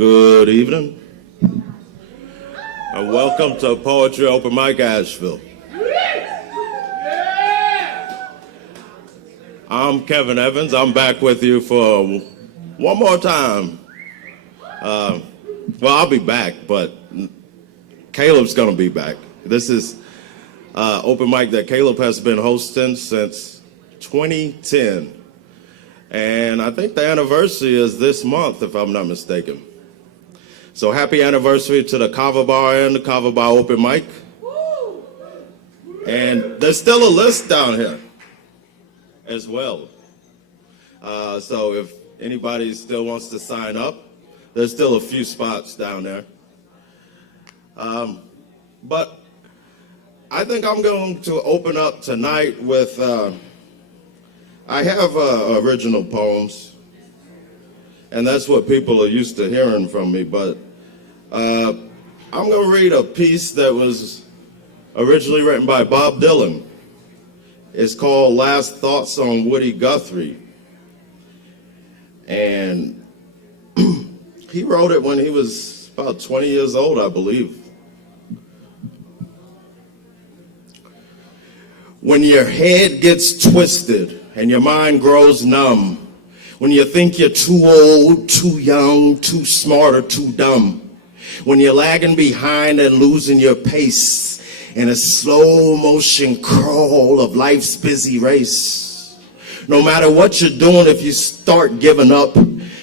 Good evening, and welcome to Poetry Open Mic Asheville. I'm Kevin Evans. I'm back with you for one more time. Well, I'll be back, but Caleb's going to be back. This is open mic that Caleb has been hosting since 2010. And I think the anniversary is this month, if I'm not mistaken. So happy anniversary to the Kava Bar and the Kava Bar open mic. And there's still a list down here as well. So if anybody still wants to sign up, there's still a few spots down there. But I think I'm going to open up tonight with, I have original poems, and that's what people are used to hearing from me, but I'm going to read a piece that was originally written by Bob Dylan. It's called Last Thoughts on Woody Guthrie, and he wrote it when he was about 20 years old, I believe. When your head gets twisted and your mind grows numb, when you think you're too old, too young, too smart, or too dumb, when you're lagging behind and losing your pace in a slow motion crawl of life's busy race, no matter what you're doing, if you start giving up,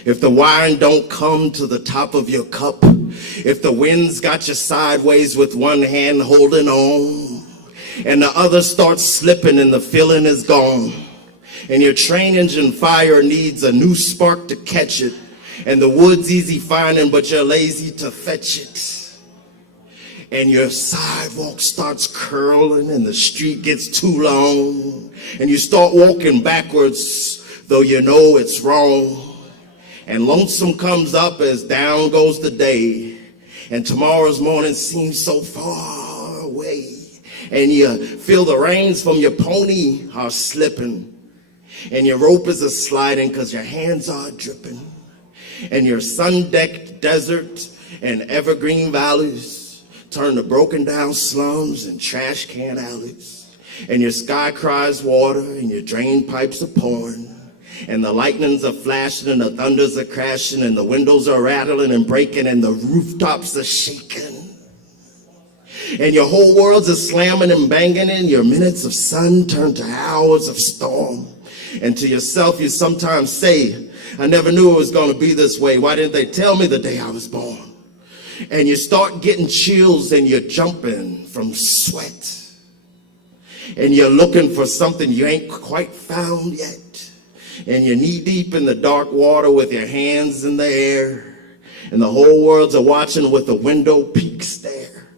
if the wine don't come to the top of your cup, if the wind's got you sideways with one hand holding on, and the other starts slipping and the feeling is gone, and your train engine fire needs a new spark to catch it, and the wood's easy finding but you're lazy to fetch it, and your sidewalk starts curling and the street gets too long, and you start walking backwards though you know it's wrong, and lonesome comes up as down goes the day, and tomorrow's morning seems so far away, and you feel the reins from your pony are slipping, and your rope is a-sliding because your hands are dripping, and your sun-decked desert and evergreen valleys turn to broken down slums and trash can alleys, and your sky cries water and your drain pipes are pouring, and the lightnings are flashing and the thunders are crashing and the windows are rattling and breaking and the rooftops are shaking, and your whole world's a slamming and banging, and your minutes of sun turn to hours of storm. And to yourself, you sometimes say, I never knew it was going to be this way. Why didn't they tell me the day I was born? And you start getting chills and you're jumping from sweat. And you're looking for something you ain't quite found yet. And you're knee deep in the dark water with your hands in the air. And the whole world's a watching with a window peak stare.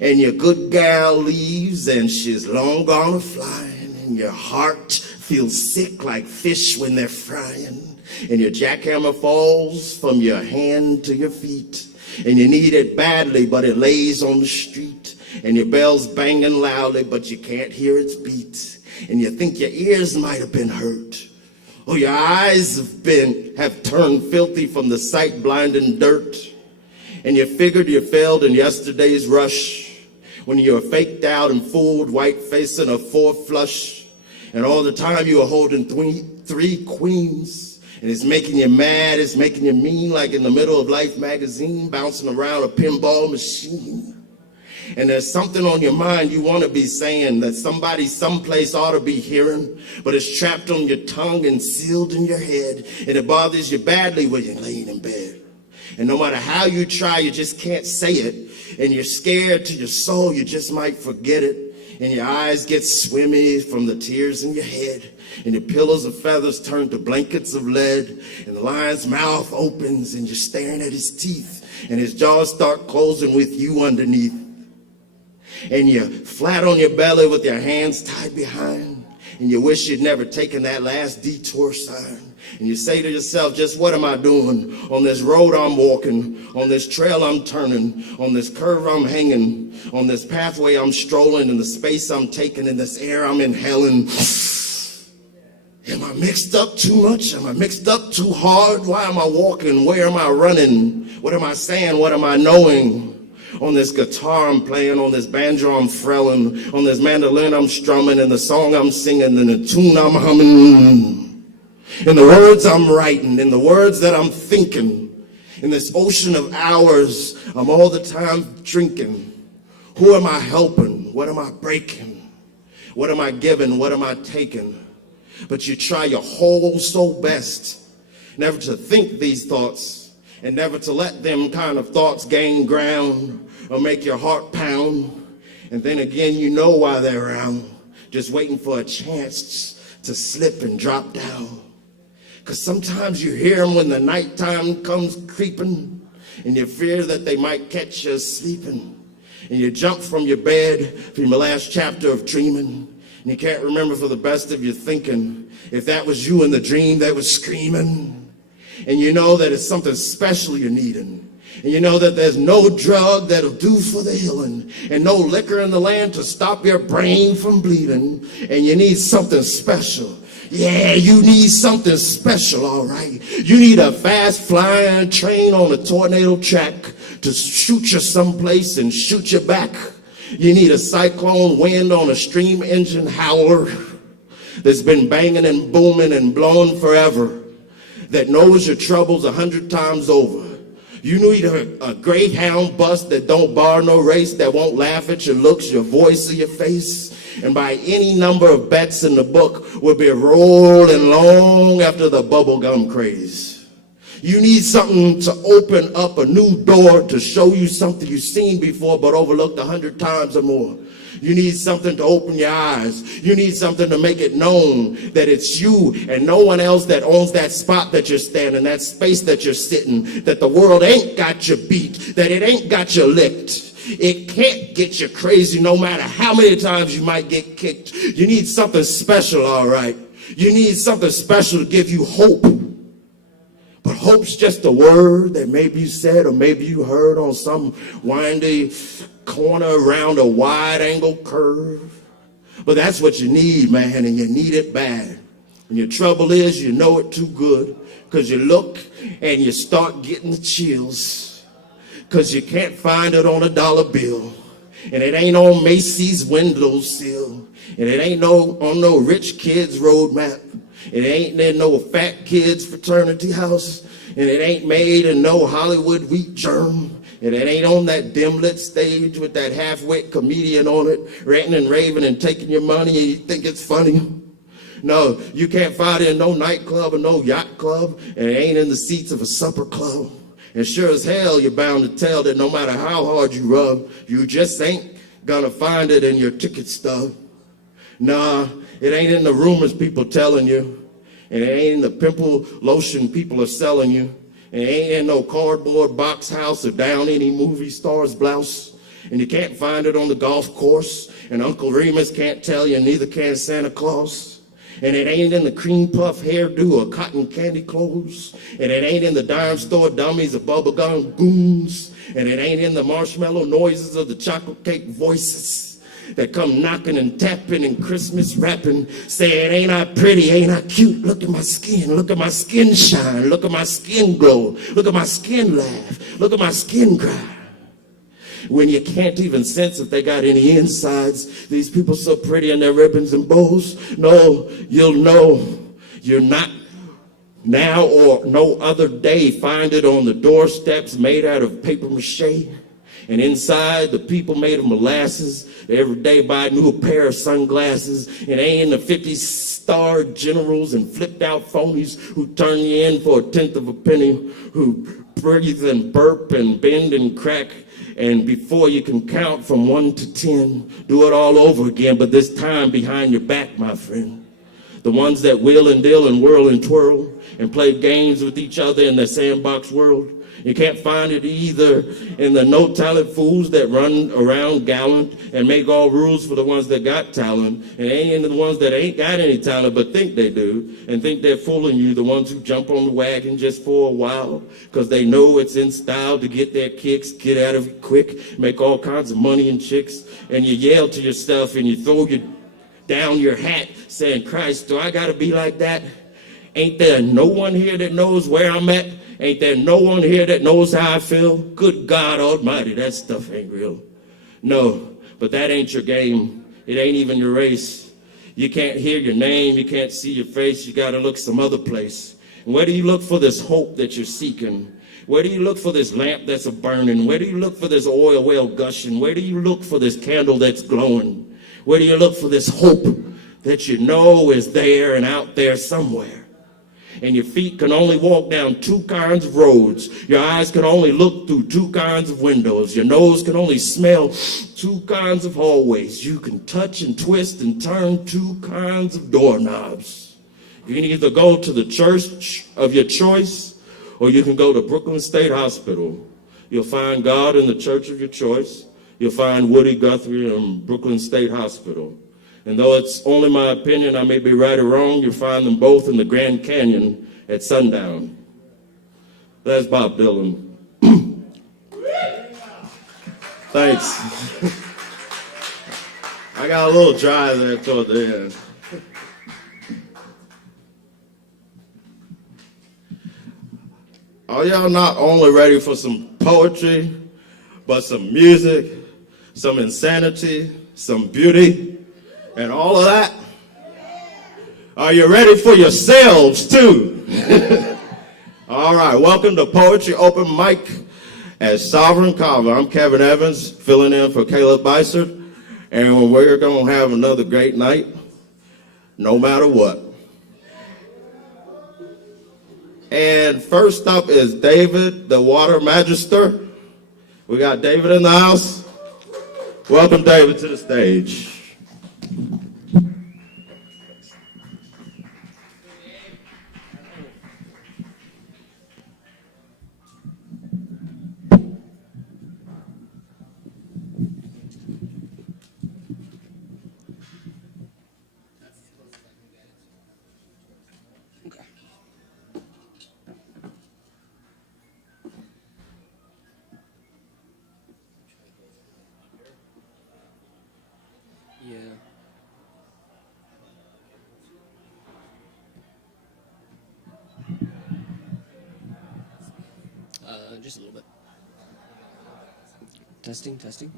And your good gal leaves and she's long gone a-flying. And your heart feels sick like fish when they're frying, and your jackhammer falls from your hand to your feet, and you need it badly but it lays on the street, and your bell's banging loudly but you can't hear its beat, and you think your ears might have been hurt, or your eyes have turned filthy from the sight blinding dirt, and you figured you failed in yesterday's rush when you were faked out and fooled, white-facing a fourth flush. And all the time you were holding three queens. And it's making you mad, it's making you mean, like in the middle of Life magazine, bouncing around a pinball machine. And there's something on your mind you want to be saying that somebody someplace ought to be hearing, but it's trapped on your tongue and sealed in your head. And it bothers you badly when you're laying in bed. And no matter how you try, you just can't say it. And you're scared to your soul, you just might forget it. And your eyes get swimmy from the tears in your head, and your pillows of feathers turn to blankets of lead, and the lion's mouth opens and you're staring at his teeth, and his jaws start closing with you underneath, and you're flat on your belly with your hands tied behind, and you wish you'd never taken that last detour sign. And you say to yourself, just what am I doing on this road I'm walking, on this trail I'm turning, on this curve I'm hanging, on this pathway I'm strolling, in the space I'm taking, in this air I'm inhaling. Am I mixed up too much? Am I mixed up too hard? Why am I walking? Where am I running? What am I saying? What am I knowing? On this guitar I'm playing, on this banjo I'm frelling, on this mandolin I'm strumming, and the song I'm singing, and the tune I'm humming, in the words I'm writing, in the words that I'm thinking, in this ocean of hours I'm all the time drinking. Who am I helping? What am I breaking? What am I giving? What am I taking? But you try your whole soul best never to think these thoughts, and never to let them kind of thoughts gain ground or make your heart pound. And then again, you know why they're around, just waiting for a chance to slip and drop down. Because sometimes you hear them when the nighttime comes creeping, and you fear that they might catch you sleeping. And you jump from your bed, from your last chapter of dreaming, and you can't remember for the best of your thinking if that was you in the dream that was screaming. And you know that it's something special you're needing. And you know that there's no drug that'll do for the healing, and no liquor in the land to stop your brain from bleeding. And you need something special. Yeah, you need something special, all right. You need a fast flying train on a tornado track to shoot you someplace and shoot you back. You need a cyclone wind on a steam engine howler that's been banging and booming and blowing forever, that knows your troubles 100 times over. You need a Greyhound bus that don't bar no race, that won't laugh at your looks, your voice, or your face, and by any number of bets in the book will be rolling long after the bubblegum craze. You need something to open up a new door to show you something you've seen before but overlooked 100 times or more. You need something to open your eyes. You need something to make it known that it's you and no one else that owns that spot that you're standing, that space that you're sitting, that the world ain't got you beat, that it ain't got you licked. It can't get you crazy no matter how many times you might get kicked. You need something special, all right. You need something special to give you hope. But hope's just a word that maybe you said or maybe you heard on some windy corner around a wide angle curve. But that's what you need, man, and you need it bad. And your trouble is you know it too good, because you look and you start getting the chills, because you can't find it on a dollar bill, and it ain't on Macy's windowsill, and it ain't on no rich kid's roadmap. It ain't in no fat kid's fraternity house, and it ain't made in no Hollywood wheat germ. And it ain't on that dim-lit stage with that half-wit comedian on it, ranting and raving and taking your money, and you think it's funny. No, you can't find it in no nightclub or no yacht club, and it ain't in the seats of a supper club. And sure as hell, you're bound to tell that no matter how hard you rub, you just ain't gonna find it in your ticket stub. Nah, it ain't in the rumors people telling you, and it ain't in the pimple lotion people are selling you. It ain't in no cardboard box house or down any movie star's blouse. And you can't find it on the golf course. And Uncle Remus can't tell you, neither can Santa Claus. And it ain't in the cream puff hairdo or cotton candy clothes. And it ain't in the dime store dummies or bubblegum goons. And it ain't in the marshmallow noises of the chocolate cake voices that come knocking and tapping and Christmas rapping, saying, ain't I pretty, ain't I cute, look at my skin shine, look at my skin glow, look at my skin laugh, look at my skin cry. When you can't even sense if they got any insides, these people so pretty in their ribbons and bows. No, you'll know you're not now or no other day. Find it on the doorsteps made out of paper mache. And inside, the people made of molasses. Every day buy a new pair of sunglasses. And ain't the 50-star generals and flipped-out phonies who turn you in for 1/10 of a penny, who breathe and burp and bend and crack. And before you can count from 1 to 10, do it all over again, but this time behind your back, my friend. The ones that wheel and deal and whirl and twirl and play games with each other in the sandbox world. You can't find it either in the no-talent fools that run around gallant and make all rules for the ones that got talent. And ain't in the ones that ain't got any talent but think they do and think they're fooling you, the ones who jump on the wagon just for a while because they know it's in style to get their kicks, get out of it quick, make all kinds of money and chicks. And you yell to yourself and you throw down your hat saying, Christ, do I got to be like that? Ain't there no one here that knows where I'm at? Ain't there no one here that knows how I feel? Good God Almighty, that stuff ain't real. No, but that ain't your game. It ain't even your race. You can't hear your name. You can't see your face. You got to look some other place. And where do you look for this hope that you're seeking? Where do you look for this lamp that's a-burning? Where do you look for this oil well gushing? Where do you look for this candle that's glowing? Where do you look for this hope that you know is there and out there somewhere? And your feet can only walk down two kinds of roads. Your eyes can only look through two kinds of windows. Your nose can only smell two kinds of hallways. You can touch and twist and turn two kinds of doorknobs. You can either go to the church of your choice, or you can go to Brooklyn State Hospital. You'll find God in the church of your choice. You'll find Woody Guthrie in Brooklyn State Hospital. And though it's only my opinion, I may be right or wrong, you'll find them both in the Grand Canyon at sundown. That's Bob Dylan. Thanks. I got a little dry there toward the end. Are y'all not only ready for some poetry, but some music, some insanity, some beauty, and all of that? Are you ready for yourselves too? All right, welcome to Poetry Open Mic at Sovereign Kava. I'm Kevin Evans, filling in for Caleb Beissert, and we're gonna have another great night, no matter what. And first up is David, the Water Magister. We got David in the house. Welcome, David, to the stage. Just a little bit. Testing, testing.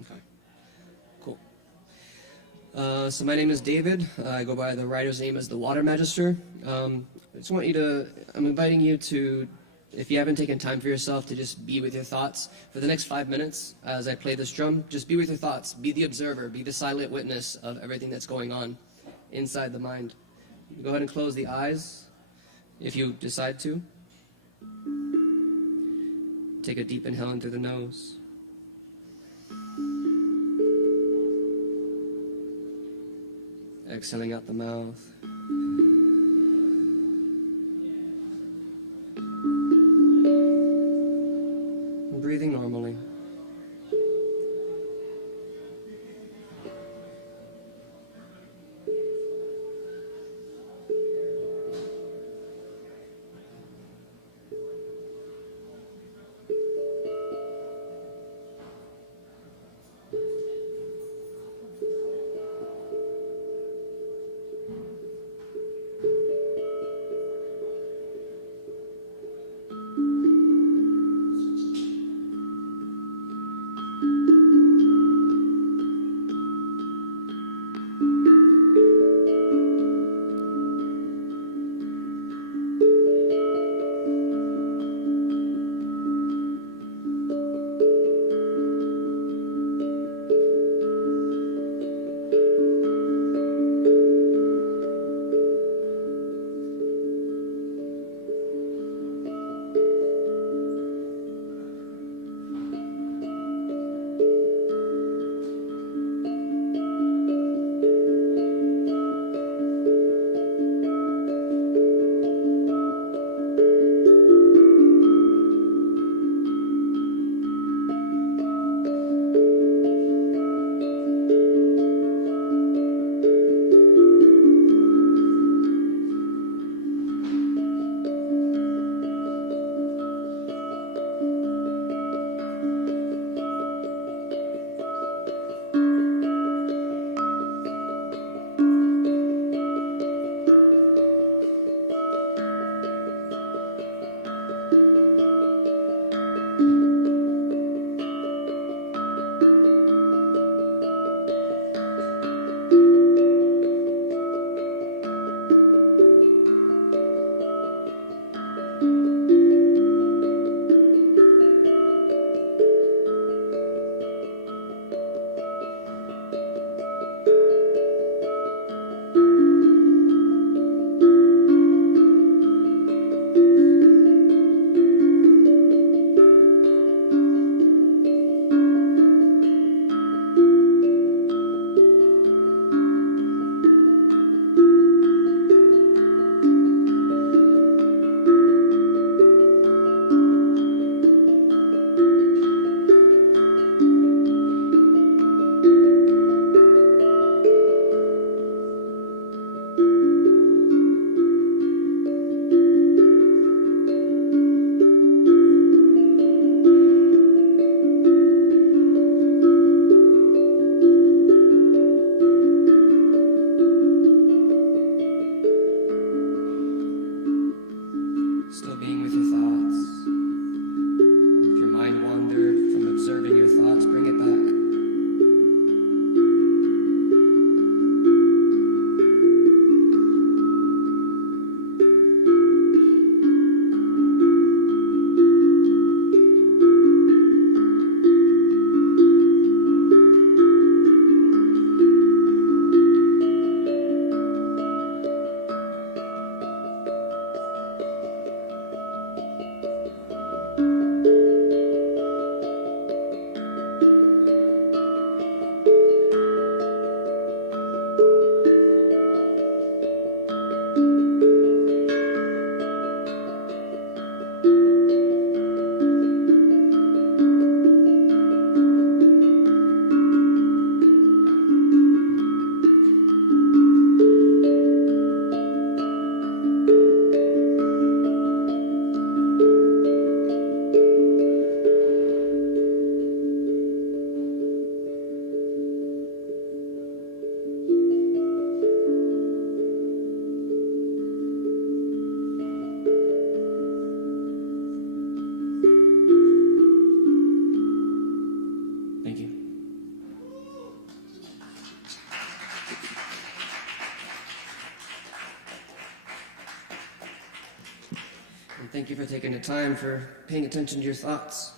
Okay, cool. So my name is David. I go by the writer's name as the Water Magister. I just want you to, I'm inviting you to, if you haven't taken time for yourself, to just be with your thoughts. For the next 5 minutes, as I play this drum, just be with your thoughts. Be the observer. Be the silent witness of everything that's going on inside the mind. Go ahead and close the eyes. If you decide to, take a deep inhale in through the nose. Exhaling out the mouth. And breathing normally. you for taking the time, for paying attention to your thoughts.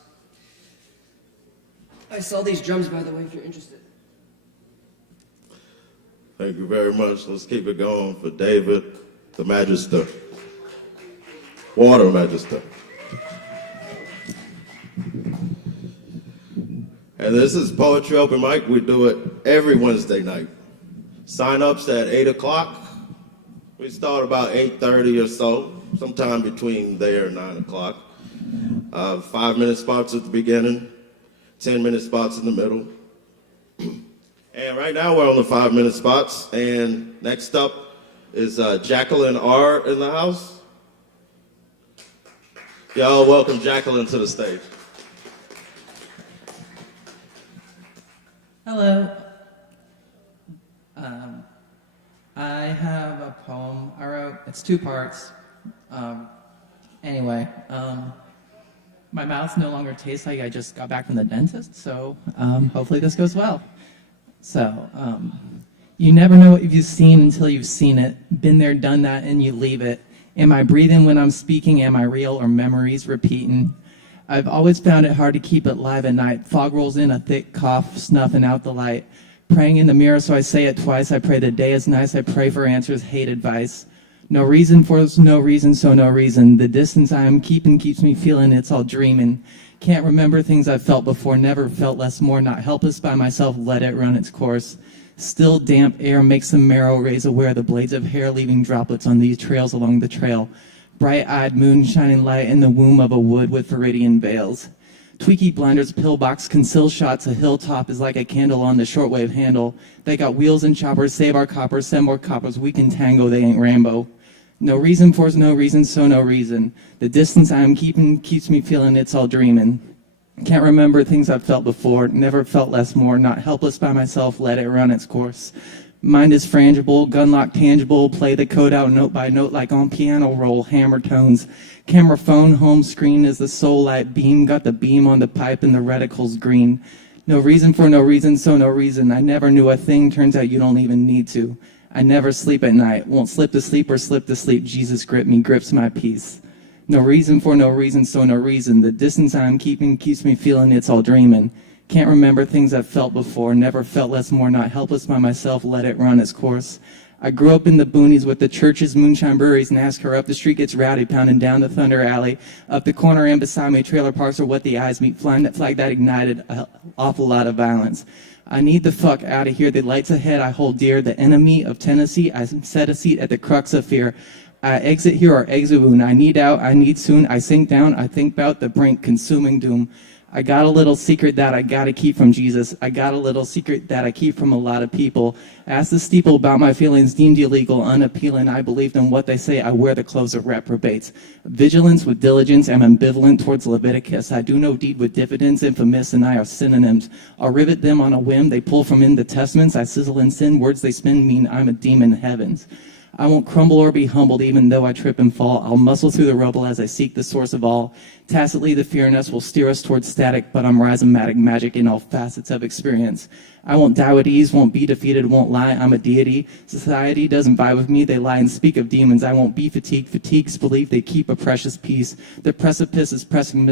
I sell these drums, by the way, if you're interested. Thank you very much. Let's keep it going for David, the Magister. Water Magister. And this is Poetry Open Mic. We do it every Wednesday night. Sign-ups at 8 o'clock. We start about 8:30 or so, sometime between there and 9 o'clock. 5-minute spots at the beginning, 10-minute spots in the middle. And right now we're on the 5-minute spots. And next up is Jacqueline R. in the house. Y'all welcome Jacqueline to the stage. Hello. I have a poem I wrote. It's 2 parts. Anyway, my mouth no longer tastes like I just got back from the dentist, so hopefully this goes well. So, you never know what you've seen until you've seen it. Been there, done that, and you leave it. Am I breathing when I'm speaking? Am I real or memories repeating? I've always found it hard to keep it live at night. Fog rolls in, a thick cough, snuffing out the light. Praying in the mirror, so I say it twice. I pray the day is nice. I pray for answers, hate advice. No reason for no reason, so no reason. The distance I am keeping keeps me feeling it's all dreaming. Can't remember things I've felt before, never felt less more. Not helpless by myself, let it run its course. Still damp air makes the marrow raise aware, the blades of hair leaving droplets on these trails along the trail. Bright-eyed moon shining light in the womb of a wood with viridian veils. Tweaky blinders, pillbox, conceal shots, a hilltop is like a candle on the shortwave handle. They got wheels and choppers, save our coppers, send more coppers, we can tango, they ain't Rambo. No reason for no reason, so no reason. The distance I am keeping keeps me feeling it's all dreaming. Can't remember things I've felt before, never felt less more, not helpless by myself, let it run its course. Mind is frangible, gun lock tangible, play the code out note by note like on piano roll, hammer tones. Camera phone, home screen is the soul light beam, got the beam on the pipe and the reticle's green. No reason for no reason, so no reason. I never knew a thing, turns out you don't even need to. I never sleep at night, won't slip to sleep or slip to sleep, Jesus grip me, grips my peace. No reason for no reason, so no reason. The distance I'm keeping keeps me feeling it's all dreaming. Can't remember things I've felt before, never felt less more, not helpless by myself, let it run its course. I grew up in the boonies with the churches, moonshine breweries, NASCAR. Up the street gets rowdy, pounding down the Thunder Alley. Up the corner and beside me, trailer parks are what the eyes meet. Flying that flag that ignited an awful lot of violence. I need the fuck out of here. The lights ahead I hold dear. The enemy of Tennessee, I set a seat at the crux of fear. I exit here or exit wound. I need out, I need soon. I sink down, I think about the brink, consuming doom. I got a little secret that I gotta keep from Jesus. I got a little secret that I keep from a lot of people. Ask the steeple about my feelings, deemed illegal, unappealing. I believe in what they say, I wear the clothes of reprobates. Vigilance with diligence, am ambivalent towards Leviticus. I do no deed with dividends, infamous and I are synonyms. I'll rivet them on a whim, they pull from in the testaments. I sizzle in sin, words they spin mean I'm a demon in heavens. I won't crumble or be humbled, even though I trip and fall. I'll muscle through the rubble as I seek the source of all. Tacitly, the fear in us will steer us towards static, but I'm rhizomatic magic in all facets of experience. I won't die with ease, won't be defeated, won't lie. I'm a deity. Society doesn't vibe with me. They lie and speak of demons. I won't be fatigued. Fatigues believe they keep a precious peace. The precipice is pressing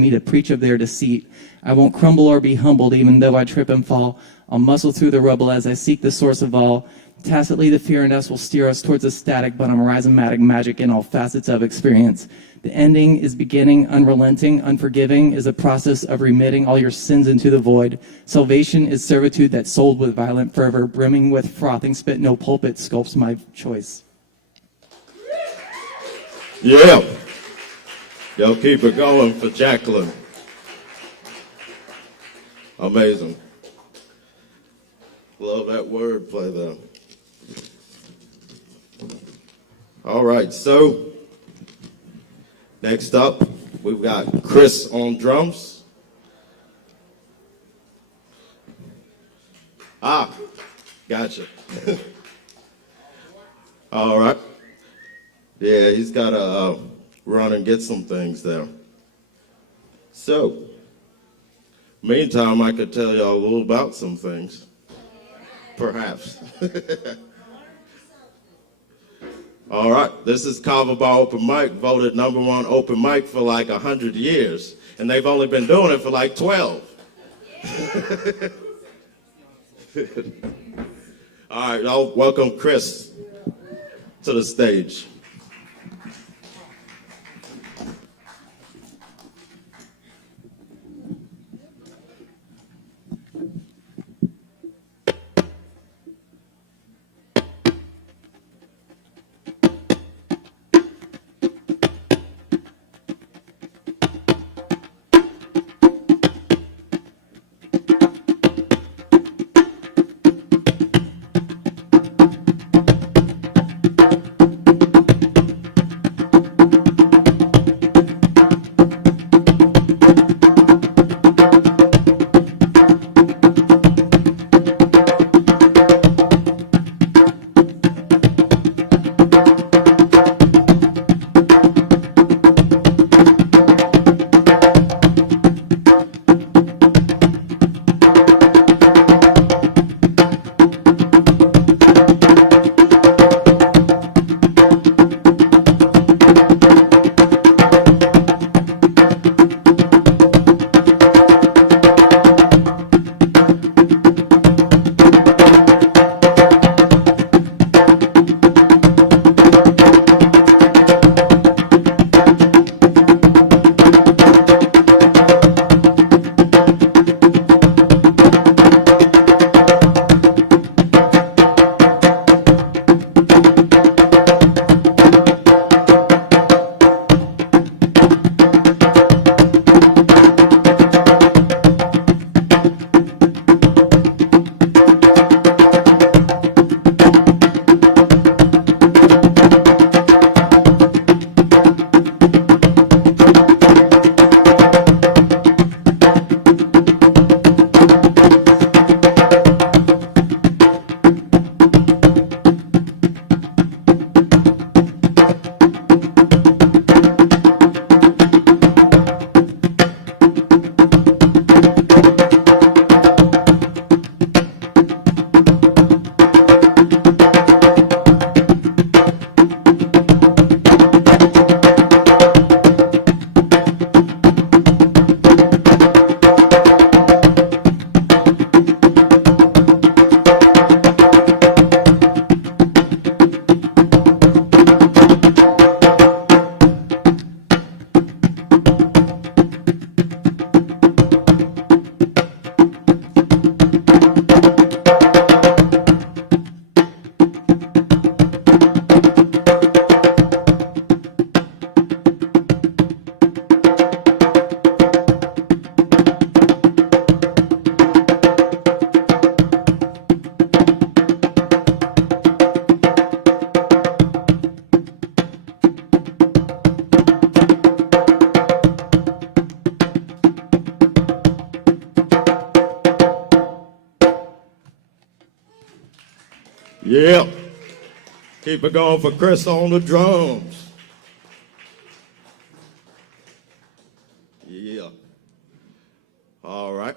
me to preach of their deceit. I won't crumble or be humbled, even though I trip and fall. I'll muscle through the rubble as I seek the source of all. Tacitly, the fear in us will steer us towards a static, but I'm rhizomatic magic in all facets of experience. The ending is beginning, unrelenting, unforgiving is a process of remitting all your sins into the void. Salvation is servitude that's sold with violent fervor, brimming with frothing spit, no pulpit sculpts my choice. Yeah. Y'all keep it going for Jacqueline. Amazing. Love that wordplay though. All right, so next up, we've got Chris on drums. Gotcha. All right. Yeah, he's got to run and get some things there. So, meantime, I could tell y'all a little about some things, perhaps. All right, this is Kava by Open Mic, voted #1 open mic for like 100 years, and they've only been doing it for like 12. All right, I'll welcome Chris to the stage. Yeah. Keep it going for Chris on the drums. Yeah. All right.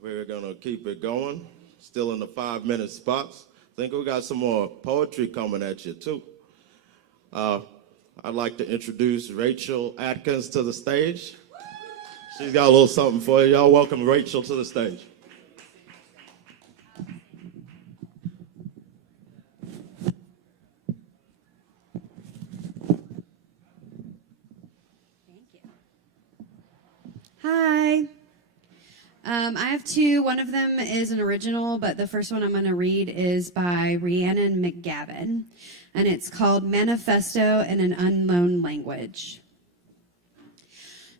We're going to keep it going. Still in the 5-minute spots. I think we got some more poetry coming at you, too. I'd like to introduce Rachel Atkins to the stage. She's got a little something for you. Y'all welcome Rachel to the stage. Hi. I have two. One of them is an original, but the first one I'm going to read is by Rhiannon McGavin, and it's called Manifesto in an Unknown Language.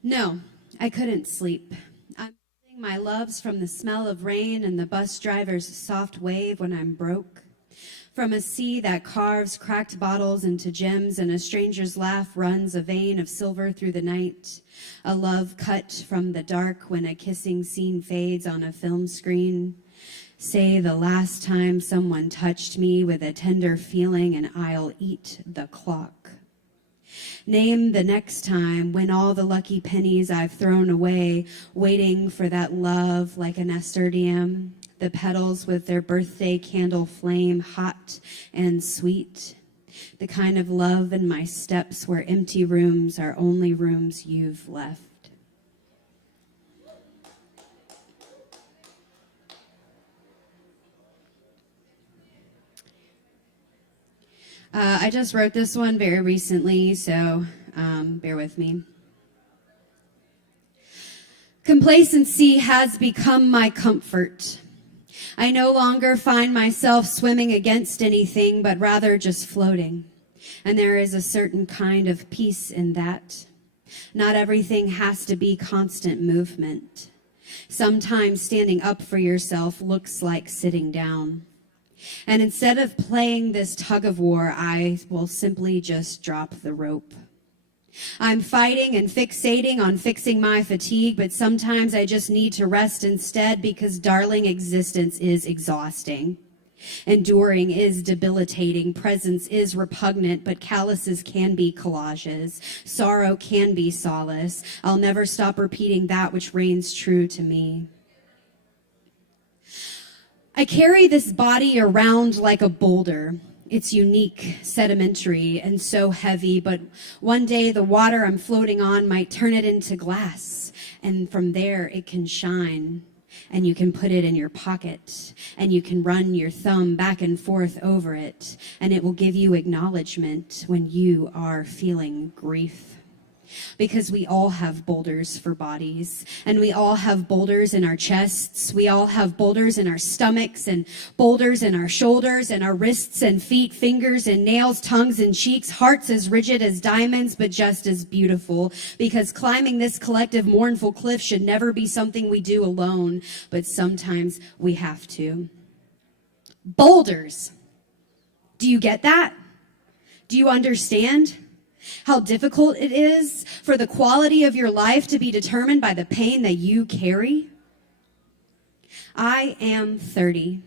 No, I couldn't sleep. I'm missing my loves from the smell of rain and the bus driver's soft wave when I'm broke. From a sea that carves cracked bottles into gems, and a stranger's laugh runs a vein of silver through the night. A love cut from the dark when a kissing scene fades on a film screen. Say the last time someone touched me with a tender feeling, and I'll eat the clock. Name the next time when all the lucky pennies I've thrown away, waiting for that love like a nasturtium. The petals with their birthday candle flame, hot and sweet. The kind of love in my steps where empty rooms are only rooms you've left. I just wrote this one very recently, so bear with me. Complacency has become my comfort. I no longer find myself swimming against anything, but rather just floating. And there is a certain kind of peace in that. Not everything has to be constant movement. Sometimes standing up for yourself looks like sitting down. And instead of playing this tug of war, I will simply just drop the rope. I'm fighting and fixating on fixing my fatigue, but sometimes I just need to rest instead because, darling, existence is exhausting. Enduring is debilitating. Presence is repugnant, but calluses can be collages. Sorrow can be solace. I'll never stop repeating that which reigns true to me. I carry this body around like a boulder. It's unique, sedimentary, and so heavy, but one day the water I'm floating on might turn it into glass, and from there it can shine, and you can put it in your pocket, and you can run your thumb back and forth over it, and it will give you acknowledgement when you are feeling grief. Because we all have boulders for bodies, and we all have boulders in our chests. We all have boulders in our stomachs, and boulders in our shoulders, and our wrists and feet, fingers and nails, tongues and cheeks, hearts as rigid as diamonds, but just as beautiful. Because climbing this collective mournful cliff should never be something we do alone, but sometimes we have to. Boulders. Do you get that? Do you understand? How difficult it is for the quality of your life to be determined by the pain that you carry? I am 30,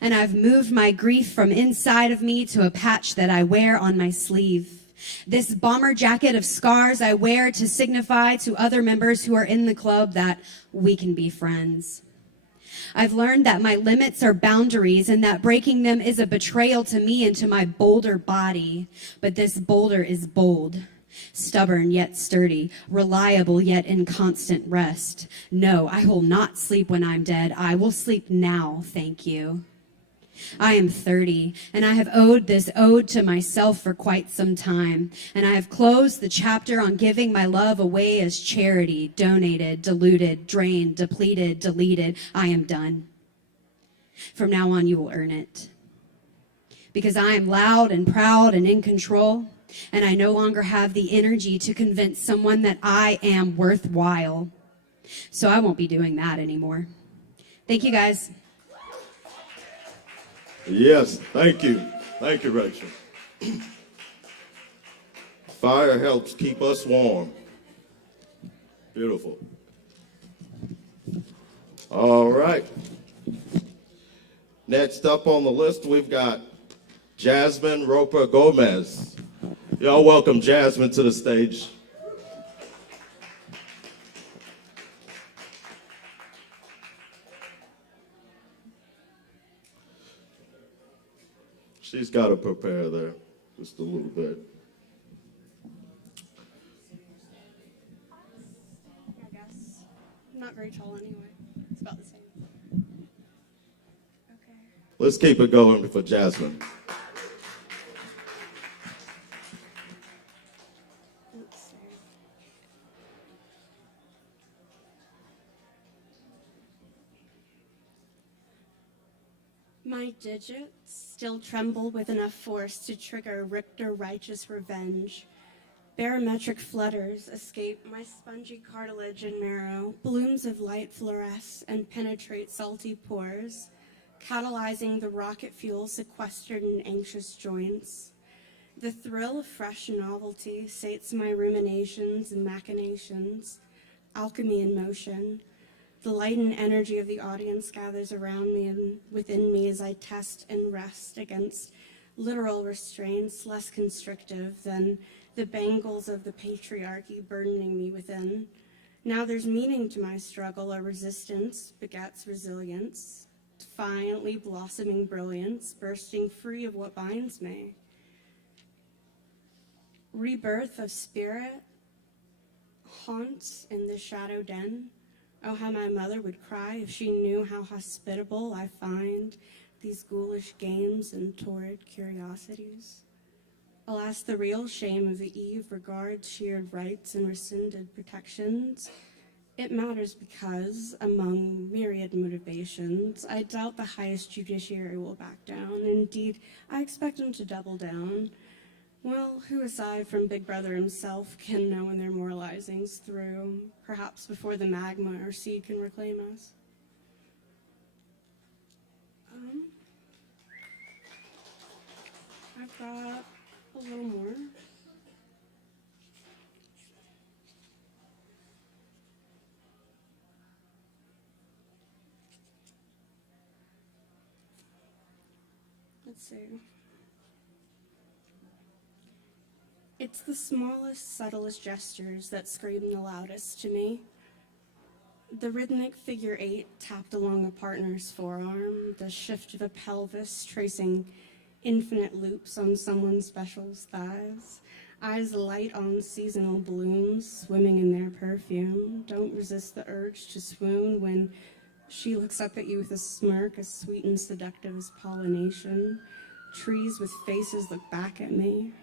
and I've moved my grief from inside of me to a patch that I wear on my sleeve. This bomber jacket of scars I wear to signify to other members who are in the club that we can be friends. I've learned that my limits are boundaries and that breaking them is a betrayal to me and to my bolder body. But this boulder is bold, stubborn yet sturdy, reliable yet in constant rest. No, I will not sleep when I'm dead. I will sleep now, thank you. I am 30, and I have owed this ode to myself for quite some time, and I have closed the chapter on giving my love away as charity, donated, diluted, drained, depleted, deleted. I am done. From now on, you will earn it. Because I am loud and proud and in control, and I no longer have the energy to convince someone that I am worthwhile. So I won't be doing that anymore. Thank you, guys. Yes, thank you. Thank you, Rachel. Fire helps keep us warm. Beautiful. All right. Next up on the list, we've got Jasmine Ropa Gomez. Y'all welcome Jasmine to the stage. She's got to prepare there just a little bit. I guess. I'm not very tall anyway. It's about the same. Okay. Let's keep it going for Jasmine. Let's see. My digits still tremble with enough force to trigger Richter righteous revenge. Barometric flutters escape my spongy cartilage and marrow. Blooms of light fluoresce and penetrate salty pores, catalyzing the rocket fuel sequestered in anxious joints. The thrill of fresh novelty sates my ruminations and machinations, alchemy in motion. The light and energy of the audience gathers around me and within me as I test and rest against literal restraints less constrictive than the bangles of the patriarchy burdening me within. Now there's meaning to my struggle, a resistance begets resilience, defiantly blossoming brilliance, bursting free of what binds me. rebirth of spirit, haunts in the shadow den. Oh, how my mother would cry if she knew how hospitable I find these ghoulish games and torrid curiosities. Alas, the real shame of the eve regards sheared rights and rescinded protections. It matters because, among myriad motivations, I doubt the highest judiciary will back down. Indeed, I expect them to double down. Well, who aside from Big Brother himself can know when their moralizing's through, perhaps before the magma or sea can reclaim us? I've got a little more. Let's see. It's the smallest, subtlest gestures that scream the loudest to me. The rhythmic figure 8 tapped along a partner's forearm, the shift of a pelvis tracing infinite loops on someone special's thighs, eyes light on seasonal blooms swimming in their perfume. Don't resist the urge to swoon when she looks up at you with a smirk as sweet and seductive as pollination. Trees with faces look back at me.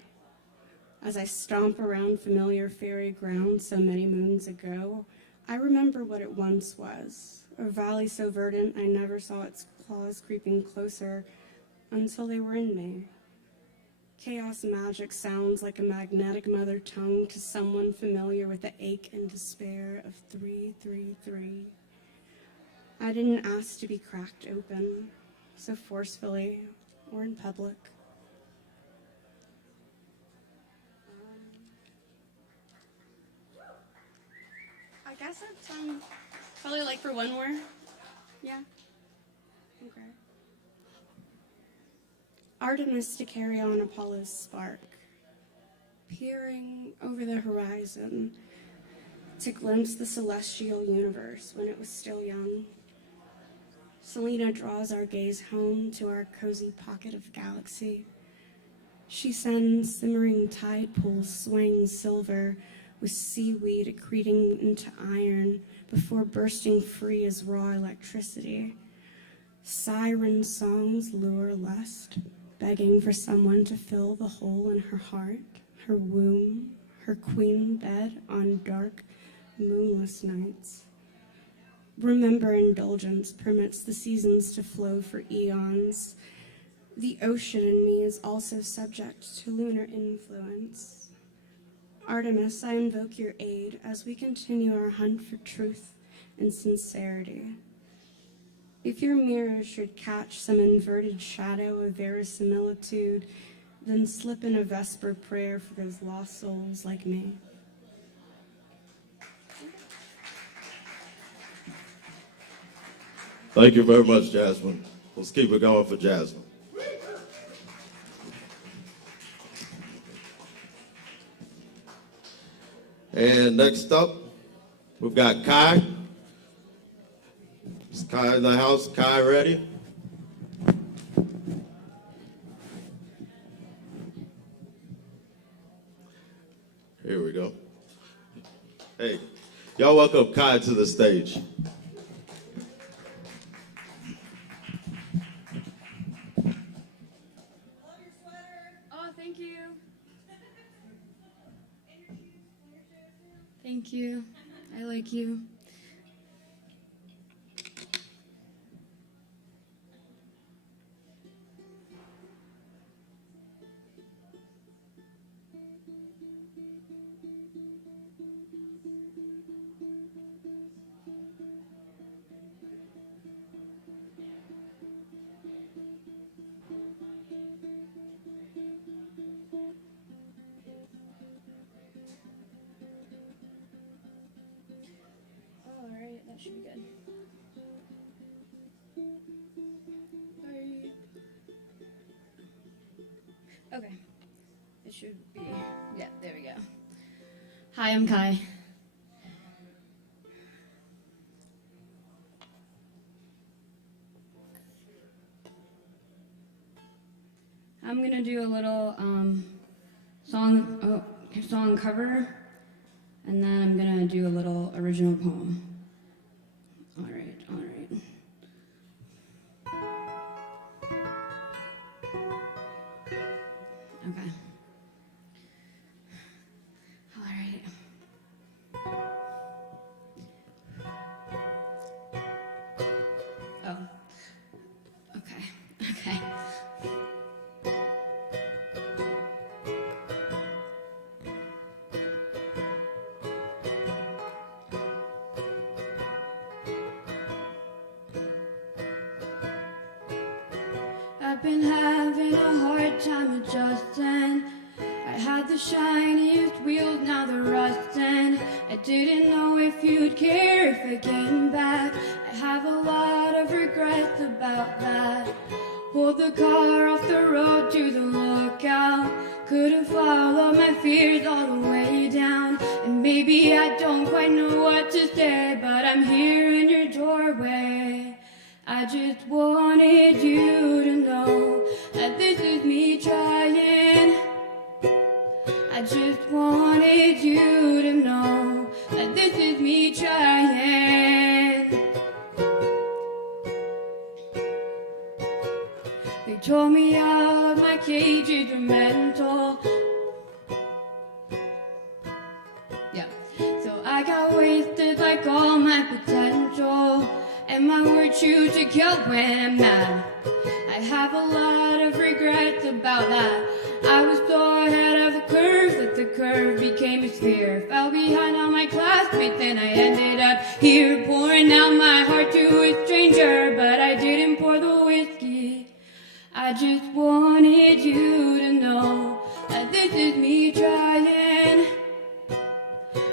As I stomp around familiar fairy ground so many moons ago, I remember what it once was. A valley so verdant I never saw its claws creeping closer until they were in me. Chaos magic sounds like a magnetic mother tongue to someone familiar with the ache and despair of 333. I didn't ask to be cracked open so forcefully or in public. I guess it's probably like for one more. Yeah. Okay. Artemis to carry on Apollo's spark, peering over the horizon to glimpse the celestial universe when it was still young. Selena draws our gaze home to our cozy pocket of galaxy. She sends simmering tide pools swaying silver with seaweed accreting into iron before bursting free as raw electricity. Siren songs lure lust, begging for someone to fill the hole in her heart, her womb, her queen bed on dark, moonless nights. Remember, indulgence permits the seasons to flow for eons. The ocean in me is also subject to lunar influence. Artemis, I invoke your aid as we continue our hunt for truth and sincerity. If your mirror should catch some inverted shadow of verisimilitude, then slip in a Vesper prayer for those lost souls like me. Thank you very much, Jasmine. Let's keep it going for Jasmine. And next up, we've got Kai. Is Kai in the house? Kai ready? Here we go. Hey, y'all welcome Kai to the stage. Thank you. Thank you. I like you. That should be good. Okay. It should be, yeah, there we go. Hi, I'm Kai. I'm gonna do a little song. Oh, song cover, and then I'm gonna do a little original poem. All right, all right. Okay. All right. Oh. Okay. Okay. I've been having a hard time adjusting. I had the shiniest wheels, now they're rusting. I didn't know if you'd care if I came back. I have a lot of regrets about that. Pulled the car off the road to the lookout. Couldn't follow my fears all the way down. And maybe I don't quite know what to say, but I'm here in your doorway. I just wanted you to know that this is me trying. I just wanted you to know that this is me trying. They told me all of my cages were mental. Yeah, so I got wasted like all my potential. And my words choose to kill when I'm mad. I have a lot of regrets about that. I was so ahead of the curve that the curve became a sphere. Fell behind all my classmates and I ended up here pouring out my heart to a stranger. But I didn't pour the whiskey. I just wanted you to know that this is me trying.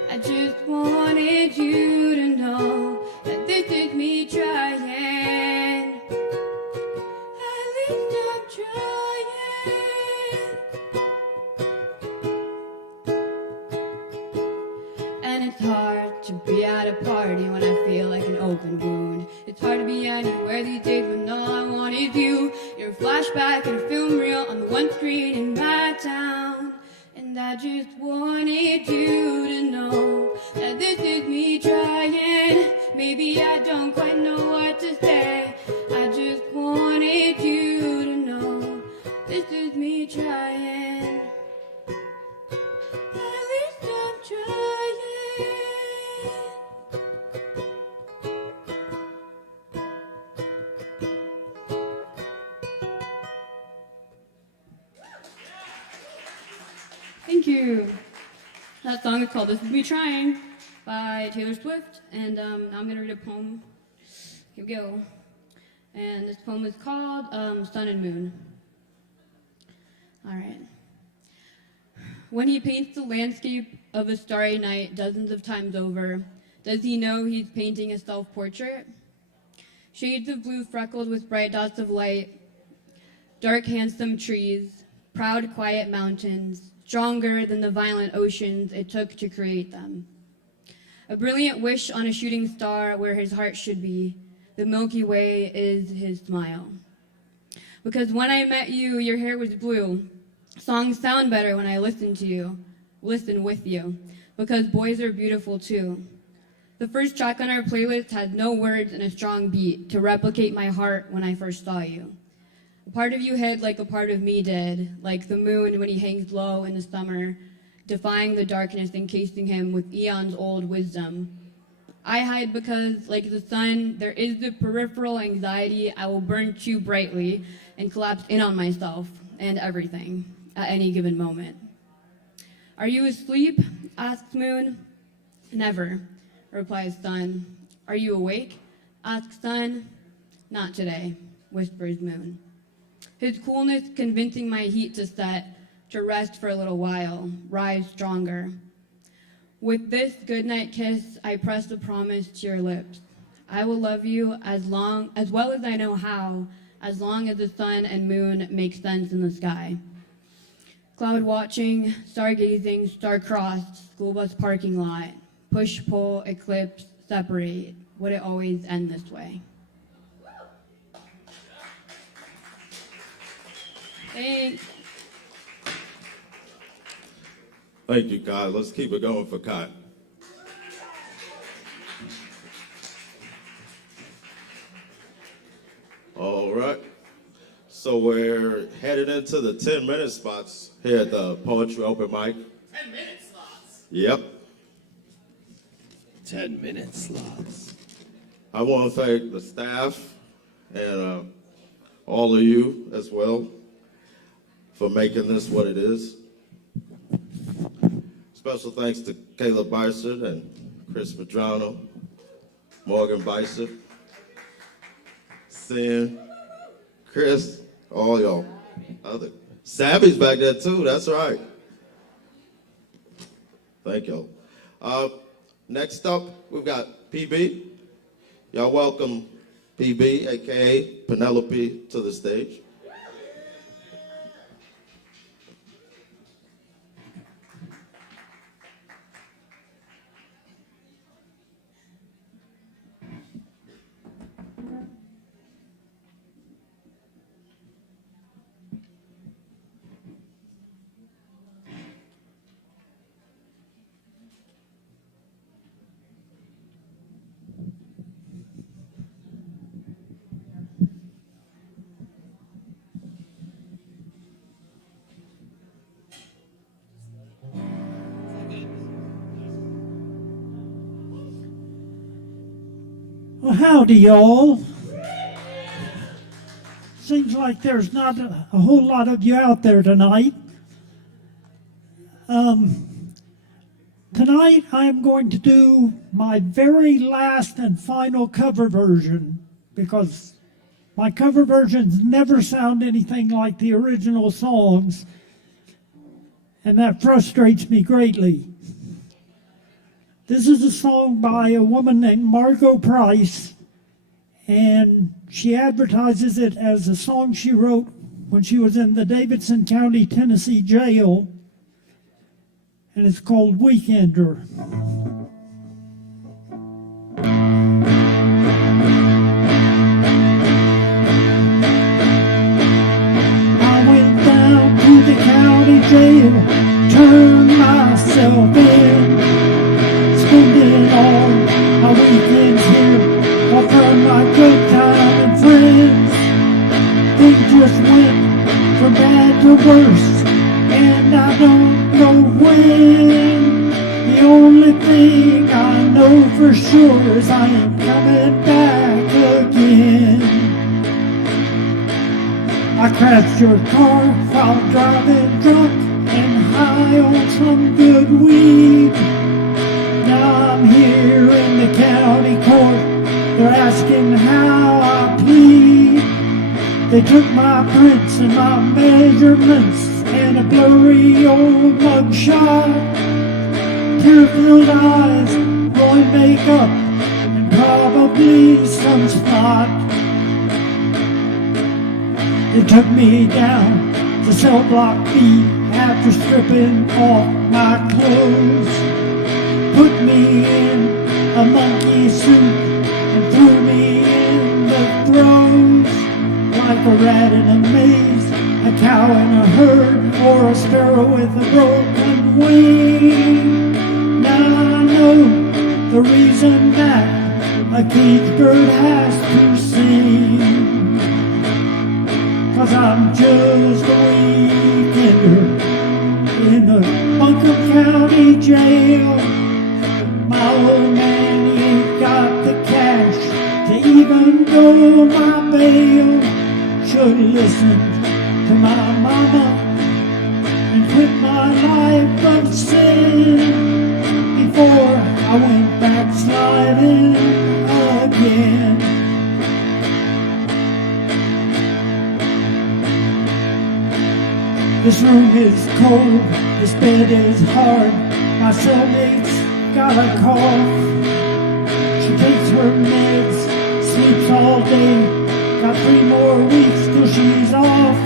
I just wanted you to know that this is me trying. At least I'm trying. And it's hard to be at a party when I feel like an open wound. It's hard to be anywhere these days when all I want is you. You're a flashback and a film reel on the one screen in my town. And I just wanted you to know that this is me trying. Maybe I don't quite know what to say. I just wanted you to know this is me trying. At least I'm trying. Thank you. That song is called This Is Me Trying by Taylor Swift. And now I'm going to read a poem. Here we go. And this poem is called Sun and Moon. All right. When he paints the landscape of a starry night dozens of times over, does he know he's painting a self-portrait? Shades of blue freckled with bright dots of light, dark handsome trees, proud quiet mountains, stronger than the violent oceans it took to create them. A brilliant wish on a shooting star where his heart should be. The Milky Way is his smile. Because when I met you, your hair was blue. Songs sound better when I listen with you. Because boys are beautiful too. The first track on our playlist had no words and a strong beat to replicate my heart when I first saw you. A part of you hid like a part of me did, like the moon when he hangs low in the summer, defying the darkness encasing him with eons old wisdom. I hide because, like the sun, there is the peripheral anxiety I will burn too brightly and collapse in on myself and everything at any given moment. Are you asleep? Asks moon. Never, replies sun. Are you awake? Asks sun. Not today, whispers moon. His coolness convincing my heat to set, to rest for a little while, rise stronger. With this goodnight kiss, I press a promise to your lips. I will love you as well as I know how, as long as the sun and moon make sense in the sky. Cloud watching, stargazing, star-crossed, school bus parking lot, push-pull, eclipse, separate. Would it always end this way? Thanks. Thank you, Kai. Let's keep it going for Kai. All right. So we're headed into the 10-minute spots here at the Poetry Open Mic. 10-minute slots. Yep. 10-minute slots. I want to thank the staff and all of you as well for making this what it is. Special thanks to Caleb Beissert and Chris Medrano, Morgan Beissert, Sin, Chris, all y'all. Other Savvy's back there too, that's right. Thank y'all. Next up, we've got PB. Y'all welcome PB, aka Penelope, to the stage. Well, howdy, y'all. Seems like there's not a whole lot of you out there tonight. Tonight I'm going to do my very last and final cover version because my cover versions never sound anything like the original songs, and that frustrates me greatly. This is a song by a woman named Margot Price, and she advertises it as a song she wrote when she was in the Davidson County, Tennessee jail, and it's called Weekender. I went down to the county jail, turned myself in, spending all my weekends here, all from my good time and friends. Things just went from bad to worse, and I don't know when. The only thing I know for sure is I am coming back again. I crashed your car while driving drunk and high on some good weed. Now I'm here in the county court. They're asking how I plead. They took my prints and my measurements and a blurry old mugshot. Tear-filled eyes, rolling makeup, and probably some spot. They took me down to cell block B after stripping off my clothes. Put me in a monkey suit and threw me in the throes. Like a rat in a maze, a cow in a herd, or a sparrow with a broken wing. Now I know the reason that a caged bird has to sing. 'Cause I'm just a weekender in the Buncombe County jail. My old man, he ain't got the cash to even go my bail. Should've listened to my mama and quit my life of sin before I went backsliding again. This room is cold, this bed is hard, my cellmate's got a cough. She takes her meds, sleeps all day, got 3 more weeks till she's off.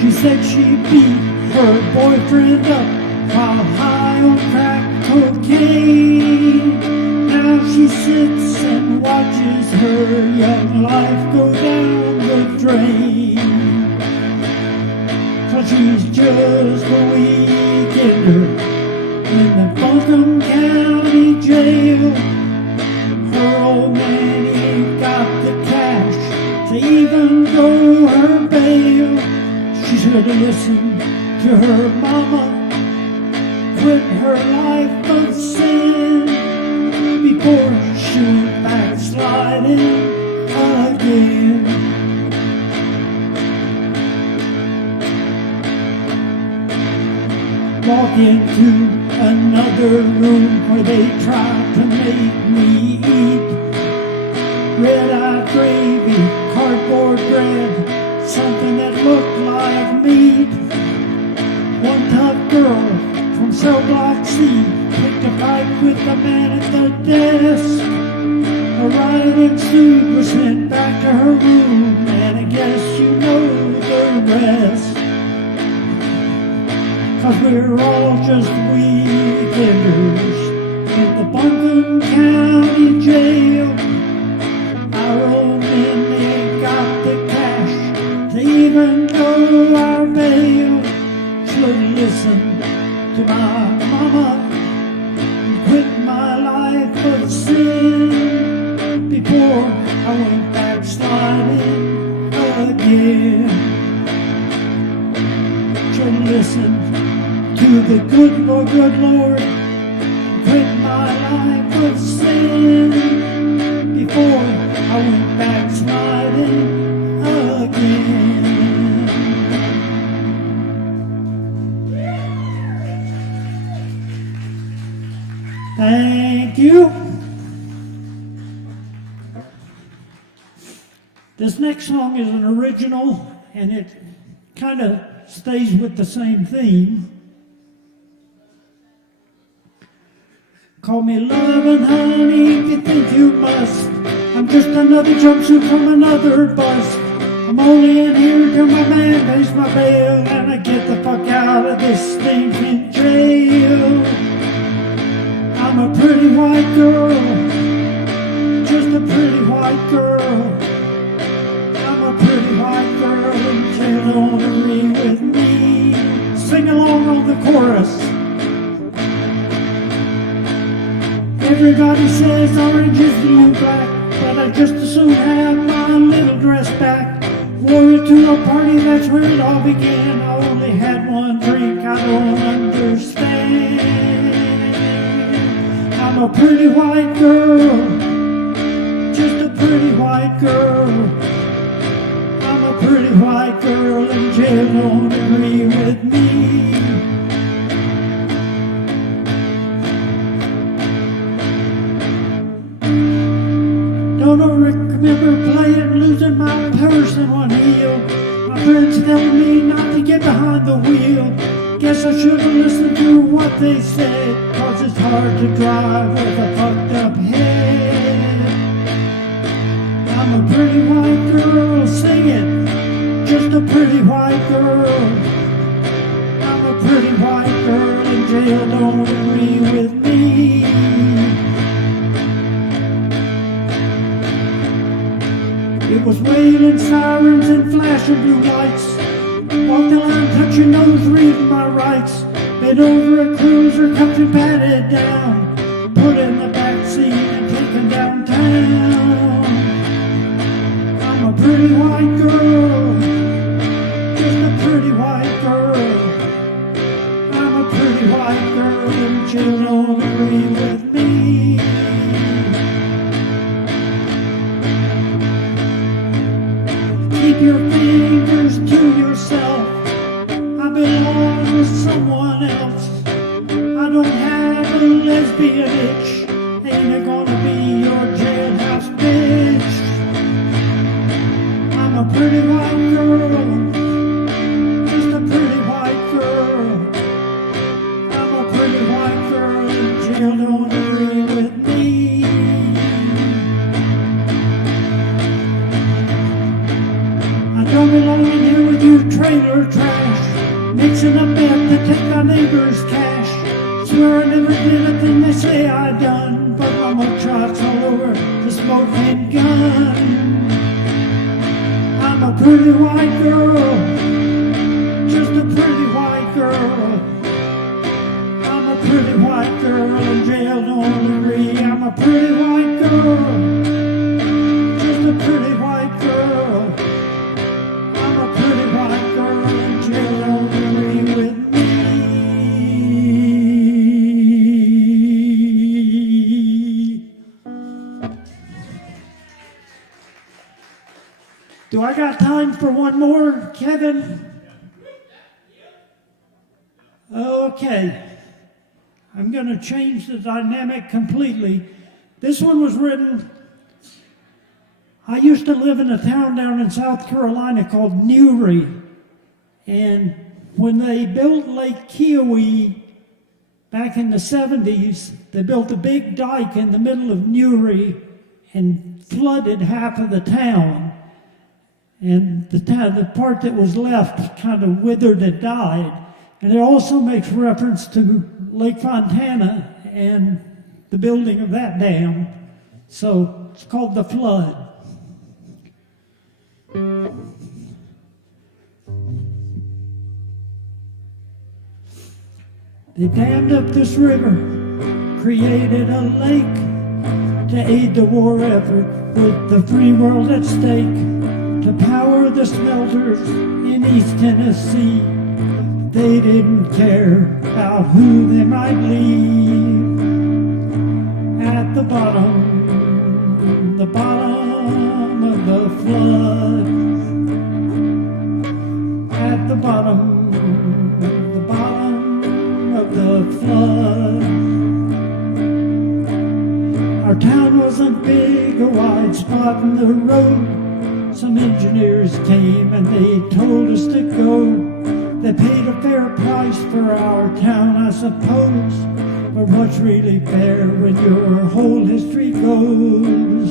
She said she beat her boyfriend up while high on crack cocaine. Now she sits and watches her young life go down the drain. 'Cause she's just a weekender listen to her mama. Quit her life of sin before she went backsliding again. Walk into another room where they tried to make me eat red-eye gravy, cardboard bread, something that looked like meat. One tough girl from cell block C picked a fight with the man at the desk. A riot ensued, was sent back to her room, and I guess you know the rest. 'Cause we're all just weekenders in the Buncombe County Jail. Our own men, they ain't got the cash to even go our bail. Should listen to my mama and quit my life of sin before I went backsliding again. Should listen to the good Lord, and quit my life of sin before I went backsliding again. Thank you. This next song is an original, and it kind of stays with the same theme. Call me love and honey if you think you must. I'm just another jumpsuit from another bus. I'm only in here till my man pays my bail, and I get the fuck out of this stinking jail. I'm a pretty white girl, just a pretty white girl. I'm a pretty white girl, and you don't agree with me. Sing along on the chorus. Everybody says orange is the new black, but I just as soon have my little dress back. Wore it to a party, that's where it all began. I only had one drink, I don't understand. I'm a pretty white girl, just a pretty white girl. I'm a pretty white girl, and jail don't agree with me. Don't remember playing, losing my purse in one heel. My parents telling me not to get behind the wheel. Guess I should have listened to what they said, 'cause it's hard to drive with a fucked up head. I'm a pretty white girl, sing it, just a pretty white girl. I'm a pretty white girl, and jail don't agree with me. It was wailing sirens and flashing blue lights. Walk the line, touch your nose, reading my rights. Bent over a cruiser, cuffed and patted down. Put in the back seat and taken downtown. I'm a pretty white girl, just a pretty white girl. I'm a pretty white girl, and you don't agree with me. Keep your fingers to yourself. I belong with someone else. I don't have a lesbian itch. Ain't it gonna be your jailhouse bitch? I'm a pretty white girl, just a pretty white girl. I'm a pretty white girl, and jail don't agree with me. I don't belong in here with you trailer trash, mixing up meth to take my neighbor's cash. Swear I never did a thing they say I done, but my mugshots all over the smoking gun. I'm a pretty white girl, just a pretty white girl. I'm a pretty white girl, and jail don't agree. I'm a pretty white girl, just a pretty white girl. I'm a pretty white girl, and jail don't Do I got time for one more, Kevin? Okay. I'm going to change the dynamic completely. This one was written, I used to live in a town down in South Carolina called Newry. And when they built Lake Kiowee back in the 70s, they built a big dike in the middle of Newry and flooded half of the town. And the part that was left kind of withered and died. And it also makes reference to Lake Fontana and the building of that dam. So it's called the flood. They dammed up this river, created a lake to aid the war effort with the free world at stake, to power the smelters in East Tennessee. They didn't care about who they might leave. At the bottom of the flood. At the bottom of the flood. Our town wasn't big, a wide spot in the road. Some engineers came and they told us to go. They paid a fair price for our town, I suppose. But what's really fair when your whole history goes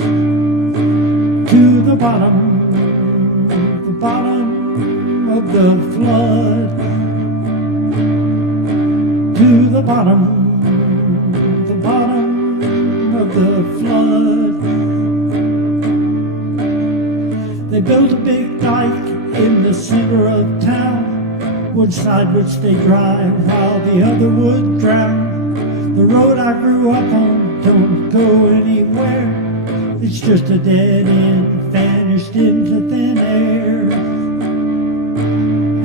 to the bottom of the flood? To the bottom of the flood. They built a big dike in the center of town, one side would stay dry while the other would drown. The road I grew up on don't go anywhere. It's just a dead end, vanished into thin air.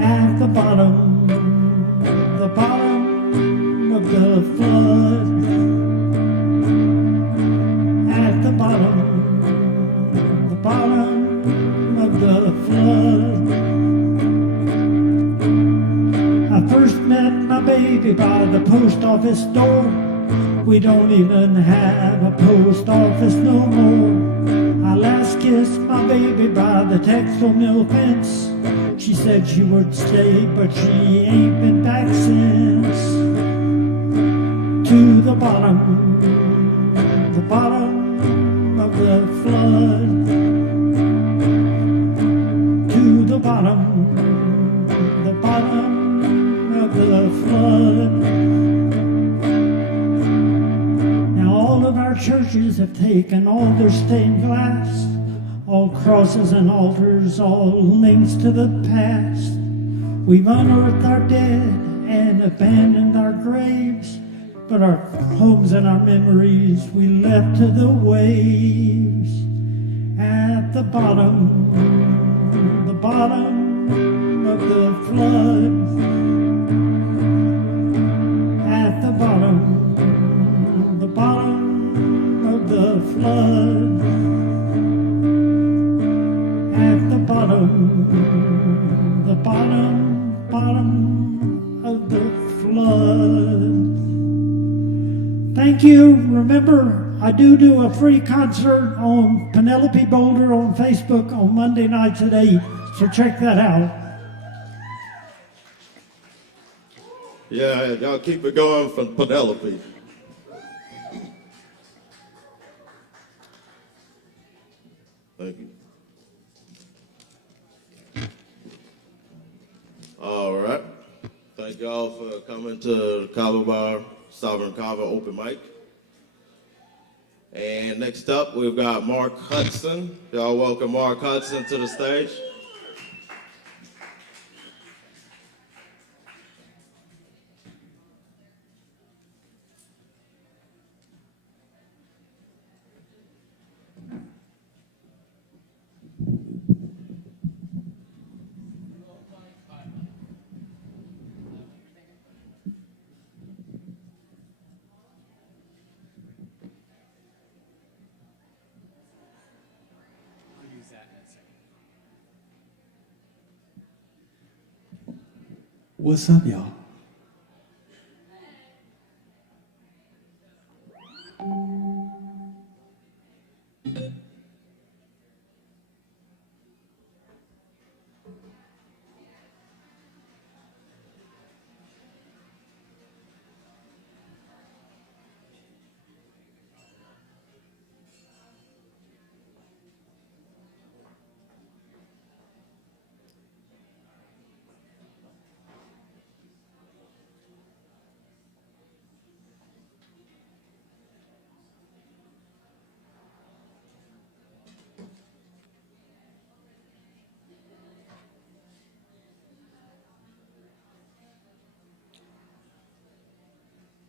At the bottom of the flood. At the bottom of the flood. I first met my baby by the post office door. We don't even have a post office no more. I last kissed my baby by the textile mill fence. She said she would stay, but she ain't been back since. To the bottom of the flood. To the bottom of the flood. Now all of our churches have taken all their stained glass, all crosses and altars, all links to the past. We've unearthed our dead and abandoned our graves, but our homes and our memories we left to the waves. At the bottom of the flood. At the bottom of the flood. At the bottom of the flood. Thank you. Remember, I do a free concert on Penelope Boulder on Facebook on Monday nights at 8, so check that out. Yeah, y'all keep it going for Penelope. Thank you. All right. Thank y'all for coming to the Kava Bar Sovereign Kava open mic. And next up, we've got Mark Hudson. Y'all welcome Mark Hudson to the stage. What's up, y'all?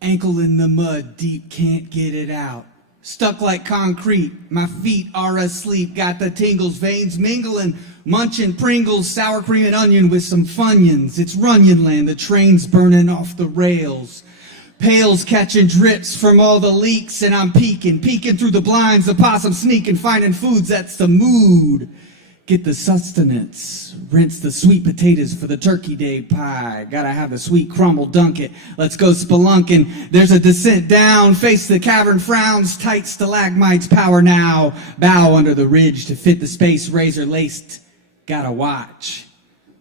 Ankle in the mud, deep, can't get it out. Stuck like concrete, my feet are asleep. Got the tingles, veins mingling. Munching Pringles, sour cream and onion with some Funyuns. It's Runyon land, the train's burning off the rails. Pails catching drips from all the leaks, and I'm peeking through the blinds, the possum sneaking, finding foods, that's the mood. Get the sustenance, rinse the sweet potatoes for the turkey day pie. Gotta have the sweet crumble, dunk it, let's go spelunking. There's a descent down, face the cavern frowns, tight stalagmites power now. Bow under the ridge to fit the space, razor laced, gotta watch.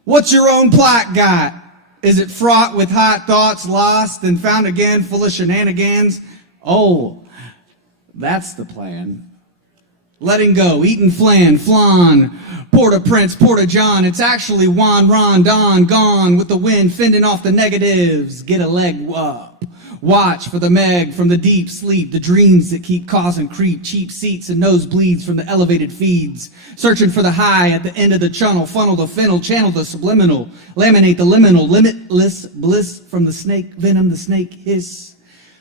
What's your own plot got? Is it fraught with hot thoughts, lost and found again, full of shenanigans? Oh, that's the plan. Letting go, eating flan, flan, Port-au-Prince, Porta-John. It's actually Juan, Ron, Don, gone with the wind, fending off the negatives. Get a leg up. Watch for the Meg from the deep sleep, the dreams that keep causing creep, cheap seats and nosebleeds from the elevated feeds. Searching for the high at the end of the channel, funnel the fennel, channel the subliminal, laminate the liminal, limitless bliss from the snake venom, the snake hiss.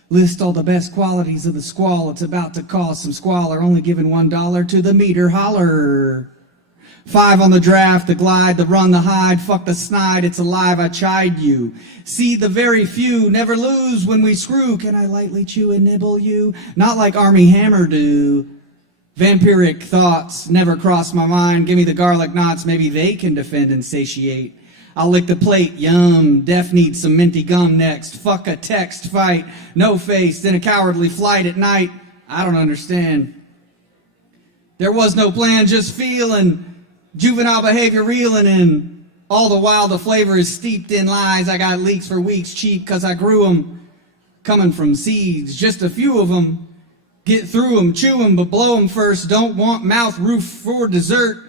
List all the best qualities of the squall. It's about to cause some squalor. Only giving $1 to the meter. Holler. 5 on the draft, the glide, the run, the hide. Fuck the snide. It's alive. I chide you. See the very few. Never lose when we screw. Can I lightly chew and nibble you? Not like Army Hammer do. Vampiric thoughts never cross my mind. Give me the garlic knots. Maybe they can defend and satiate. I'll lick the plate, yum. Deaf needs some minty gum next. Fuck a text fight, no face, then a cowardly flight at night. I don't understand. There was no plan, just feeling. Juvenile behavior reeling in. All the while the flavor is steeped in lies. I got leaks for weeks cheap cause I grew them. Coming from seeds, just a few of them. Get through them, chew them, but blow them first. Don't want mouth roof for dessert.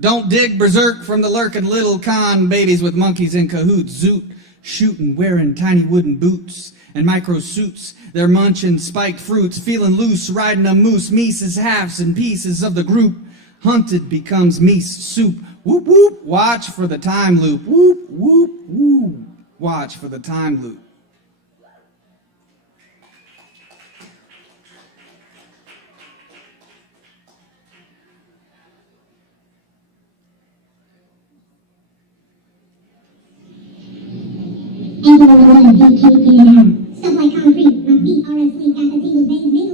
Don't dig berserk from the lurking little con babies with monkeys in cahoots, zoot, shooting, wearing tiny wooden boots and micro suits. They're munching spiked fruits, feeling loose, riding a moose. Meese is halves and pieces of the group. Hunted becomes meese soup. Whoop, whoop, watch for the time loop. Whoop, whoop, whoop, watch for the time loop. Stuff like concrete, my feet are asleep, got the tingles, veins mingling, munching Pringles, sour cream and onion with some Funyuns. It's Runyon land, the train's burning off the rails.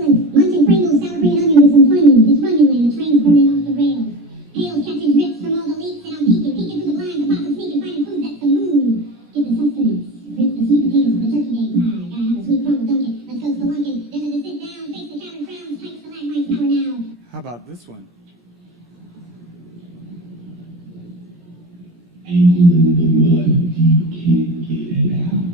Pails catching drips from all the leaks, and I'm peeking through the blinds, the possum sneaking, finding food that's the moon. Get the sustenance, rinse the sweet potatoes for the turkey day pie. Gotta have a sweet crumble, dunk it, let's go spelunking. There's a sit down, face the cavern frowns, tight stalagmites power now. How about this one? Ankle in the mud, deep, can't get it out.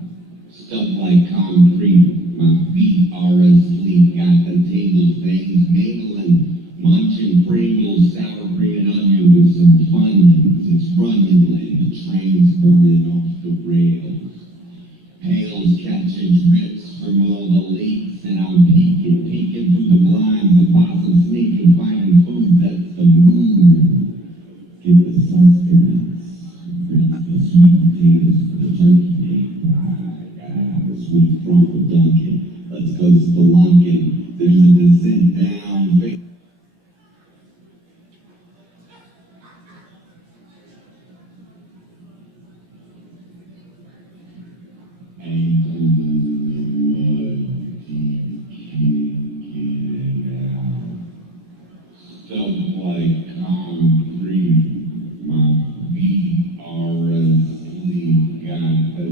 Stuff like concrete, my feet are asleep. Got the tingles, veins mingling. Munching Pringles, sour cream and onion with some Funyuns. It's Runyon land, the train's burning off the rails. Pails catching drips from all the leaks, and I'm peeking through the blinds. The possum sneaking, finding food that's the mood. Get the sustenance. Rinse the sweet potatoes for the turkey day pie. Gotta have a sweet crumble dunkin'. Let's go spelunking. There's a descent down. Ankle in the mud, deep, can't get it out. Stuff like concrete, my feet are asleep, got the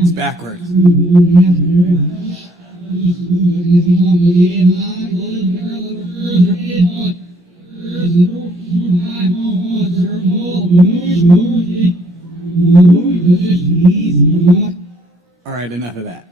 It's backwards. All right, enough of that.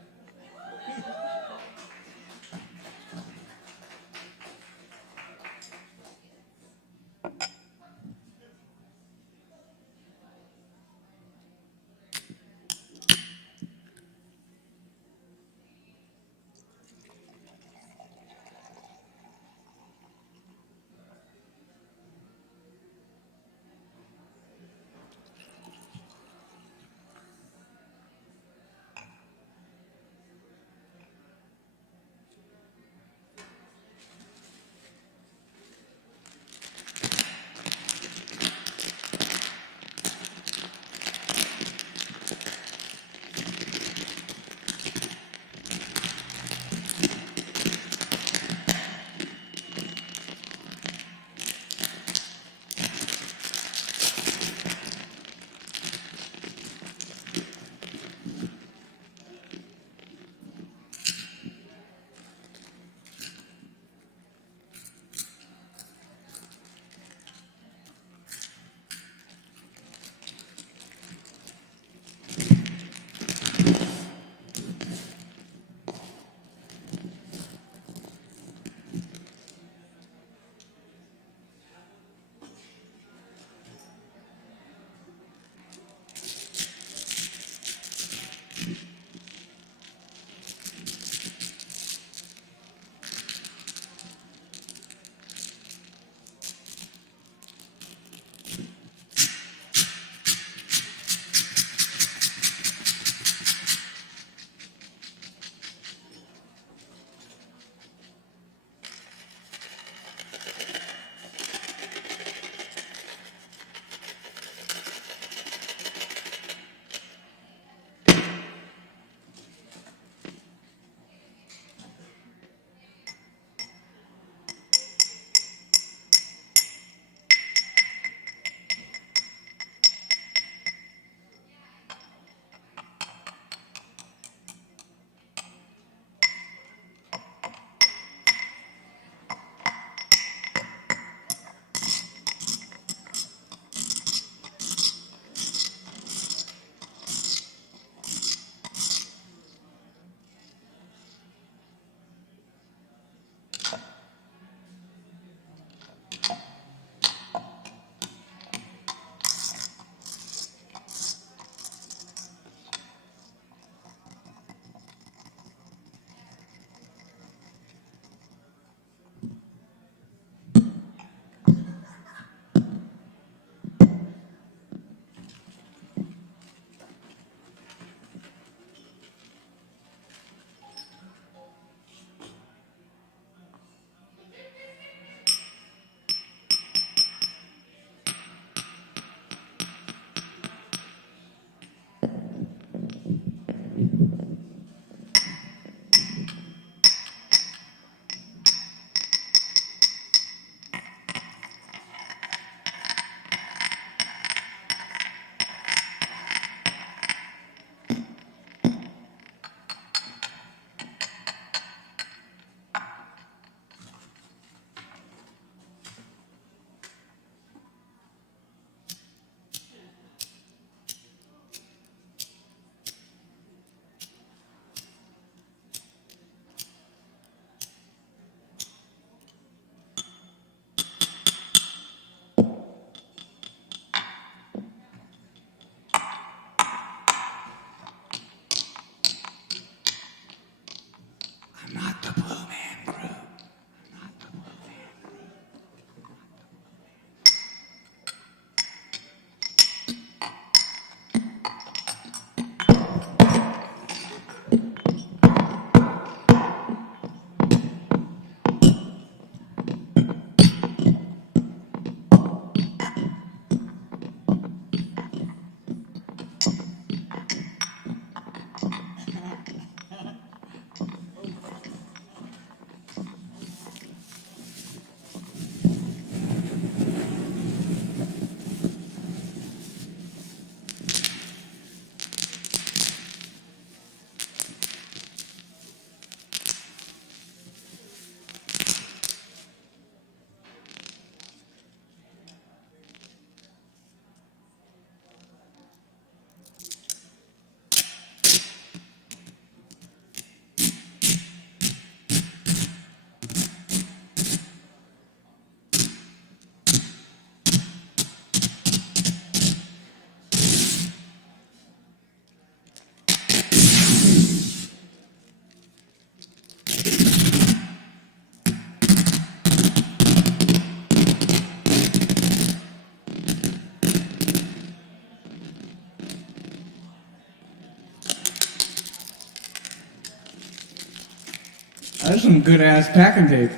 That's some good ass packing tape.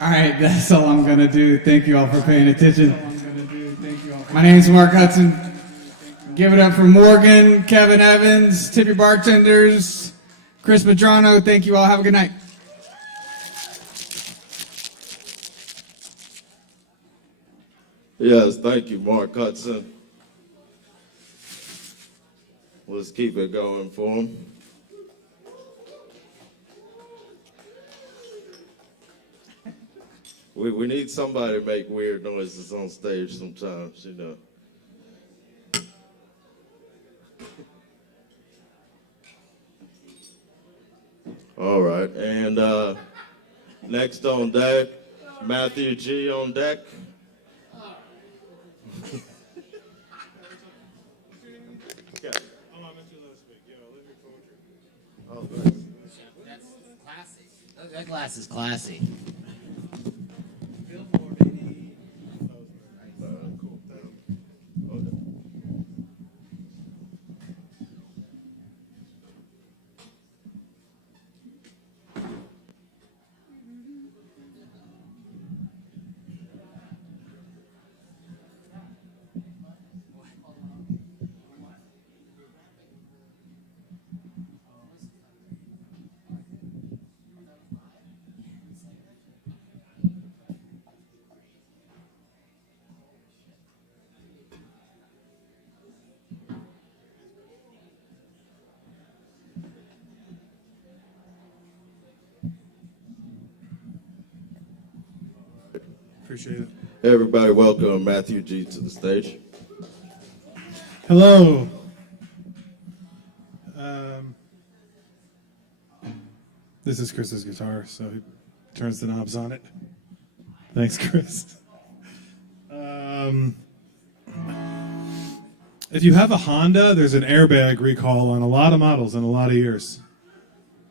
All right, that's all I'm gonna do. Thank you all for paying attention. My name's Mark Hudson. Give it up for Morgan, Kevin Evans, tip your bartenders, Chris Medrano. Thank you all. Have a good night. Yes, thank you, Mark Hudson. Let's keep it going for him. We need somebody to make weird noises on stage sometimes, you know. All right, and next on deck, Matthew G on deck. That glass is classy. Appreciate it. Everybody welcome Matthew G to the stage. Hello. This is Chris's guitar, so he turns the knobs on it. Thanks, Chris. If you have a Honda, there's an airbag recall on a lot of models in a lot of years.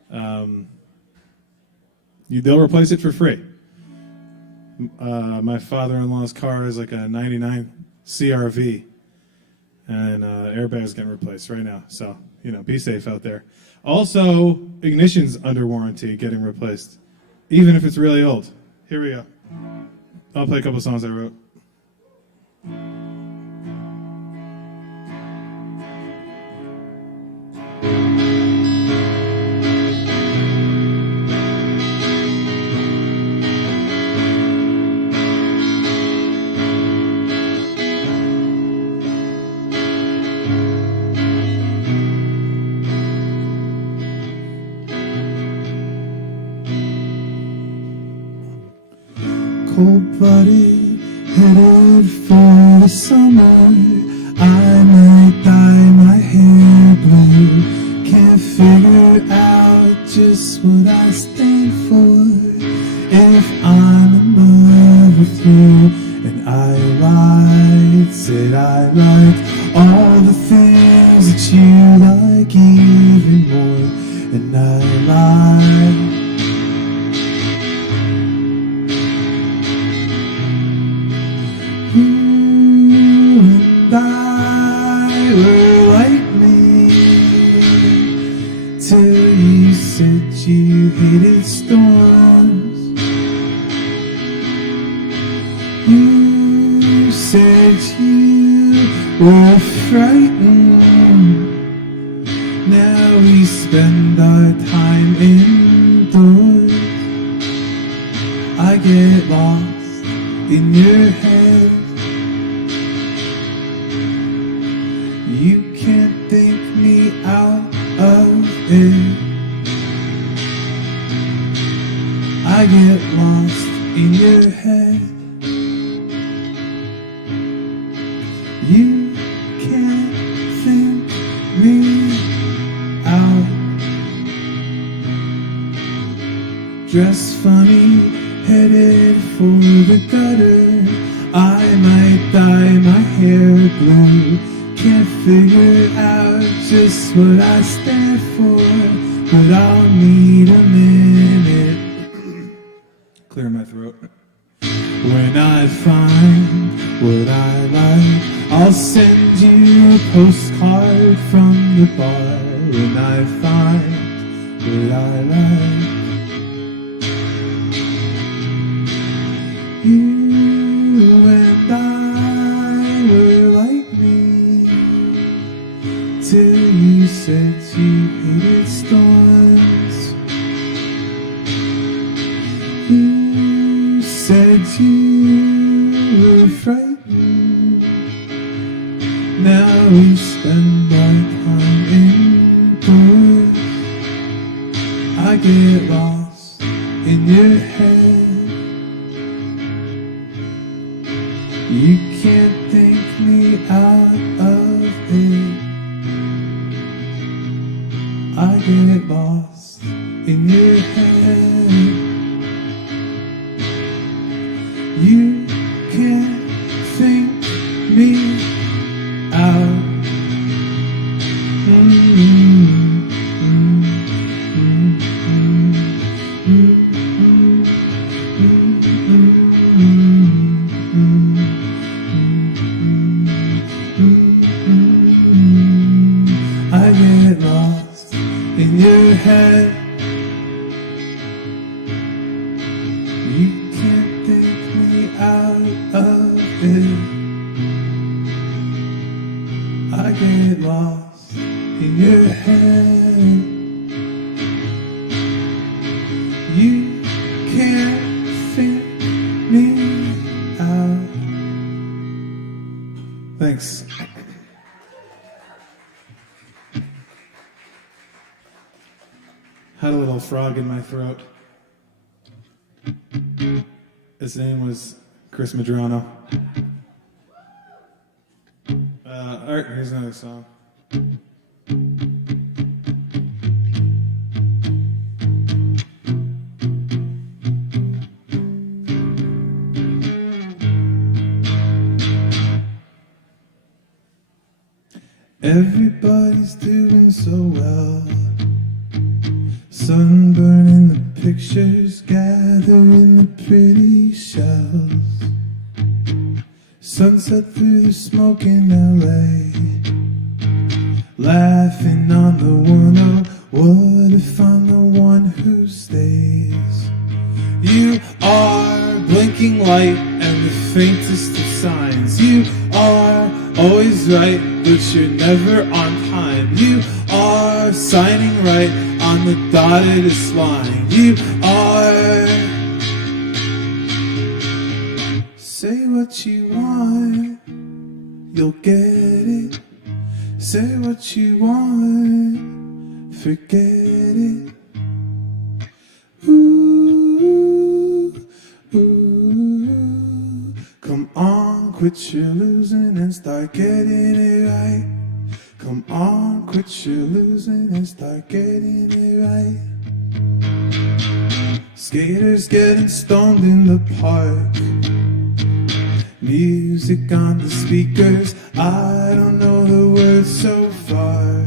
They'll replace it for free. My father-in-law's car is like a 99 CRV, and airbag's getting replaced right now. So, you know, be safe out there. Also, ignition's under warranty, getting replaced, even if it's really old. Here we go. I'll play a couple songs I wrote. Cold-blooded, headed for the summer. I might dye my hair blue. Can't figure out just what I stand for. If I'm in love with you, and I said I like all the things that you like even more, and I lied. I were like me till you said you hated storms. You said you were frightened. Now we spend our time indoors. I get lost in your head. You can't think me out of it. I get lost in your head. You can't think me out. Dressed funny, headed for the gutter. I might dye my hair blue. Can't figure out just what I stand for, but I'll need a minute. Clear my throat. When I find what I like, I'll send you a postcard from the bar. and I find what I like. You and I were like me till you said you hated storms. You said you were frightened. Now we spend our time indoors. I get lost in your head. You can't think me out of it. I get lost in your head. You can't think me out. I get lost in your head. You can't think me out of it. I get lost in your head. You can't think me out. Thanks. Had a little frog in my throat. His name was Chris Medrano. Alright, here's another song. Everybody's doing so well. Sunburn in the pictures, gathering the pretty shells. Sunset through the smoke in LA. Laughing on the 1-0. What if I'm the one who stays? You are blinking light and the faintest of signs. You are always right, but you're never on time. You are signing right on the dotted line. You are. Say what you want, you'll get it. Say what you want, forget it. Ooh, ooh. Come on, quit your losing and start getting it right. Come on, quit your losing and start getting it right. Skaters getting stoned in the park. Music on the speakers, I don't know the words so far.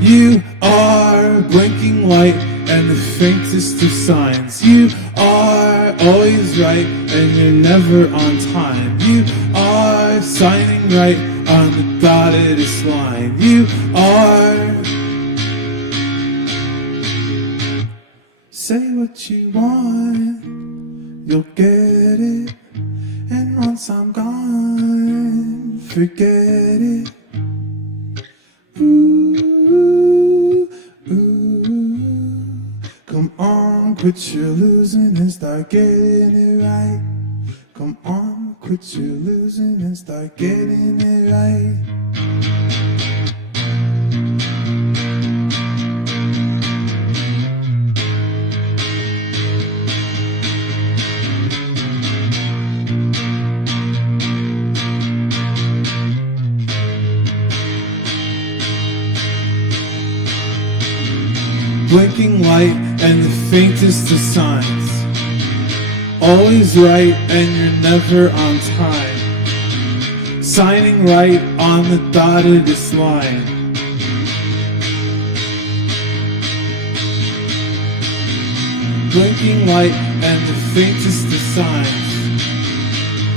You are blinking light and the faintest of signs. You are always right and you're never on time. You are signing right on the dotted line. You are. Say what you want, you'll get it. And once I'm gone, forget it. Ooh, ooh. Come on, quit your losing and start getting it right. Come on, quit your losing and start getting it right. Blinking light and the faintest of signs. Always right and you're never on time. Signing right on the dotted line. Blinking light and the faintest of signs.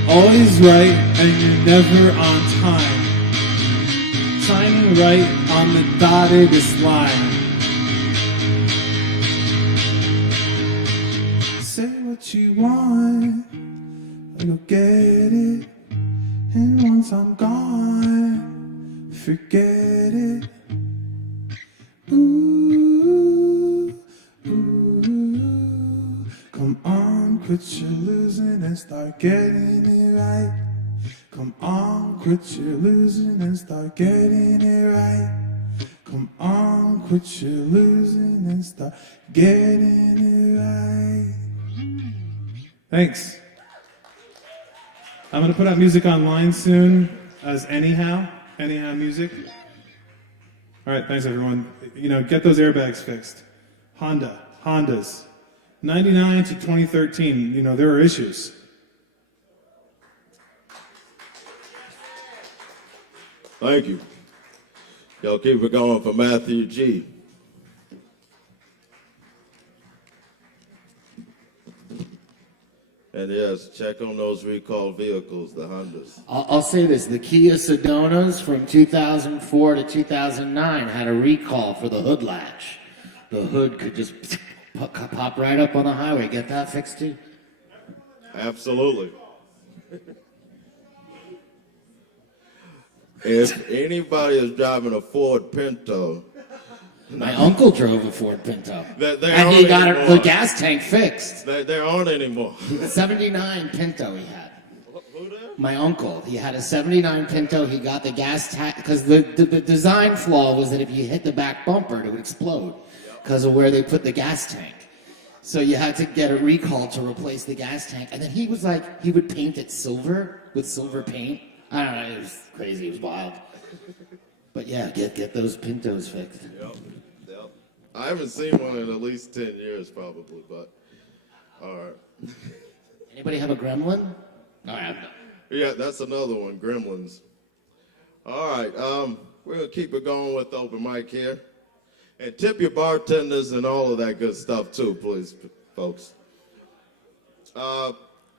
Always right and you're never on time. Signing right on the dotted line. Say what you want, you'll get it. And once I'm gone, forget it. Ooh, ooh. Come on, quit your losing and start getting it right. Come on, quit your losing and start getting it right. Come on, quit your losing and start getting it right. Thanks. I'm going to put out music online soon as Anyhow Music. All right, thanks everyone. You know, get those airbags fixed. Hondas. 99 to 2013, you know, there are issues. Thank you. Y'all keep it going for Matthew G. And yes, check on those recalled vehicles, the Hondas. I'll say this, the Kia Sedonas from 2004 to 2009 had a recall for the hood latch. The hood could just pop right up on the highway. Get that fixed too? Absolutely. If anybody is driving a Ford Pinto, my uncle drove a Ford Pinto, and he got the gas tank fixed. There aren't anymore. 79 Pinto he had. Who there? My uncle, he had a 79 Pinto. He got the gas tank because the design flaw was that if you hit the back bumper, it would explode because of where they put the gas tank. So you had to get a recall to replace the gas tank. And then he was like, he would paint it silver with silver paint. I don't know, it was crazy, it was wild. But yeah, get those Pintos fixed. Yep. I haven't seen one in at least 10 years probably, but all right. Anybody have a gremlin? No, I have not. Yeah, that's another one, Gremlins. All right, we're gonna keep it going with the open mic here. And tip your bartenders and all of that good stuff too, please, folks.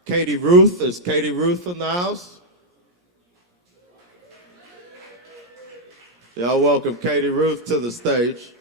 Katie Ruth, is Katie Ruth in the house? Y'all welcome Katie Ruth to the stage.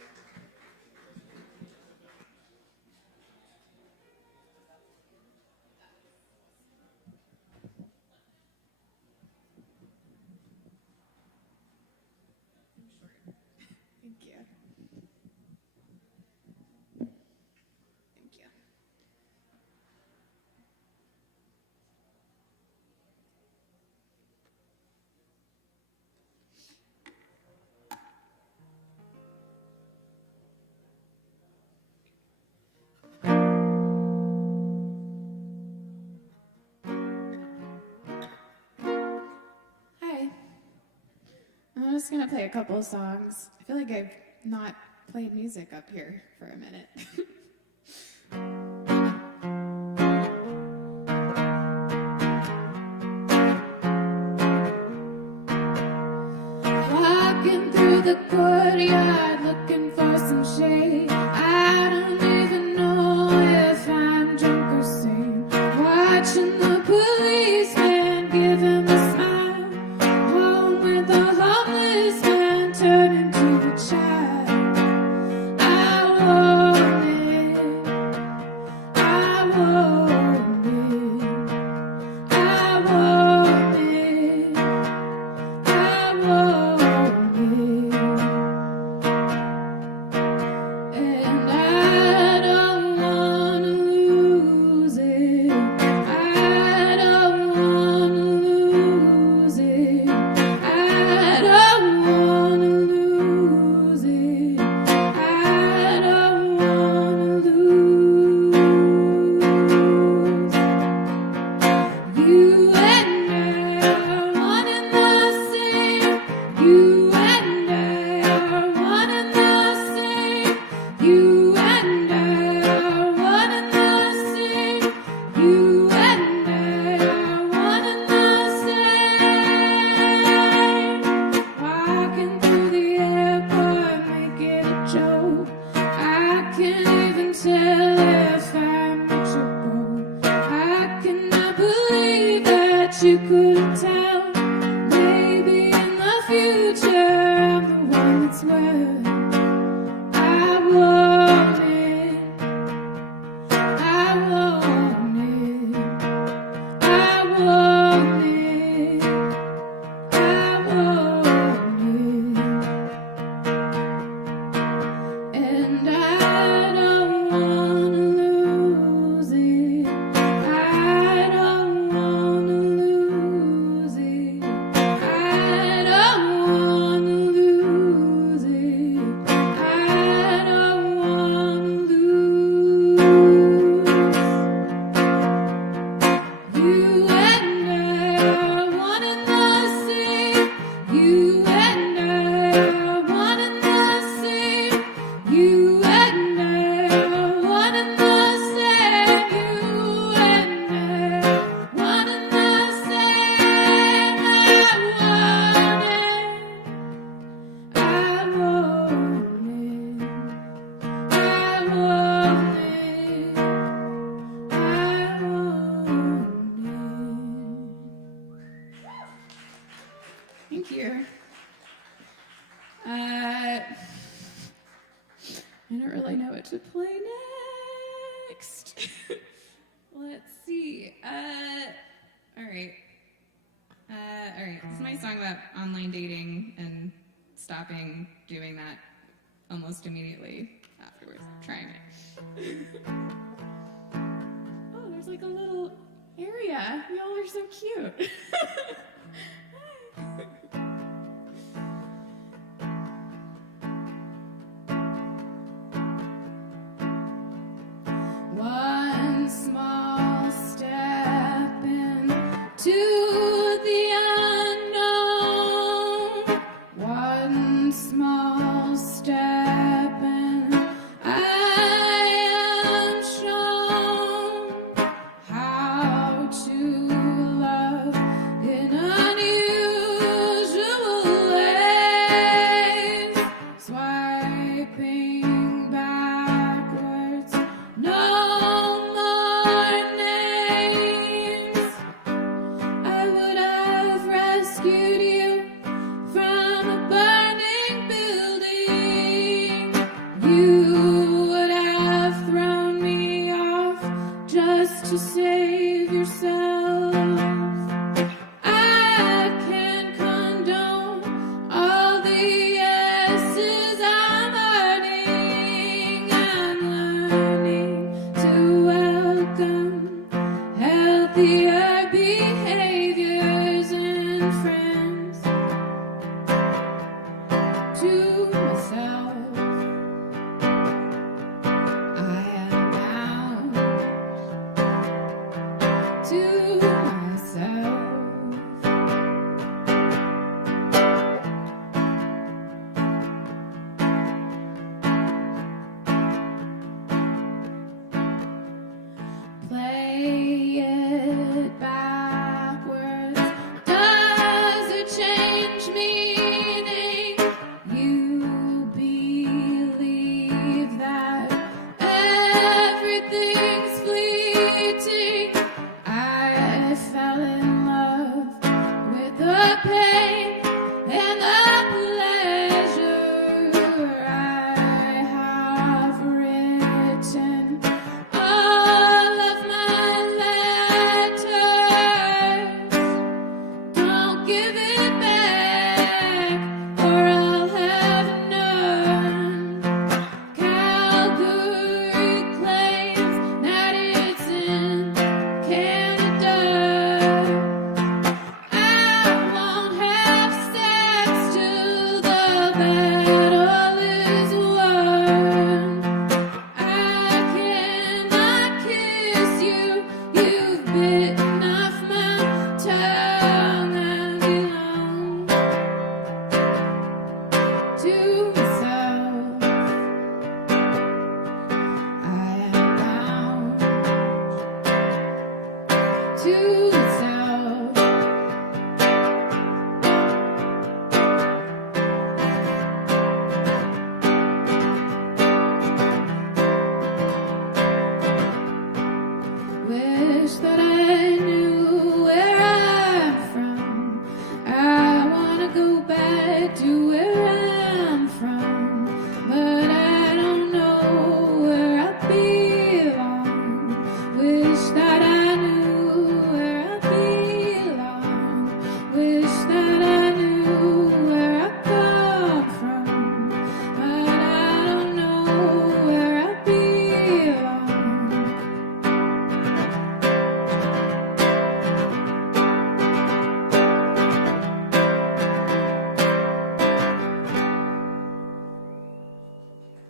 I'm just gonna play a couple of songs. I feel like I've not played music up here for a minute. Walking through the courtyard looking for some shade. I don't even know if I'm drunk or sane. Watching the policeman give him a smile. Home with the homeless man turn into a child. I want it. I want it. I want it. I want it. And I don't wanna lose it. I don't wanna lose it. I don't wanna lose it. I don't wanna lose. You and I are one and the same. You and I are one and the same. You and I are one and the same. You and I are one and the same. Walking through the airport, make it a joke. I can't even tell if I'm rich or broke. I cannot believe that you couldn't tell. Maybe in the future I'm the one that's online dating and stopping doing that almost immediately afterwards, trying it. Oh, there's like a little area. Y'all are so cute. One small step into the unknown. One small step and I am shown how to love in unusual ways. Swiping backwards, no more names. I would have rescued you from a burning building. You would have thrown me off just to save yourself. I can't condone all the yeses I'm earning. I'm learning to welcome healthier behaviors and friends to myself. I am bound to myself. Play it backwards. Does it change meaning? You believe that everything's fleeting. I fell in love with the pain and the pleasure. I have written all of my letters. Don't give it back, or I'll have none. Calgary claims that it's in Canada. I won't have sex till the battle is won. I cannot kiss you, you've bitten off my tongue. I belong to myself. I am bound to myself. Wish that I knew where I'm from. I wanna go back to where I'm from, but I don't know where I belong. Wish that I knew where I belong. Wish that I knew where I come from, but I don't know where I belong.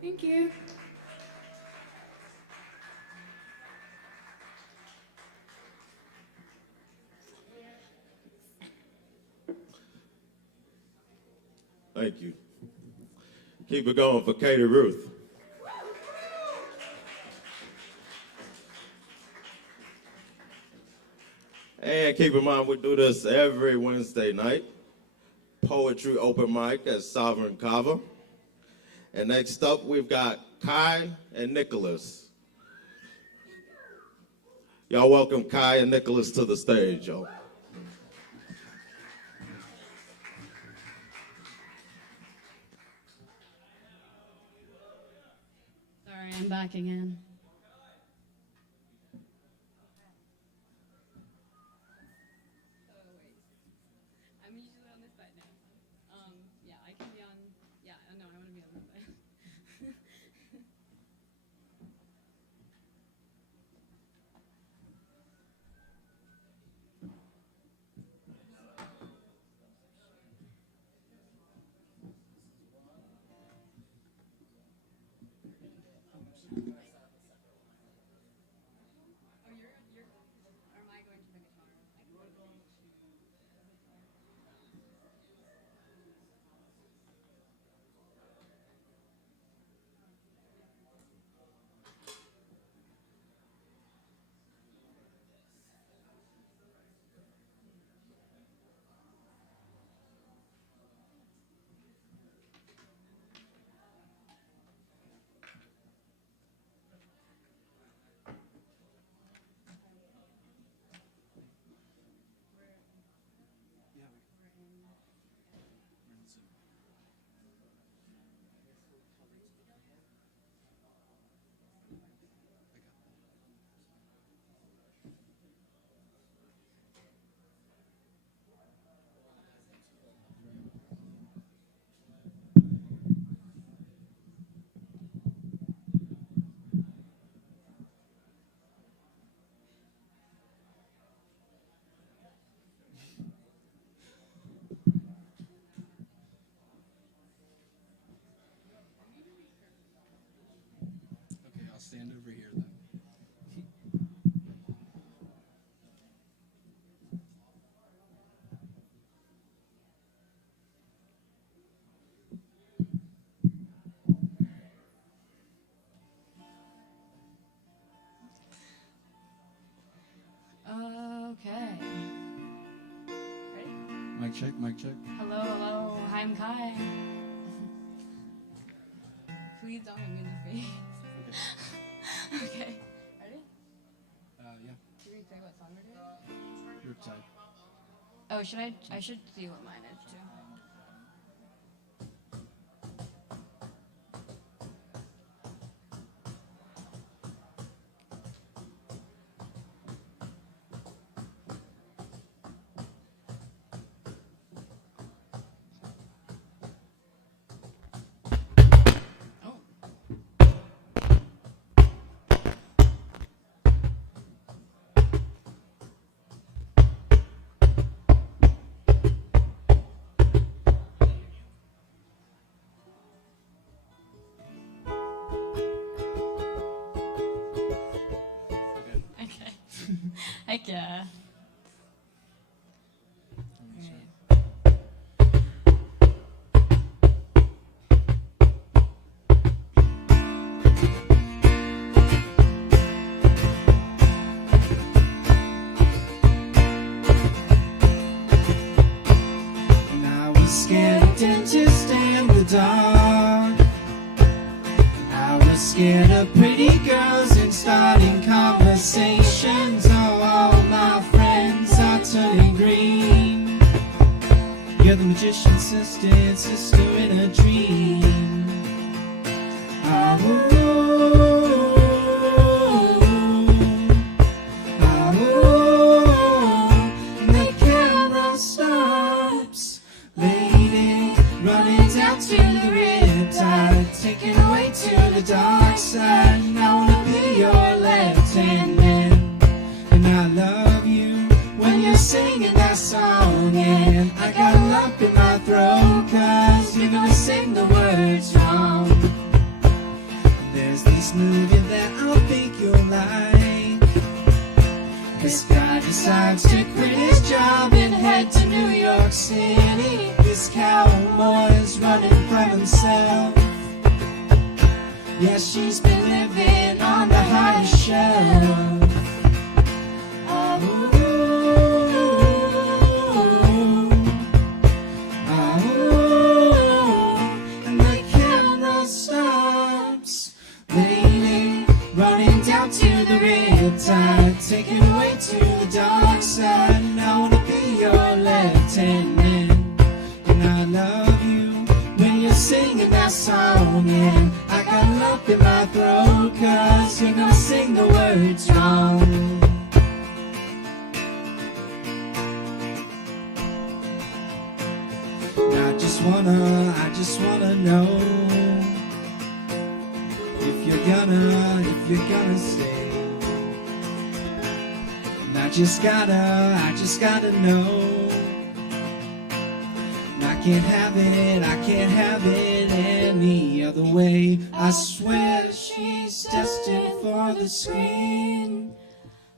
Thank you. Thank you. Keep it going for Katie Ruth. And keep in mind, we do this every Wednesday night. Poetry open mic at Sovereign Kava. And next up, we've got Kai and Nicholas. Y'all welcome Kai and Nicholas to the stage, y'all. Sorry, I'm back again. I'm usually on this side now. stand over here then. Okay. Ready? Mic check, mic check. Hello, hello. Hi, I'm Kai. Please don't hit me in the face. Okay. Ready? Yeah. Should we say what song we're doing? Riptide. Oh, I should see what mine is too. Okay. Heck yeah. And I was scared of dentist and the dark. I was scared of pretty girls and starting conversations. Oh, all my friends are turning green. You're the magician's sister in a dream. And the camera stops. Lady, running down to the riptide, taken away to the dark side. And I wanna be your left-hand man. And I love you when you're singing that song. And I got a lump in my throat, 'cause you're gonna sing the words wrong. There's this movie that I think you'll like. This guy decides to quit his job and head to New York City. This cowboy's running from himself. Yeah, she's been living on the highest shelf. And the camera stops. Lady, running down to the riptide, taken away to the dark side. And I wanna be your left-hand man. And I love you when you're singing that song. And I got a lump in my throat, 'cause you're gonna sing the words wrong. And I just wanna know if you're gonna stay. And I just gotta know. And I can't have it any other way. I swear she's destined for the screen.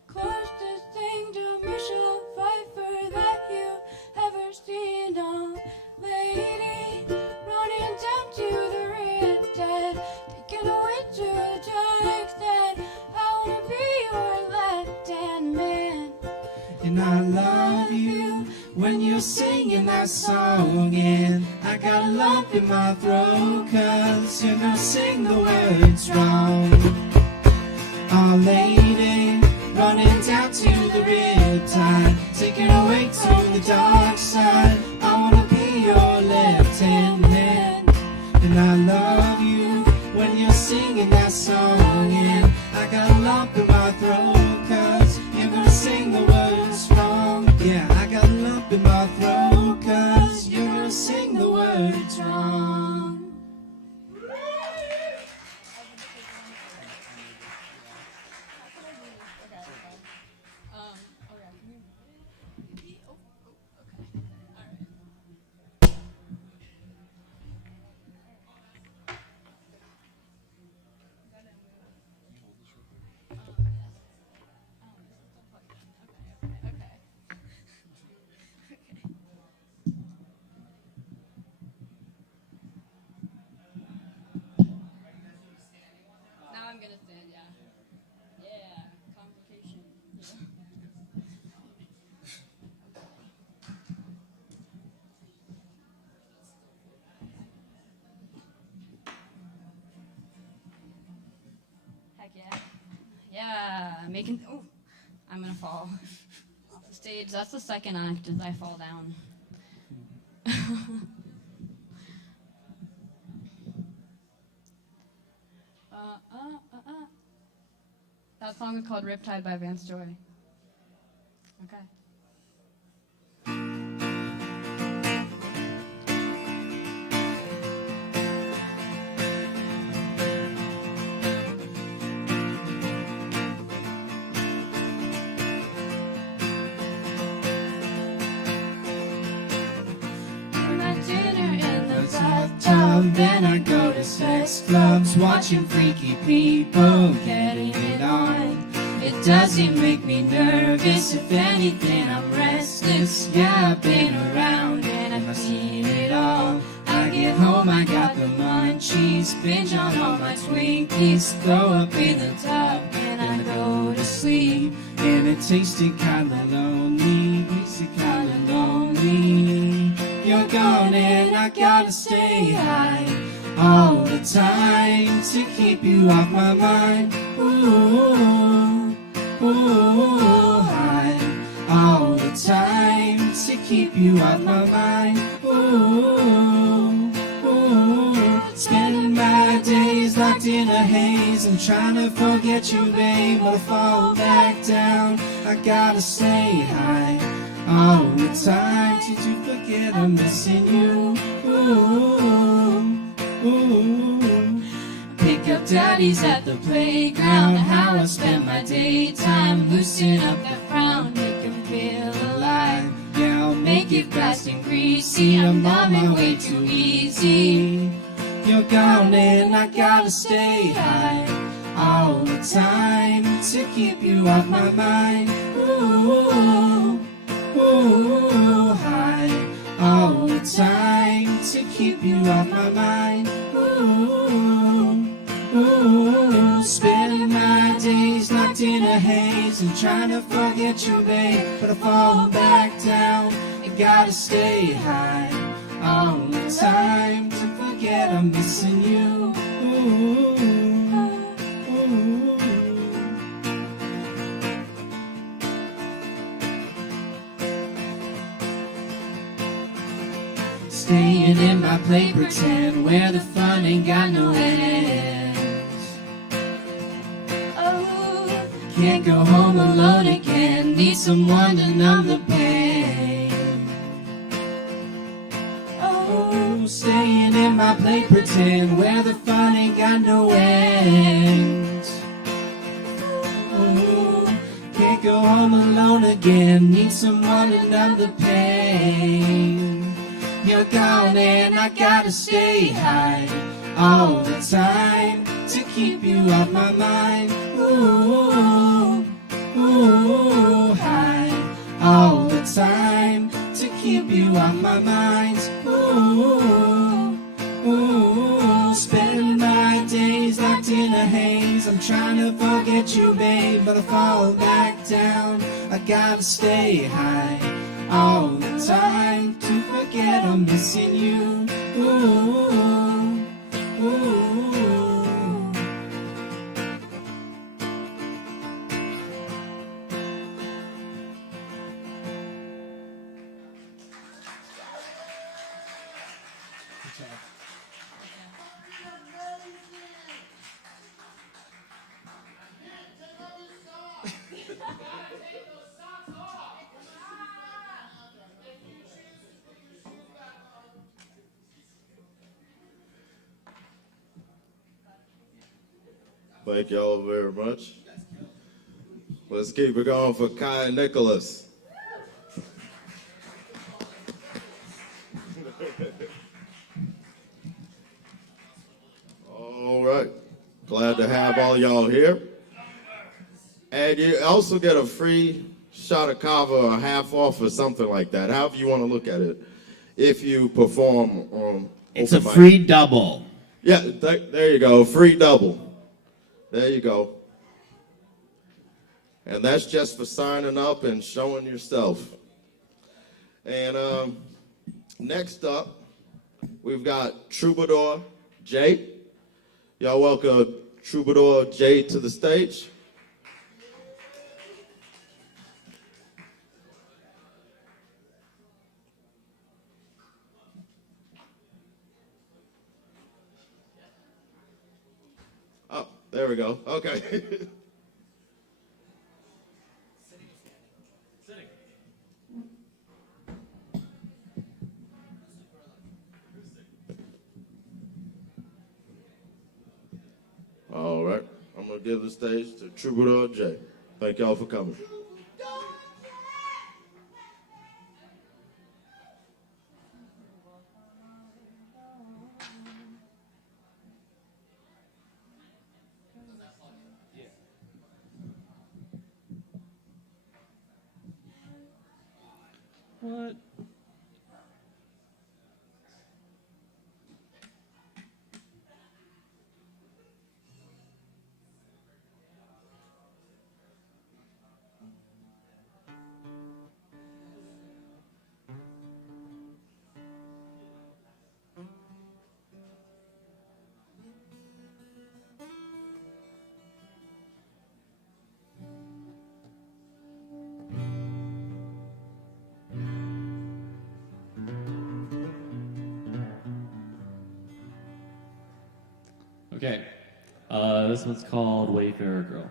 Closest thing to Michelle Pfeiffer that you've ever seen. Oh, lady, running down to the riptide, taken away to the dark side. I wanna be your left-hand man. And I love you when you're singing that song. And I got a lump in my throat, 'cause you're gonna sing the words wrong. Oh, lady, running down to the riptide, taken away to the dark side. I wanna be your left-hand man. And I love you when you're singing that song. And I got a lump in my throat, 'cause you're gonna sing the words wrong. Yeah, I got a lump in my throat, 'cause you're gonna sing the words wrong. Yeah, making. Oh, I'm gonna fall off the stage. That's the second act, as I fall down. That song is called Riptide by Vance Joy. Okay. Then I go to sex clubs, watching freaky people getting it on. It doesn't make me nervous, if anything I'm restless. Yeah, I've been around and I've seen it all. I get home, I got the munchies, binge on all my Twinkies, throw up in the tub and I go to sleep. And it tasted kinda lonely, greasy kinda lonely. You're gone and I gotta stay high all the time to keep you off my mind. Ooh, ooh, high all the time to keep you off my mind. Ooh, ooh, spending my days locked in a haze. I'm trying to forget you, babe, but I fall back down. I gotta stay high all the time. Did you forget I'm missing you? Ooh, ooh. Pick up daddies at the playground. How I spend my daytime. Loosen up that frown, make him feel alive. Yeah, I'll make it fast and greasy. I'm on my way too easy. You're gone and I gotta stay high all the time to keep you off my mind. Ooh, ooh, high all the time to keep you off my mind. Ooh, ooh, spending my days locked in a haze and trying to forget you, babe, but I fall back down. I gotta stay high all the time to forget I'm missing you. Ooh, ooh. Staying in my play pretend where the fun ain't got no end. Oh, can't go home alone again. Need someone to numb the pain. Oh, staying in my play pretend where the fun ain't got no end. Oh, can't go home alone again. Need someone to numb the pain. You're gone and I gotta stay high all the time to keep you off my mind. Ooh, ooh, high all the time to keep you off my mind. Ooh, ooh, spending my days locked in a haze. I'm trying to forget you, babe, but I fall back down. I gotta stay high all the time to forget I'm missing you. Ooh, ooh. Thank y'all very much. Let's keep it going for Kai and Nicholas. All right. Glad to have all y'all here. And you also get a free shot of Kava or half off or something like that, however you want to look at it, if you perform on It's a open mic. free double. Yeah, there you go, free double. There you go. And that's just for signing up and showing yourself. And next up, we've got Troubadour Jay. Y'all welcome Troubadour Jay to the stage. There we go. Okay. All right. I'm going to give the stage to Troubadour J. Thank y'all for coming. What? Okay, this one's called Wayfarer Girl.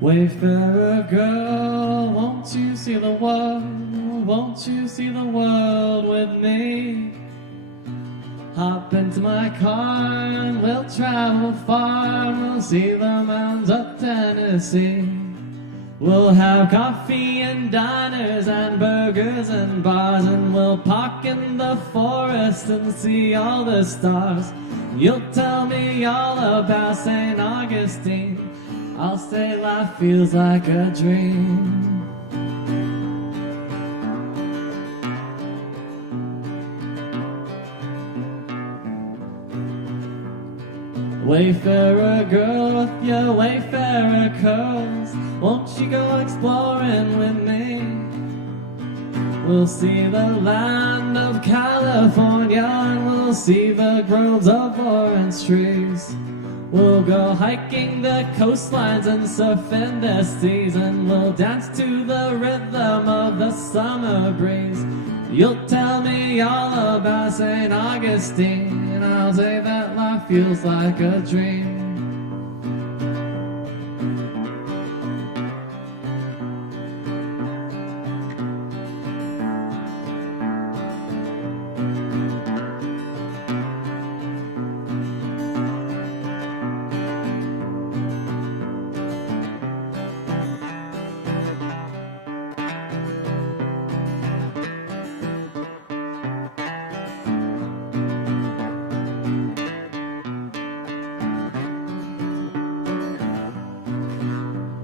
Wayfarer girl, won't you see the world? Won't you see the world with me? Hop into my car and we'll travel far. We'll see the mountains of Tennessee. We'll have coffee and diners and burgers and bars, and we'll park in the forest and see all the stars. You'll tell me all about St. Augustine. I'll say life feels like a dream. Wayfarer girl with your wayfarer curls, won't you go exploring with me? We'll see the land of California and we'll see the groves of orange trees. We'll go hiking the coastlines and surfing the seas, and we'll dance to the rhythm of the summer breeze. You'll tell me all about St. Augustine, and I'll say that life feels like a dream.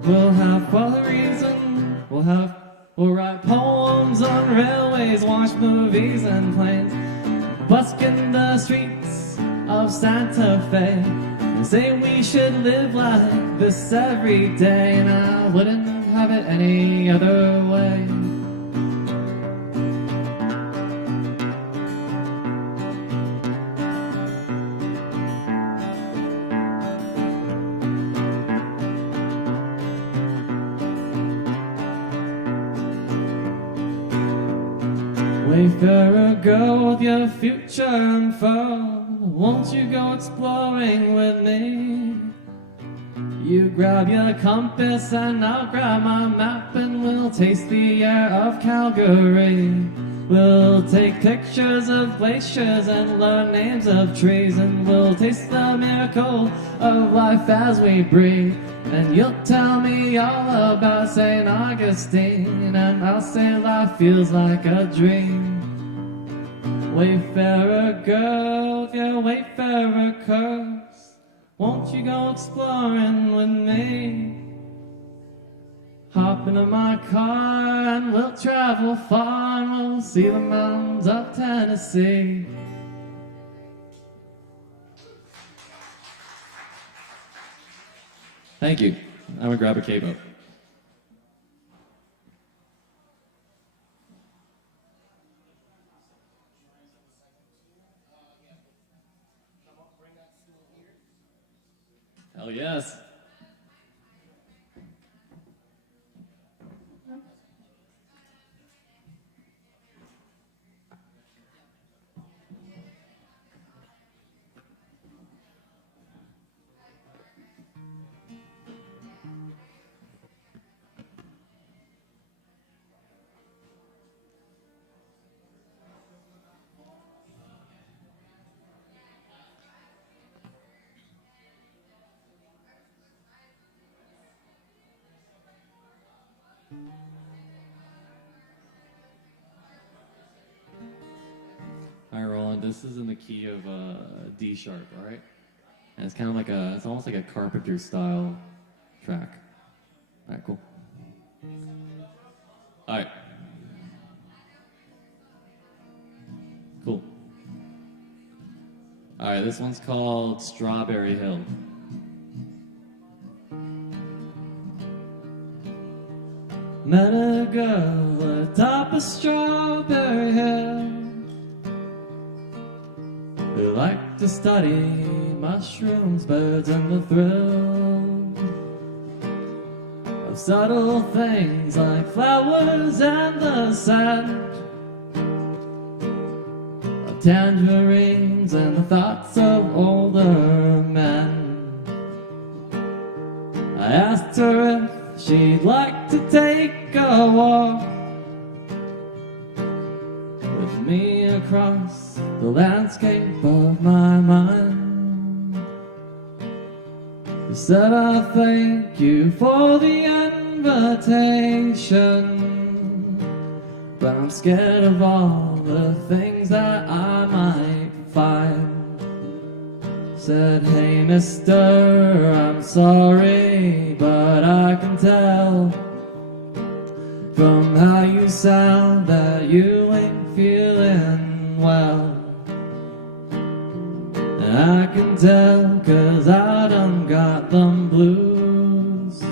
We'll have queries and we'll write poems on railways, watch movies and planes, busking the streets of Santa Fe. They say we should live like this every day, and I wouldn't have it any other way. Wayfarer girl with your future unfurled, won't you go exploring with me? You grab your compass and I'll grab my map, and we'll taste the air of Calgary. We'll take pictures of glaciers and learn names of trees, and we'll taste the miracle of life as we breathe. And you'll tell me all about St. Augustine, and I'll say life feels like a dream. Wayfarer girl with your wayfarer curves, won't you go exploring with me? Hop into my car and we'll travel far, and we'll see the mountains of Tennessee. Thank you. I'm gonna grab a K-boat. Hell yes. This is in the key of D sharp, all right? And it's kind of like it's almost like a Carpenter style track. All right, cool. All right. Cool. All right, this one's called Strawberry Hill. Met a girl atop a strawberry hill who liked to study mushrooms, birds, and the thrill of subtle things like flowers and the scent of tangerines and the thoughts of older men. I asked her if she'd like to take a walk with me across the landscape of my mind. She said, I thank you for the invitation, but I'm scared of all the things that I might find. Said, hey mister, I'm sorry, but I can tell from how you sound that you ain't feeling well. And I can tell 'cause I done got them blues.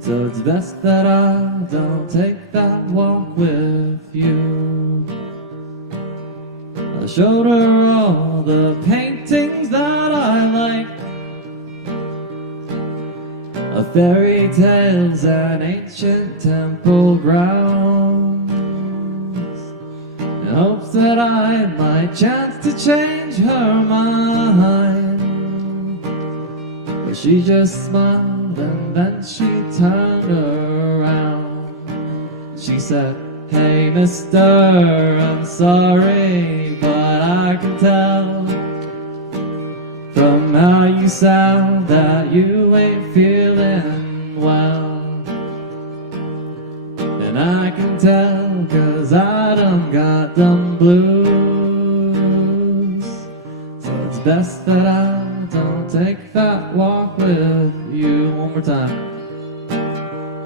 So it's best that I don't take that walk with you. I showed her all the paintings that I like, of fairy tales and ancient temple grounds, in hopes that I might chance to change her mind. But she just smiled and then she turned around. She said, hey mister, I'm sorry, but I can tell from how you sound that you ain't feeling well. And I can tell 'cause I done got them blues. So it's best that I don't take that walk with you. One more time.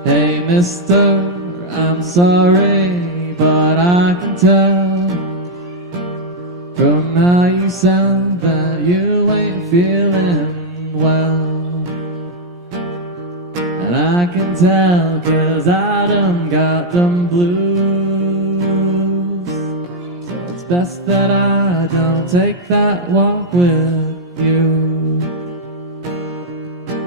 Hey mister, I'm sorry, but I can tell from how you sound that you ain't feeling well. And I can tell 'cause I done got them blues. So it's best that I don't take that walk with you.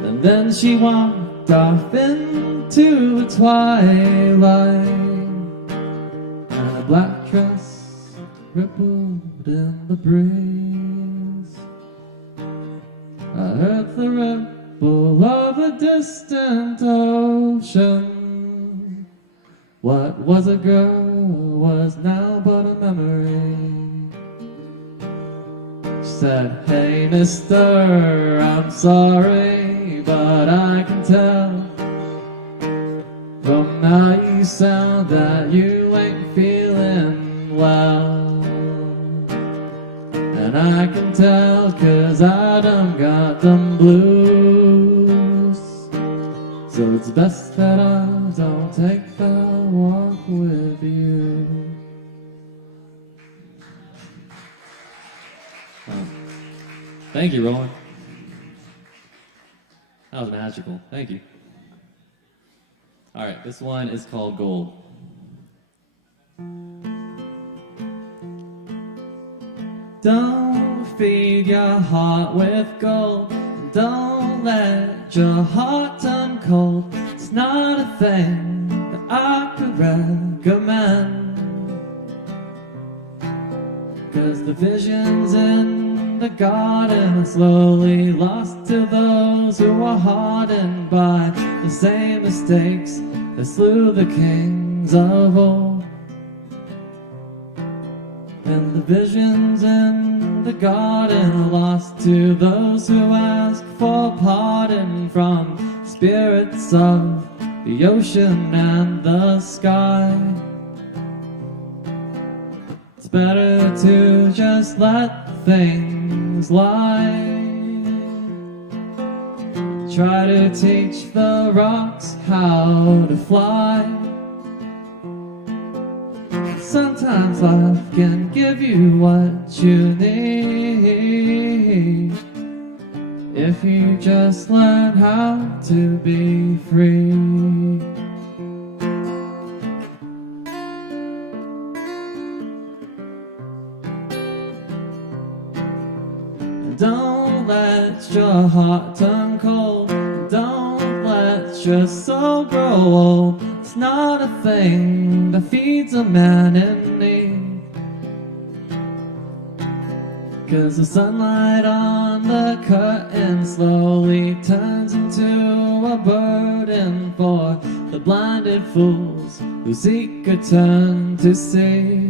And then she walked off into the twilight, and a black dress rippled in the breeze. I heard the ripple of a distant ocean. What was a girl was now but a memory. She said, hey mister, I'm sorry, but I can tell from how you sound that you ain't feeling well. And I can tell 'cause I done got them blues. So it's best that I don't take that walk with you. Thank you, Roland. That was magical. Thank you. All right, this one is called Gold. Don't feed your heart with gold. Don't let your heart turn cold. It's not a thing that I could recommend. 'Cause the visions in the garden are slowly lost to those who are hardened by the same mistakes that slew the kings of old. And the visions in the garden are lost to those who ask for pardon from spirits of the ocean and the sky. It's better to just let things lie. Try to teach the rocks how to fly. Sometimes life can give you what you need if you just learn how to be free. Don't let your heart turn cold. Don't let your soul grow old. It's not a thing that feeds a man in need. 'Cause the sunlight on the curtain slowly turns into a burden for the blinded fools who seek a turn to see.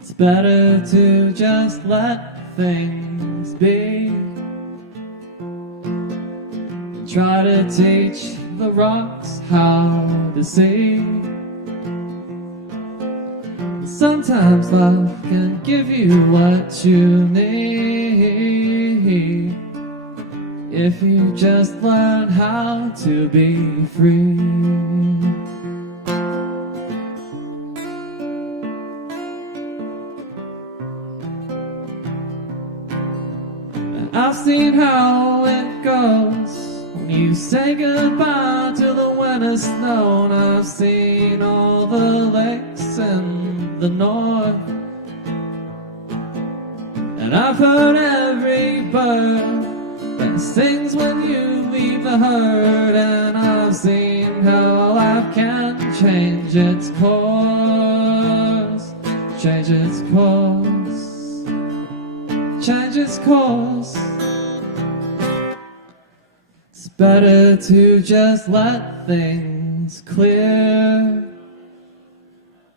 It's better to just let things be. Try to teach the rocks how to see. Sometimes life can give you what you need if you just learn how to be free. I've seen how it goes when you say goodbye to the winter snow. And I've seen all the lakes in the north, and I've heard every bird that sings when you leave the herd. And I've seen how life can change its course, change its course, change its course. It's better to just let things clear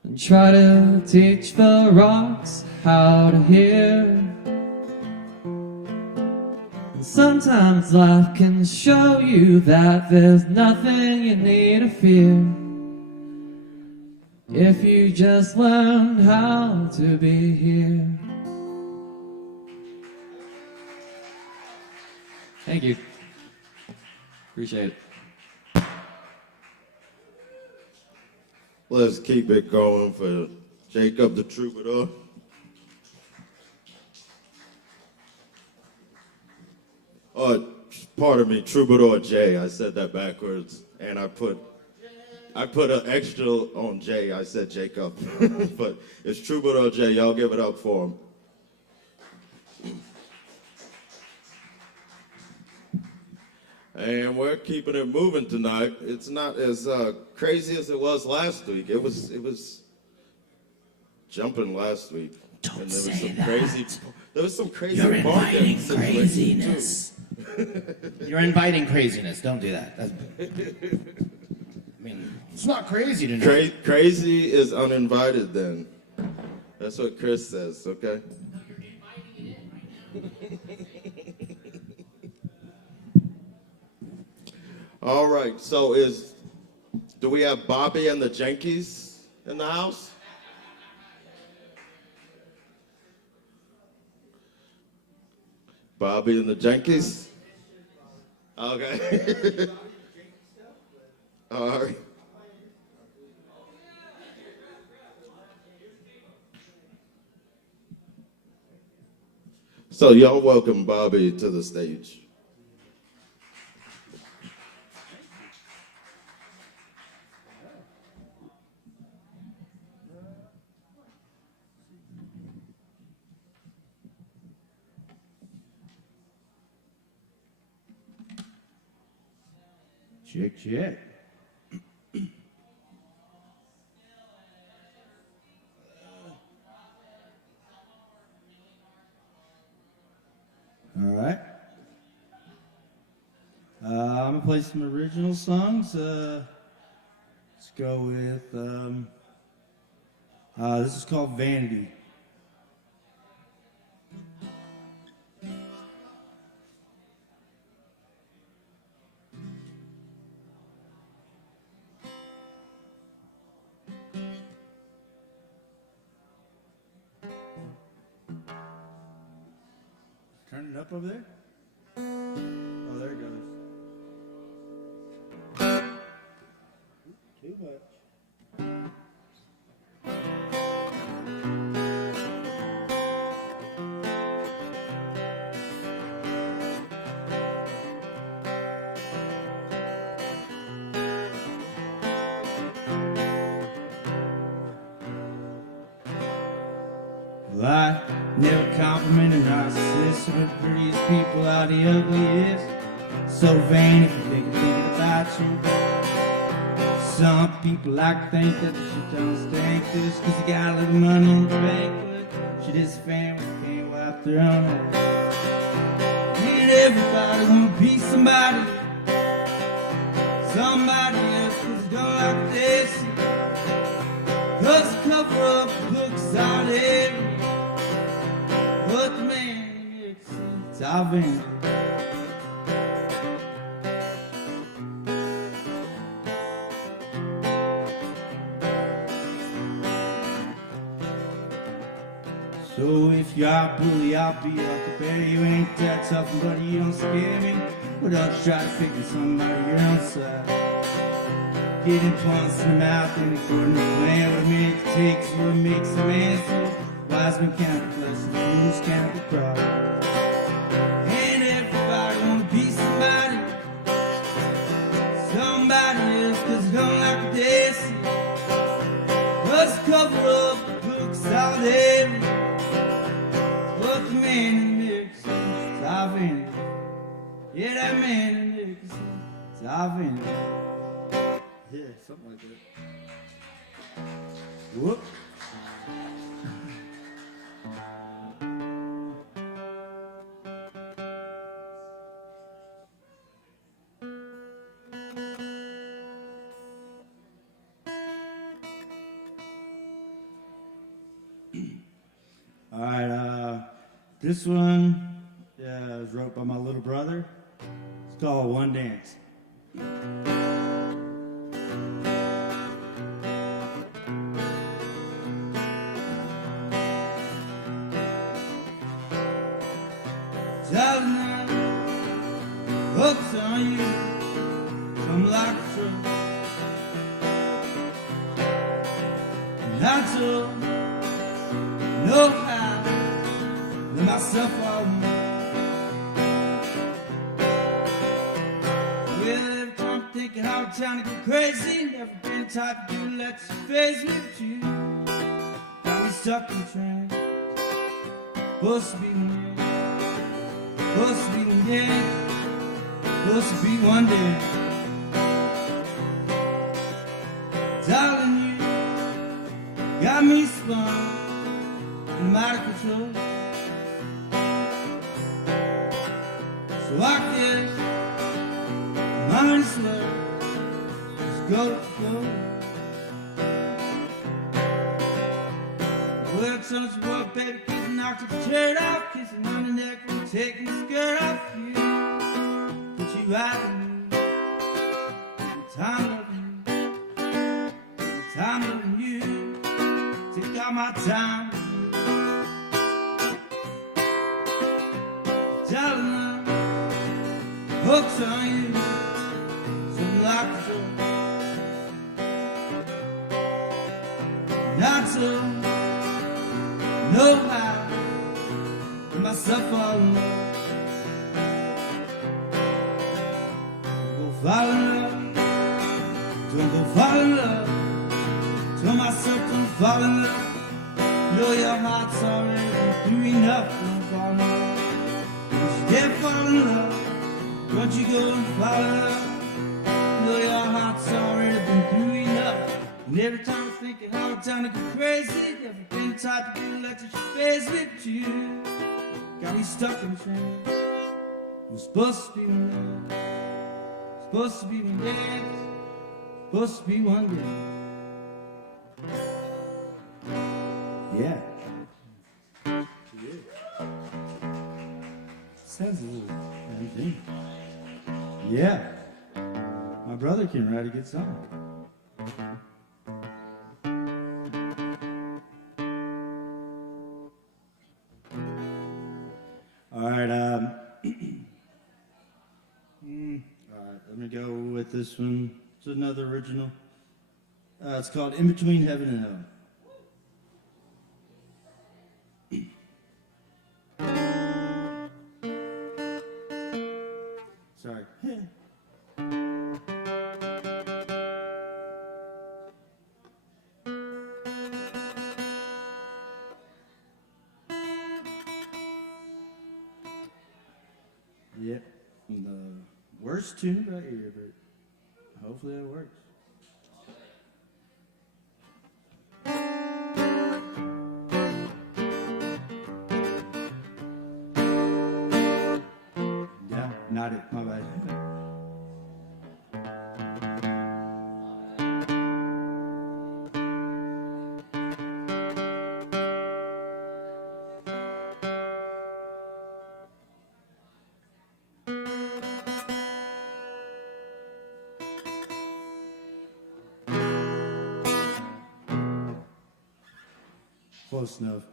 and try to teach the rocks how to hear. And sometimes life can show you that there's nothing you need to fear if you just learn how to be here. Thank you. Appreciate it. Let's keep it going for Jacob the Troubadour. Oh, pardon me, Troubadour J. I said that backwards, and I put an extra on J. I said Jacob, but it's Troubadour J. Y'all give it up for him. And we're keeping it moving tonight. It's not as crazy as it was last week. It was jumping last week. Don't and there say was some that. There was some crazy. You're inviting situations, craziness. too. You're inviting craziness. Don't do that. I mean, it's not crazy tonight. Crazy is uninvited. Then that's what Chris says. Okay. All right, so do we have Bobby and the Jankies in the house? Bobby and the Jankies? Okay. All right. So y'all welcome Bobby to the stage. Check. All right. I'm gonna play some original songs. Let's go with this is called Vanity. Turn it up over there. Oh, there it goes. Too much. Well, I never complimented narcissists or the prettiest people are the ugliest. So vain if you think about you. Some people like to think that the shit don't stink just cause you got a little money in the bank, but shit is family, can't wipe their own ass. And everybody wanna be somebody else cause they don't like this. Cause the cover of the book's out there. What the man it's our vanity. So if you're a bully, I'll be up to bear. You ain't that tough, buddy, you don't scare me. But don't try to figure somebody your own side. Getting punched in the mouth and according to plan. What a minute takes, what makes a man so. Wise men can't be blessed, fools can't be proud. And everybody wanna be somebody else cause they don't like what they see. Cause the cover of the book's out there. What the man in the mirror says, it's our vanity. Yeah, that man in the mirror says, it's our vanity. Yeah, something like that. Whoop. All right, this one was wrote by my little brother. It's called One Dance. Jasmine, hooks on you, come like a truck. Not to know how to myself on. Well, every time I'm thinking how I'm trying to go crazy, never been type to do let you face me, but you got me stuck in the train. Supposed to be one day, supposed to be one day, supposed to be one day. Darling, you got me spun and I'm out of control. So I guess I'm in slow. Just go. Well, don't you work, baby, kissing, knocked your shirt off, kissing on the neck, and taking the skirt off you. Put you out of me. Time loving you. Take all my time. Darling, hooks on you, something like a drug. Not to know how to myself all alone. Don't go fall in love, don't go fall in love. Tell myself don't fall in love. Know your heart's already through enough. Don't fall in love. Can't fall in love, don't you go and fall in love. Know your heart's already been through enough. And every time I'm thinking how I'm trying to go crazy, never been the type to do let you face me, but you got me stuck in the train. It was supposed to be one day, supposed to be one day, supposed to be one day. Yeah. Sounds a little thing. Yeah. My brother can write a good song. All right, all right, let me go with this one. It's another original. It's called In Between Heaven and Hell. Sorry. Yep, the worst tune right here, but hopefully it works. Yeah, not it, my bad. Close enough.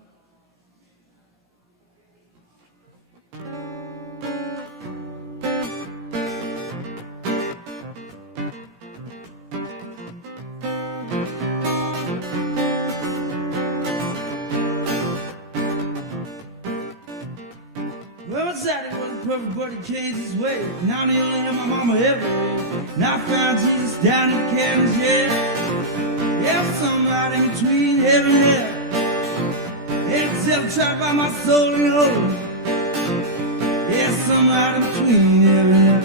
Well, it's Saturday wasn't perfect, but he changed his way. Now I'm the only had my mama ever. Now I found Jesus down in Kansas, yeah. Yeah, somewhere in between heaven and hell. Except try to find my soul in hope. Yeah, somewhere in between heaven and hell.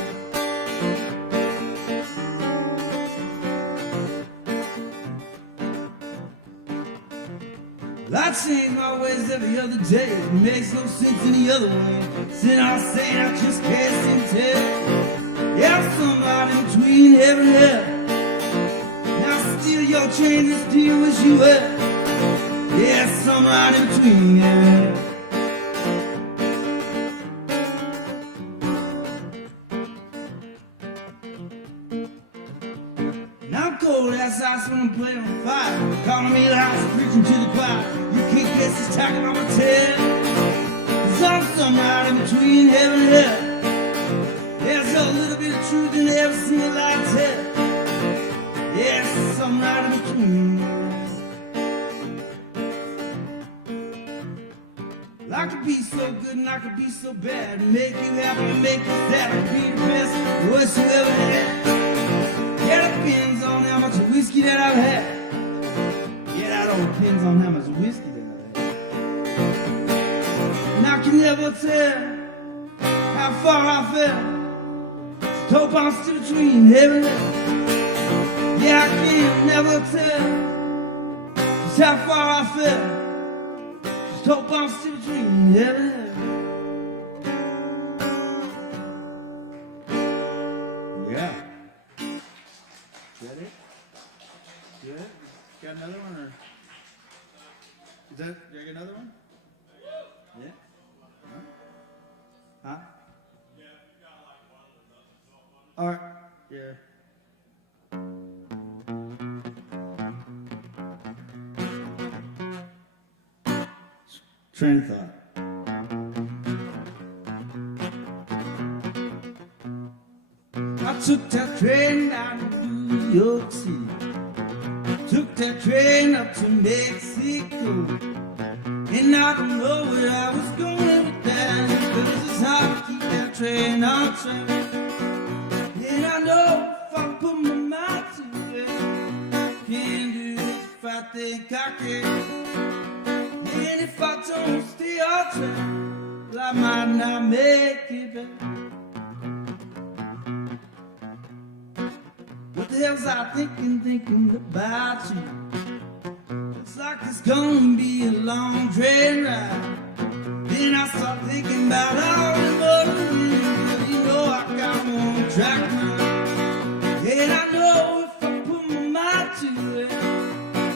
I change my ways every other day. It makes no sense any other way. Sin I say I just can't seem to tell. Yeah, somebody in between heaven and hell. Now steal your changes, do you wish you were? Yeah, somebody in between heaven and hell. Now I'm cold ass ice when I'm playing on fire. Calling me loud, preaching to the choir. You can't guess it's talking on my tail. 'Cause I'm somewhere in between heaven and hell. There's a little bit of truth in every single lie I tell. Yes, somewhere in between. I could be so good and I could be so bad. Make you happy and make you sad. I could be the best, the worst you ever had. Yeah, it depends on how much whiskey that I've had. Yeah, that all depends on how much whiskey that I've had. And I can never tell how far I fell. Just hope I'm still between heaven and hell. Yeah, I can never tell just how far I fell. Just hope I'm still between heaven and hell. Yeah. Is that it? Good? Got another one or? Is that, did I get another one? Yeah? Huh? Alright, yeah. Train of thought. I took that train down to New York City. Took that train up to Mexico. And I don't know where I was going with that. Cause it's hard to keep that train on track. And I know if I put my mind to it, can do it if I think I can. And if I don't stay on track, well, I might not make it back. What the hell's I thinking about you? Looks like it's gonna be a long train ride. Then I start thinking about all the motor wheels. You know I got one track mind. And I know if I put my mind to it,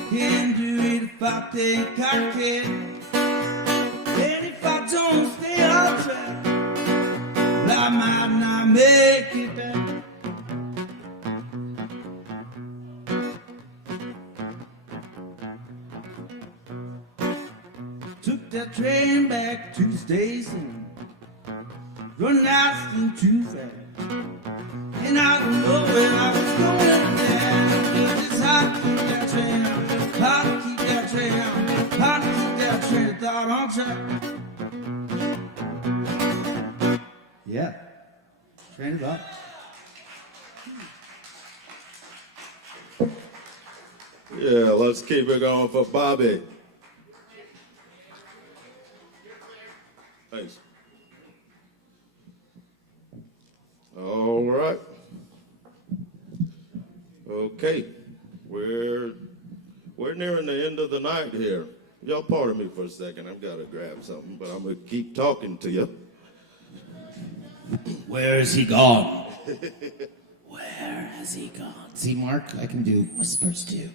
can do it if I think I can. And if I don't stay on track, well, I might not make it back. Took that train back to the station. running out too fast. And I don't know where I was going now. It's hot to keep that train out, hot to keep that train out, hot to keep that train of thought on track. Yeah, train of thought. Yeah, let's keep it going for Bobby. Thanks. All right. Okay, we're nearing the end of the night here. Y'all pardon me for a second. I've got to grab something, but I'm gonna keep talking to you. Where is he gone? Where has he gone? See, Mark, I can do whispers too.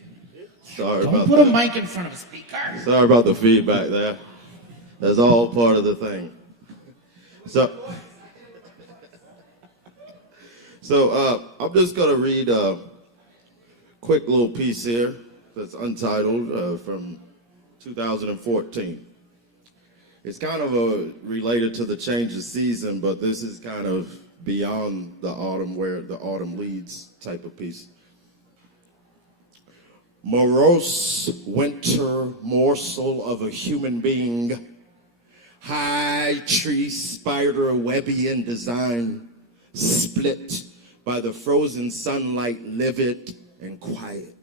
Sorry Don't about put that. a mic in front of a speaker. Sorry about the feedback there. That's all part of the thing. So I'm just going to read a quick little piece here that's untitled from 2014. It's kind of related to the change of season, but this is kind of beyond the autumn, where the autumn leads type of piece. Morose winter morsel of a human being, high tree spider Webbian design, split by the frozen sunlight, livid and quiet.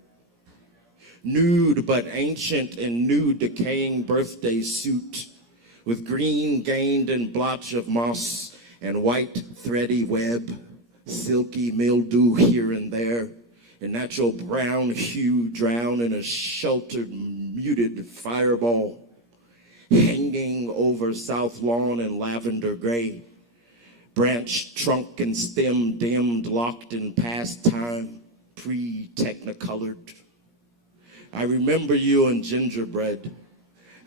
Nude but ancient in new decaying birthday suit, with green gained in blotch of moss and white thready web, silky mildew here and there, a natural brown hue drowned in a sheltered, muted fireball, hanging over south lawn in lavender gray, branch, trunk, and stem dimmed, locked in past time, pre-technicolored. I remember you in gingerbread.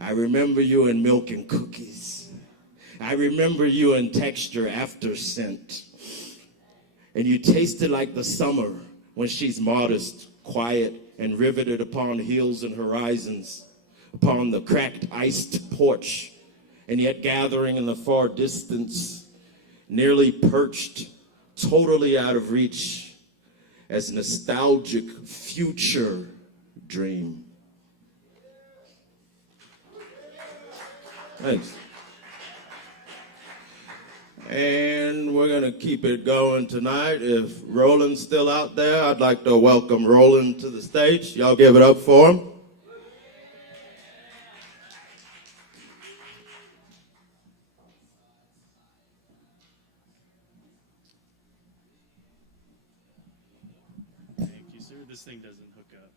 I remember you in milk and cookies. I remember you in texture after scent. And you tasted like the summer when she's modest, quiet, and riveted upon hills and horizons, upon the cracked iced porch, and yet gathering in the far distance, nearly perched, totally out of reach, as nostalgic future dream. Thanks. And we're going to keep it going tonight. If Roland's still out there, I'd like to welcome Roland to the stage. Y'all give it up for him. Thank you, sir. This thing doesn't hook up.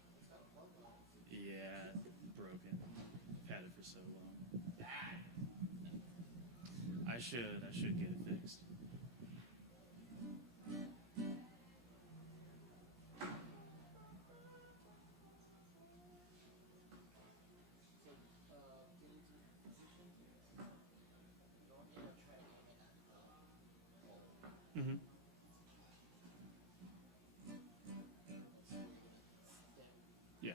Yeah, broken. Had it for so long. I should get it fixed. Mm-hmm. Yeah.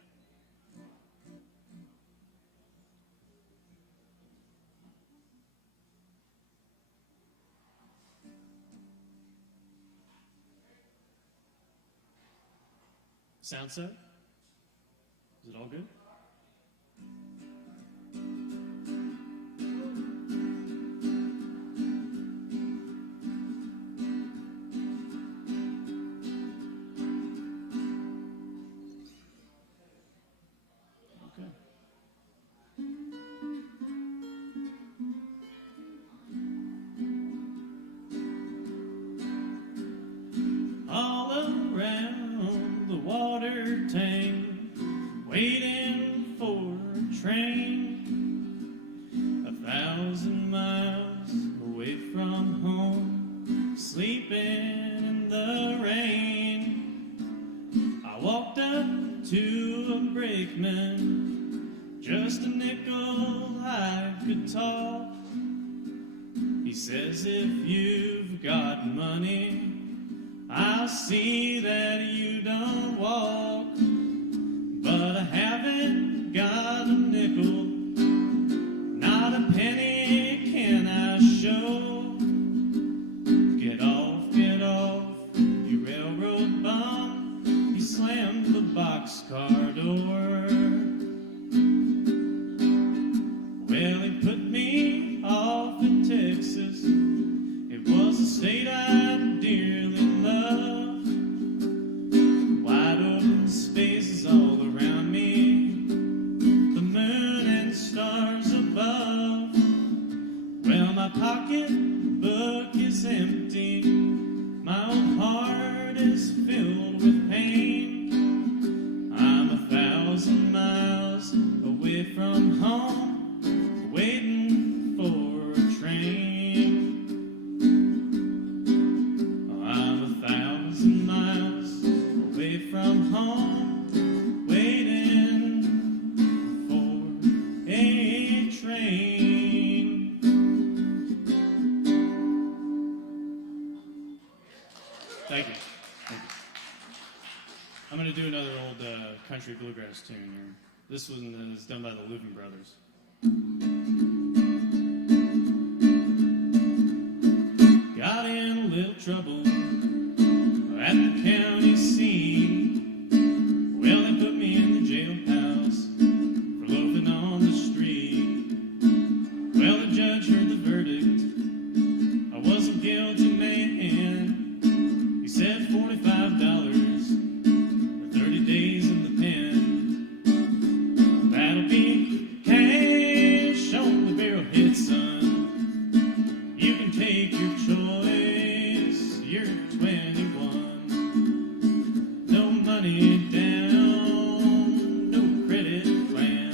Sound set? Is it all good? Okay. All around the water tank, waiting for a train, 1,000 miles away from home, sleeping in the rain. I walked up to a brakeman, just a nickel I could talk. He says, if you've got money, I'll see that you don't walk. But I haven't got a nickel, not a penny can I show. my pocketbook is empty. My old heart is filled with pain. I'm 1,000 miles away from home, waiting for a train. I'm 1,000 miles away from home, waiting for a train. Thank you. I'm going to do another old country bluegrass tune here. This one is done by the Louvin Brothers. Got in a little trouble at the county scene. Well, they put me in the jailhouse for loafing on the street. Well, the judge heard the verdict. I was a guilty man. He said $45 for 30 days in the pen. That'll be cash on the barrelhead, son. You can take your choice. You're 21. No money down, no credit plan.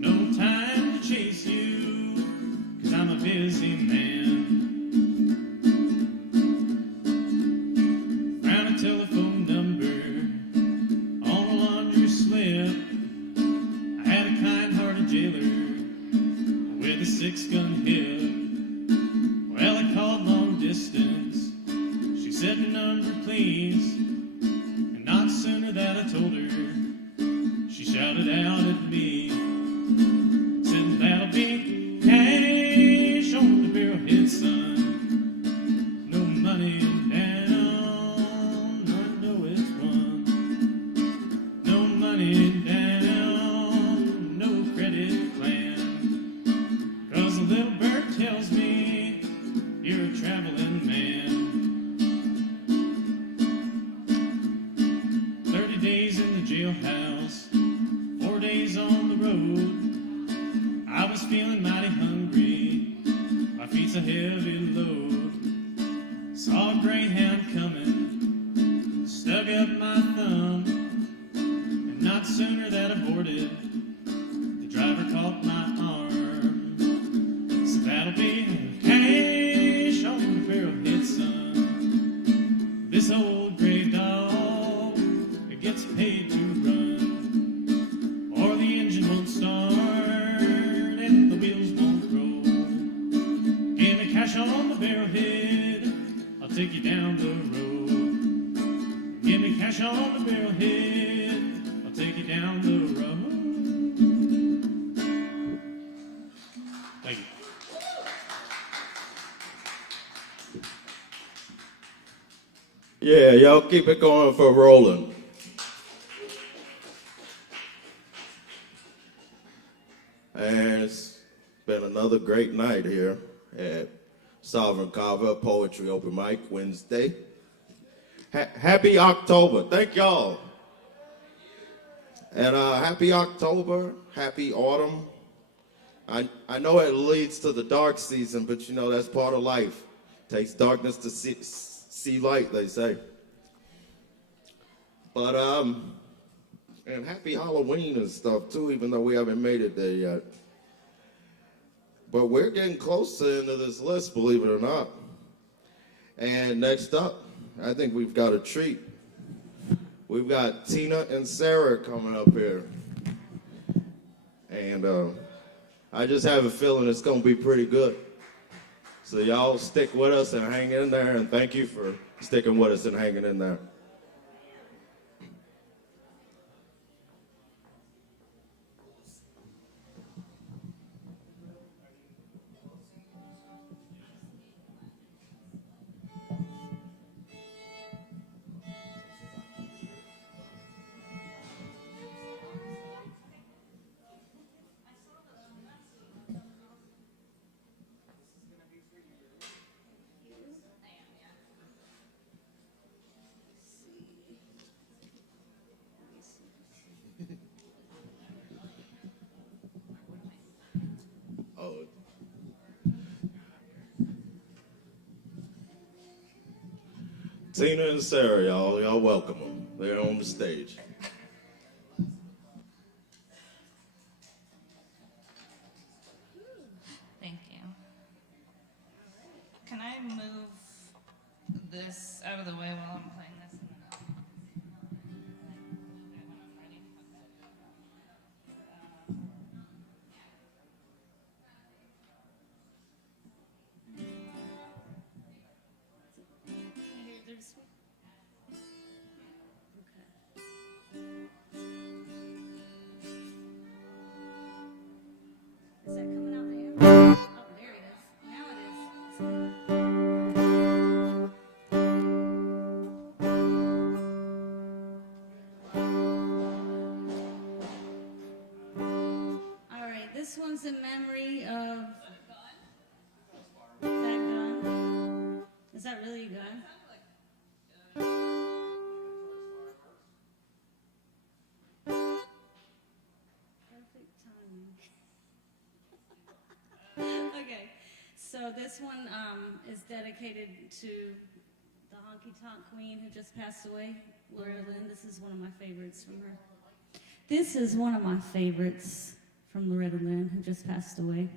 No time to chase you, 'cause I'm a busy man. Found a telephone number on a laundry slip. I had a kind-hearted jailer with a 6-gun hip. Well, I called long distance. She said, "Number, please." And not sooner that I told her, she shouted out at me, said, "That'll be cash on the barrelhead, son. No money down, I know it's one. No money down, no credit plan. 'Cause a little bird tells me you're a traveling man. 30 days in the jailhouse, 4 days on the road. I was feeling mighty hungry, my feet's a heavy load. Saw a greyhound coming, stuck up my thumb. And not sooner that I boarded, the driver caught my arm. So that'll be cash on the barrelhead, son. This old gray dog, it gets paid to run, or the engine won't start and the wheels won't roll. Give me cash on the barrelhead, I'll take you down the road. Give me cash on the barrelhead, I'll take you down the road. Thank you. Yeah, y'all keep it going for Roland. And it's been another great night here at Sovereign Kava Poetry Open Mic Wednesday. Happy October. Thank y'all. And happy October, happy autumn. I know it leads to the dark season, but you know that's part of life. Takes darkness to see light, they say. But and happy Halloween and stuff too, even though we haven't made it there yet. But we're getting close to the end of this list, believe it or not. And next up, I think we've got a treat. We've got Tina and Sarah coming up here. And I just have a feeling it's gonna be pretty good. So y'all stick with us and hang in there, and thank you for sticking with us and hanging in there. Tina and Sarah, y'all welcome them. They're on the stage. Thank you. Can I move this out of the way while I'm playing this? Is that coming out there? Oh, there it is. Now it is. All right, this one's in memory of that gun. Is that really a gun? Perfect timing. Okay, so this one is dedicated to the honky tonk queen who just passed away, Loretta Lynn. This is one of my favorites from her. This is one of my favorites from Loretta Lynn who just passed away.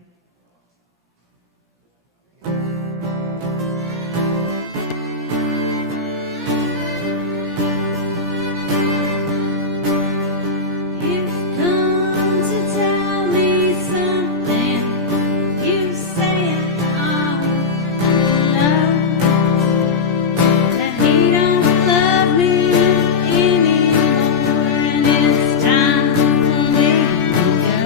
You've come to tell me something. You say I'm alone, that he don't love me anymore, and it's time for me to go.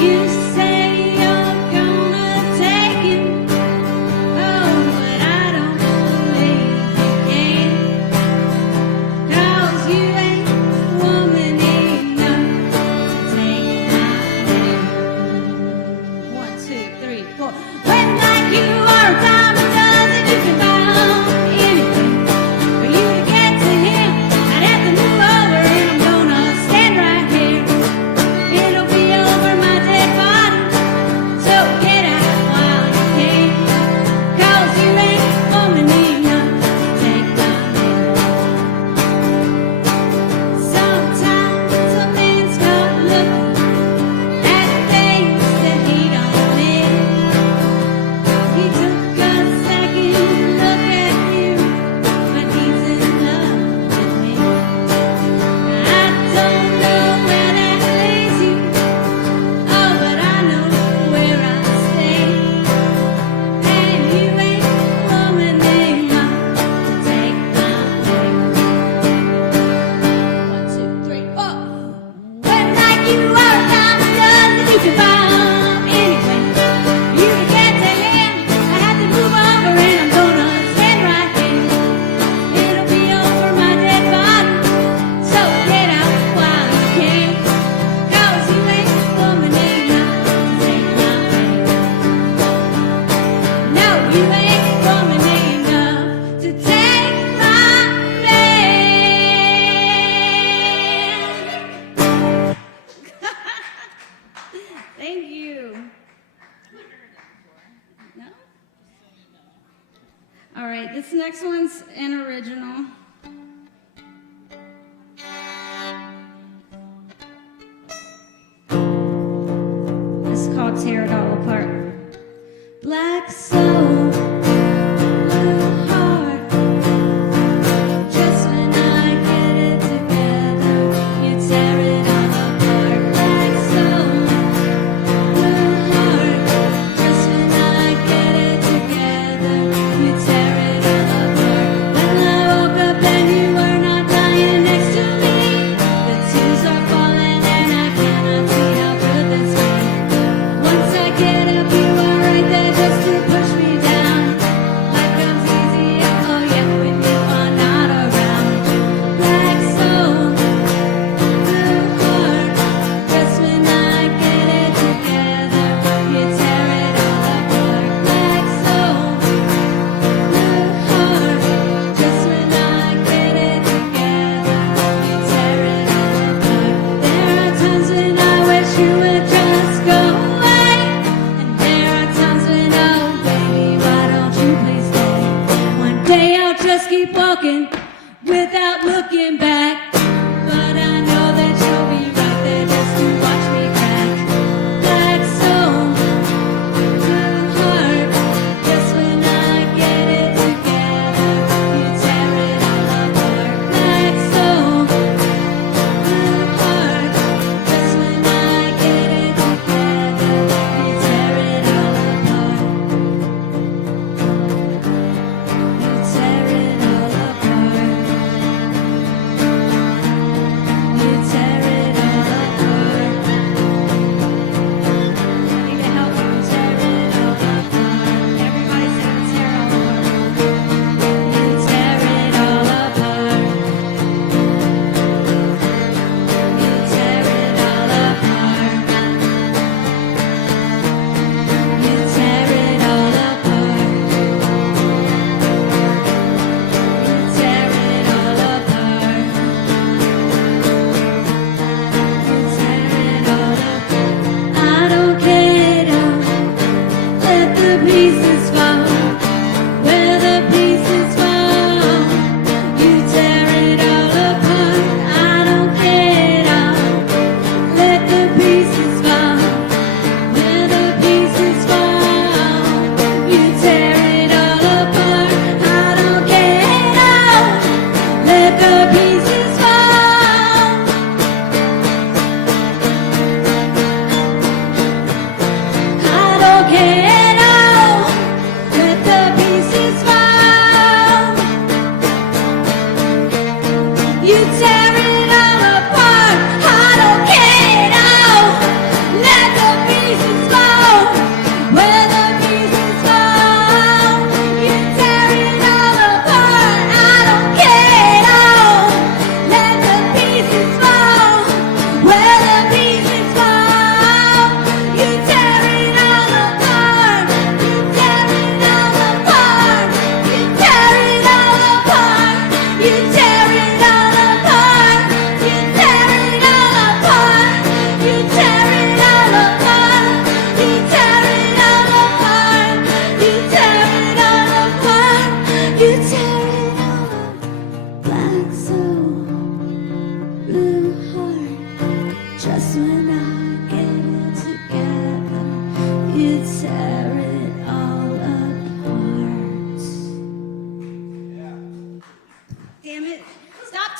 You say you're gonna take him, oh, but I don't believe you can, 'cause you ain't woman enough to take my hand. 1, 2, 3, 4. When like you are a diamond dozen, you can buy anything. For you to get to him, I'd have to move over, and I'm gonna stand right here. It'll be over my dead body, so get out while you can, 'cause you ain't woman enough to take my hand. Sometimes a man's got looking at things that he don't live. He took a second look at you, but he's in love with me. I don't know where that leads you, oh, but I know where I stay. And you ain't woman enough to take my hand. 1, 2, 3, 4. When like you are a diamond dozen, you can buy anything. You can get to him, I have to move over, and I'm gonna stand right here. It'll be over my dead body, so get out while you can, 'cause you ain't woman enough to take my hand. No, you ain't woman enough to take my man. Thank you. No? All right, this next one's an original. It's called Tear It All Apart. Black soul, blue heart. Just when I get it together, you tear it all apart. Black soul, blue heart. Just when I get it together, you tear it all apart. Then I woke up and you were not lying next to me. The tears are falling and I cannot see how good this be. Once I get up, you are right there just to push me down.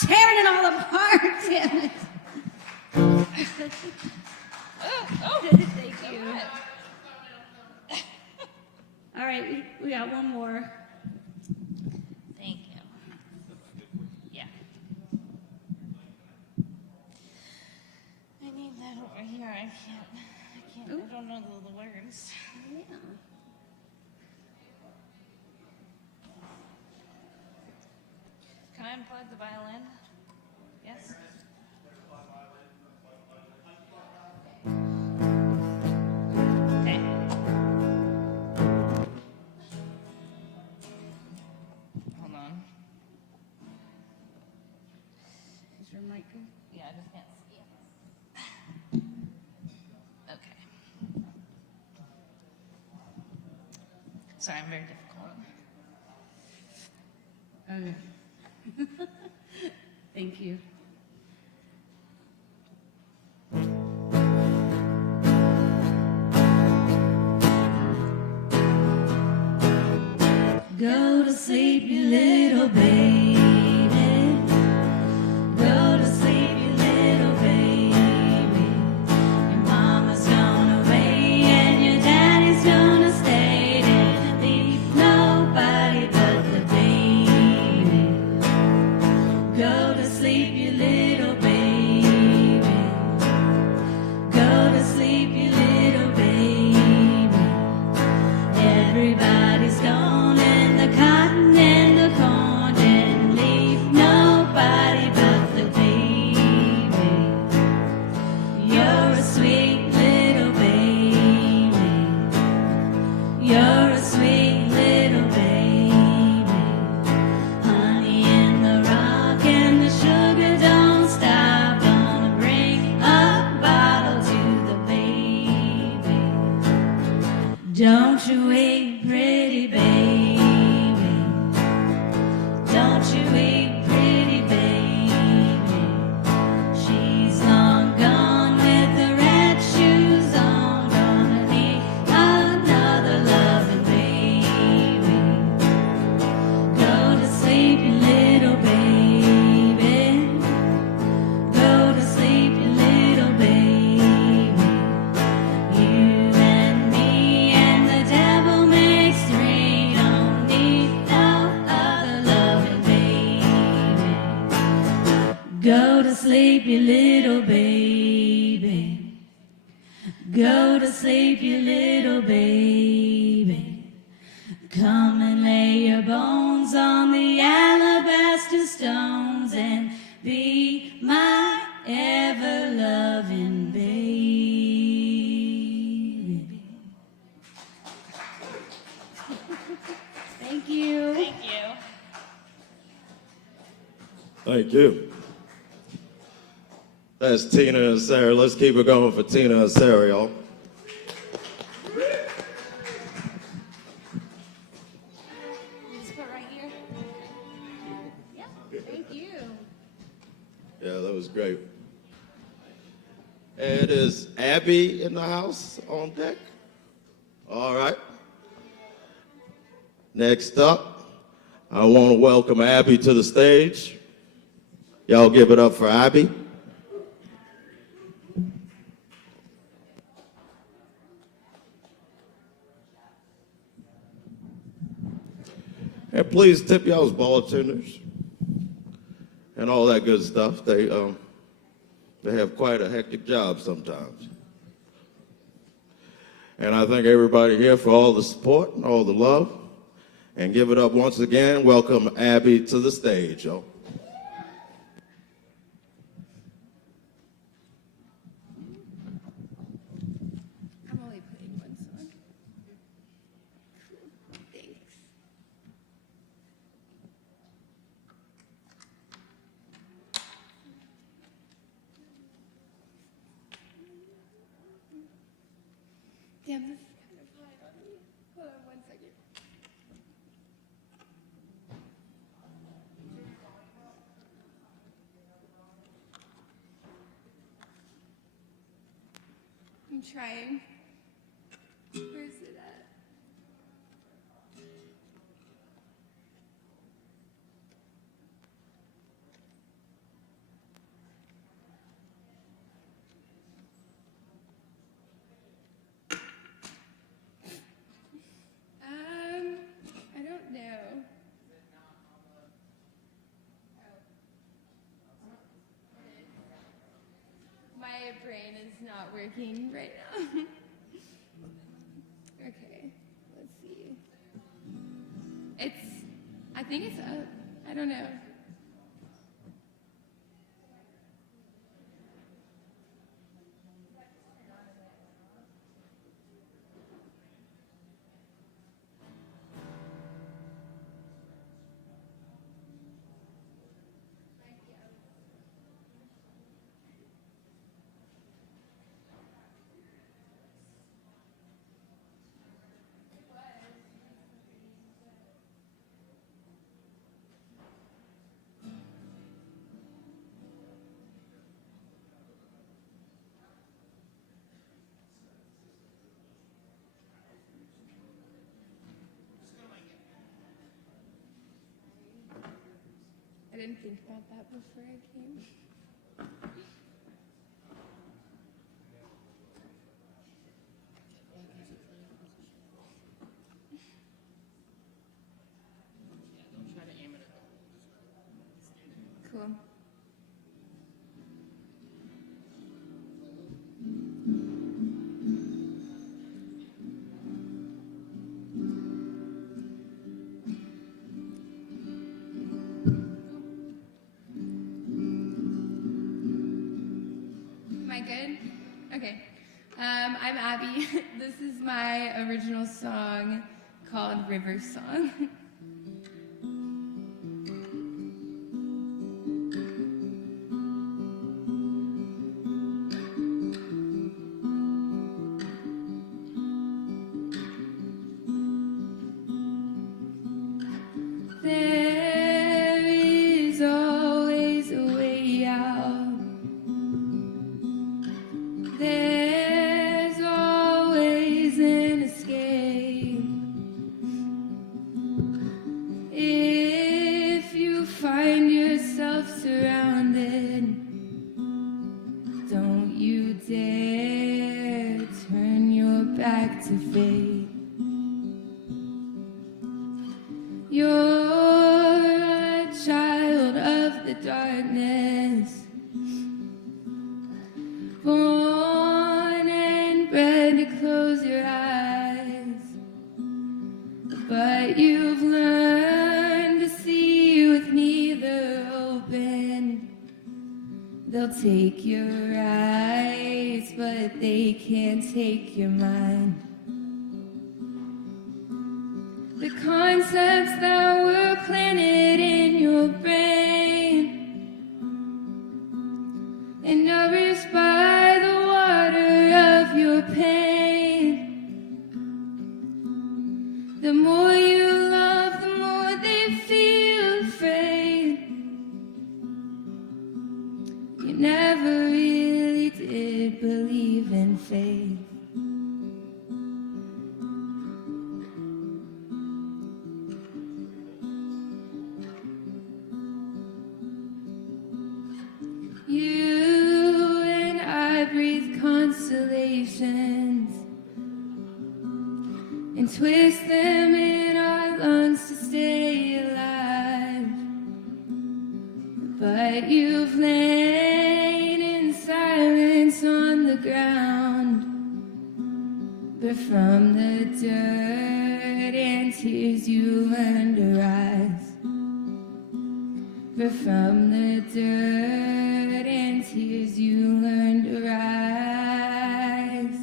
tearing it all apart. Damn it. Thank you. All right, we got one more. Thank you. Yeah. I need that over here. I can't, I don't know the words. Yeah. Can I unplug the violin? Yes? Okay. Hold on. Is your mic good? Yeah, I just can't see it. Okay. Sorry, I'm very difficult. Okay. Thank you. Go to sleep, you little baby. Go to sleep, you little baby. Your mama's gone away and your daddy's gonna stay and leave nobody but the baby. Go to sleep, you little baby. Go to sleep, you little baby. Everybody's gone and the cotton and the corn and leave nobody but the baby. You're a sweet little baby. You're a sweet little baby. Honey in the rock and the sugar don't stop. Gonna bring a bottle to the baby. Don't you wait, pretty baby. Don't you wait, pretty baby. She's long gone with the red shoes on. Gonna need another loving baby. Go to sleep, you little baby. Go to sleep, you little baby. You and me and the devil makes three. Don't need no other loving baby. Go to sleep, you little baby. Go to sleep, you little baby. Come and lay your bones on the alabaster stones and be my ever-loving baby. Thank you. Thank you. Thank you. That's Tina and Sarah. Let's keep it going for Tina and Sarah, y'all. Just put right here. Yeah, thank you. Yeah, that was great. And is Abby in the house on deck? All right. Next up, I want to welcome Abby to the stage. Y'all give it up for Abby. And please tip y'all's bartenders and all that good stuff. They have quite a hectic job sometimes. And I thank everybody here for all the support and all the love. And give it up once again. Welcome Abby to the stage, y'all. I'm only putting one song. Thanks. Damn, this is kind of high on me. Hold on one second. I'm trying. Where's it at? working right now. Okay, let's see. I think it's up. I don't know. I didn't think about that before I came. Cool. Am I good? Okay. I'm Abby. This is my original song called River Song. There is always a way out. There's always an escape. If you find yourself surrounded, don't you dare turn your back to fate. You're a child of the darkness, born and bred to close your eyes, but you've learned to see with neither open. They'll take your eyes, but they can't take your mind. The concepts that were planted in your brain and nourished by the water of your pain. The more you love, the more they feel afraid. You never really did believe in faith. You and I breathe constellations and twist them in our lungs to stay alive. But you've lain in silence on the ground, but from the dirt and tears you learn to rise. But from the dirt and tears you learn to rise.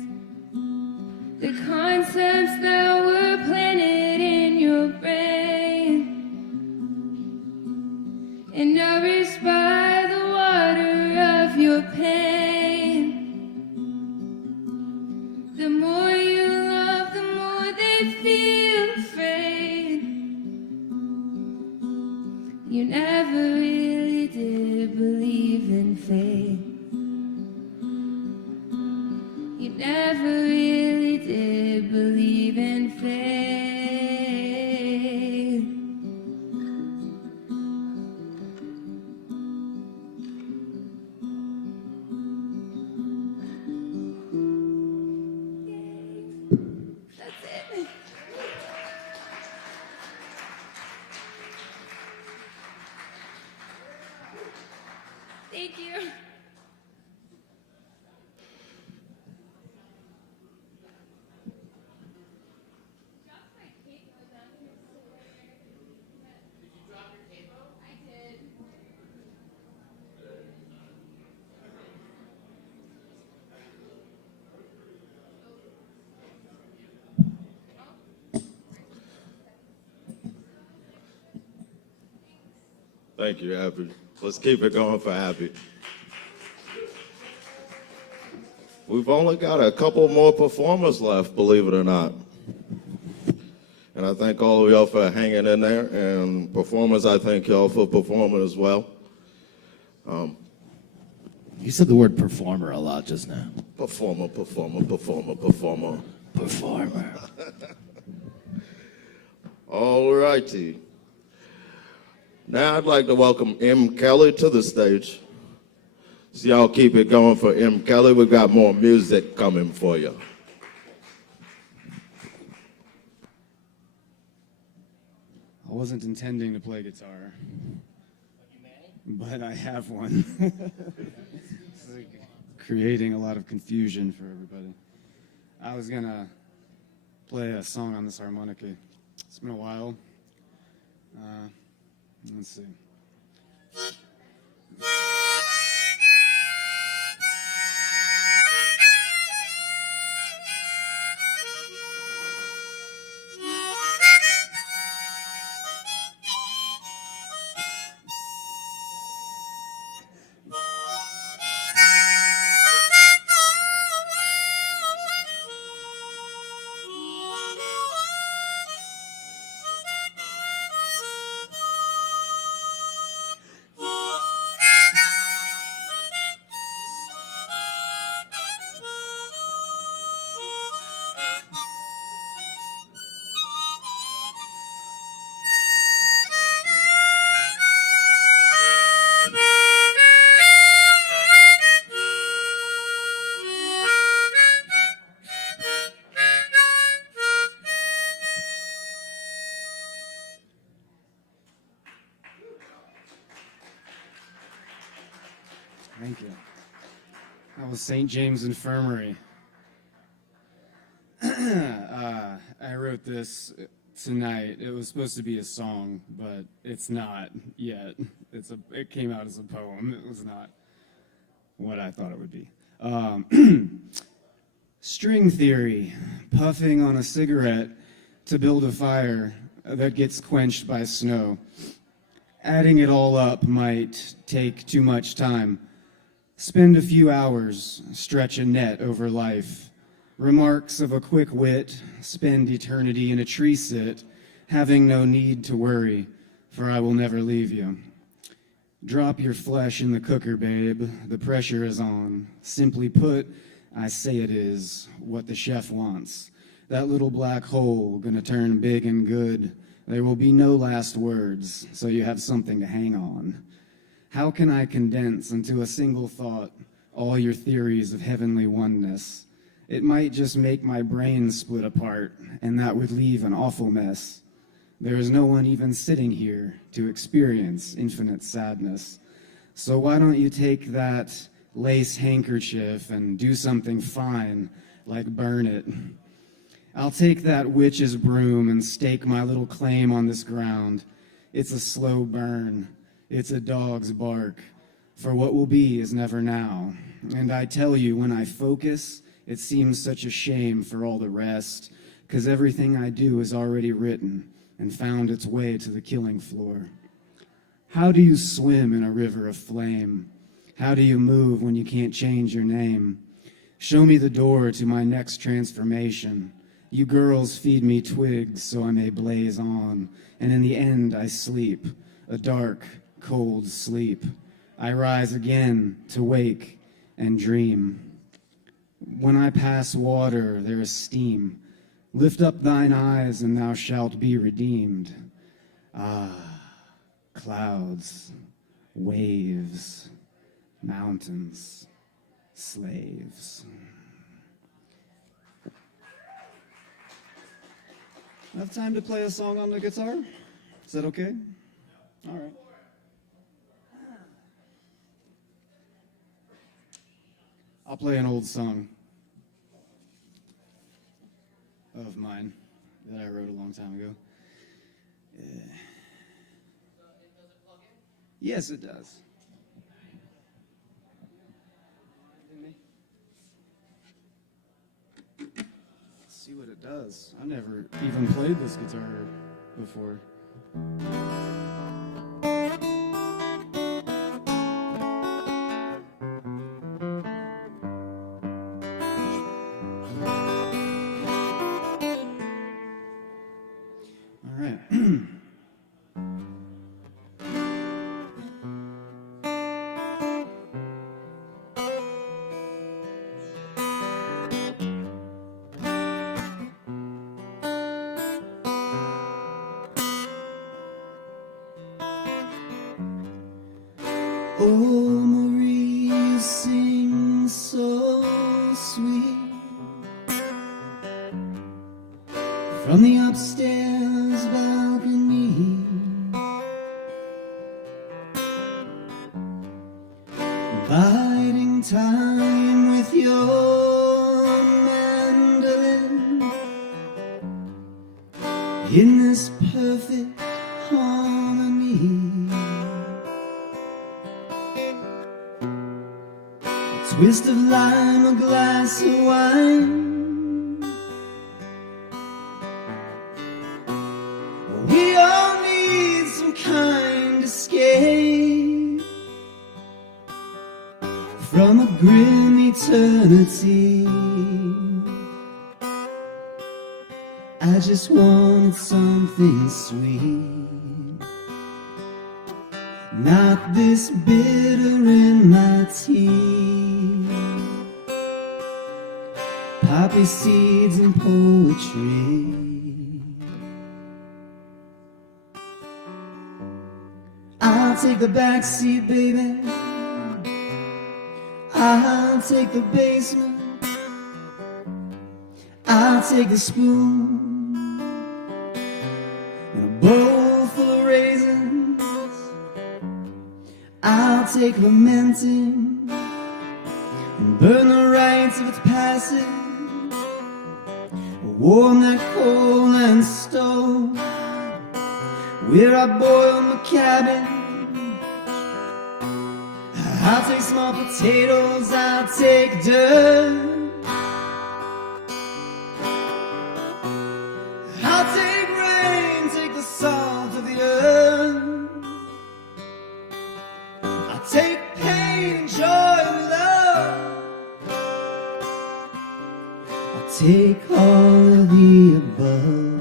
The concepts that were planted in your brain and nourished by the water of your pain. The more you love, the more they feel afraid. You never really did believe in faith. You never really did believe in faith. That's it. Thank you. Thank you, Happy. Let's keep it going for Happy. We've only got a couple more performers left, believe it or not. And I thank all of y'all for hanging in there. And performers, I thank y'all for performing as well. You said the word performer a lot just now. Performer. All righty. Now I'd like to welcome M. Kelly to the stage. So y'all keep it going for M. Kelly. We've got more music coming for you. I wasn't intending to play guitar, but I have one. It's like creating a lot of confusion for everybody. I was gonna play a song on this harmonica. It's been a while. Let's see. Thank you. That was St. James Infirmary. I wrote this tonight. It was supposed to be a song, but it's not yet. It came out as a poem. It was not what I thought it would be. String theory, puffing on a cigarette to build a fire that gets quenched by snow. Adding it all up might take too much time. Spend a few hours, stretch a net over life. Remarks of a quick wit, spend eternity in a tree sit, having no need to worry, for I will never leave you. Drop your flesh in the cooker, babe, the pressure is on. Simply put, I say it is what the chef wants. That little black hole gonna turn big and good. There will be no last words, so you have something to hang on. How can I condense into a single thought all your theories of heavenly oneness? It might just make my brain split apart, and that would leave an awful mess. There is no one even sitting here to experience infinite sadness. So why don't you take that lace handkerchief and do something fine, like burn it? I'll take that witch's broom and stake my little claim on this ground. It's a slow burn. It's a dog's bark, for what will be is never now. And I tell you, when I focus, it seems such a shame for all the rest, 'cause everything I do is already written and found its way to the killing floor. How do you swim in a river of flame? How do you move when you can't change your name? Show me the door to my next transformation. You girls feed me twigs so I may blaze on, and in the end I sleep, a dark, cold sleep. I rise again to wake and dream. When I pass water, there is steam. Lift up thine eyes, and thou shalt be redeemed. Ah, clouds, waves, mountains, slaves. Enough time to play a song on the guitar? Is that okay? All right. I'll play an old song of mine that I wrote a long time ago. Yes, it does. Let's see what it does. I never even played this guitar before. right. Oh, Marie, you sing so sweet from the upstairs balcony. Biding time with your mandolin in this perfect harmony. Twist of lime, a glass of wine. We all need some kind of escape from a grim eternity. I just wanted something sweet, not this bitter in my tea. Poppy seeds and poetry. I'll take the back seat, baby. I'll take the basement. I'll take the spoon and a bowl full of raisins. I'll take lamenting and burn the rights of its passage. Warm that coal and stove where I boil my cabbage. I'll take small potatoes, I'll take dirt. I'll take rain, take the salt of the earth. I'll take pain, joy, and love. I'll take all of the above.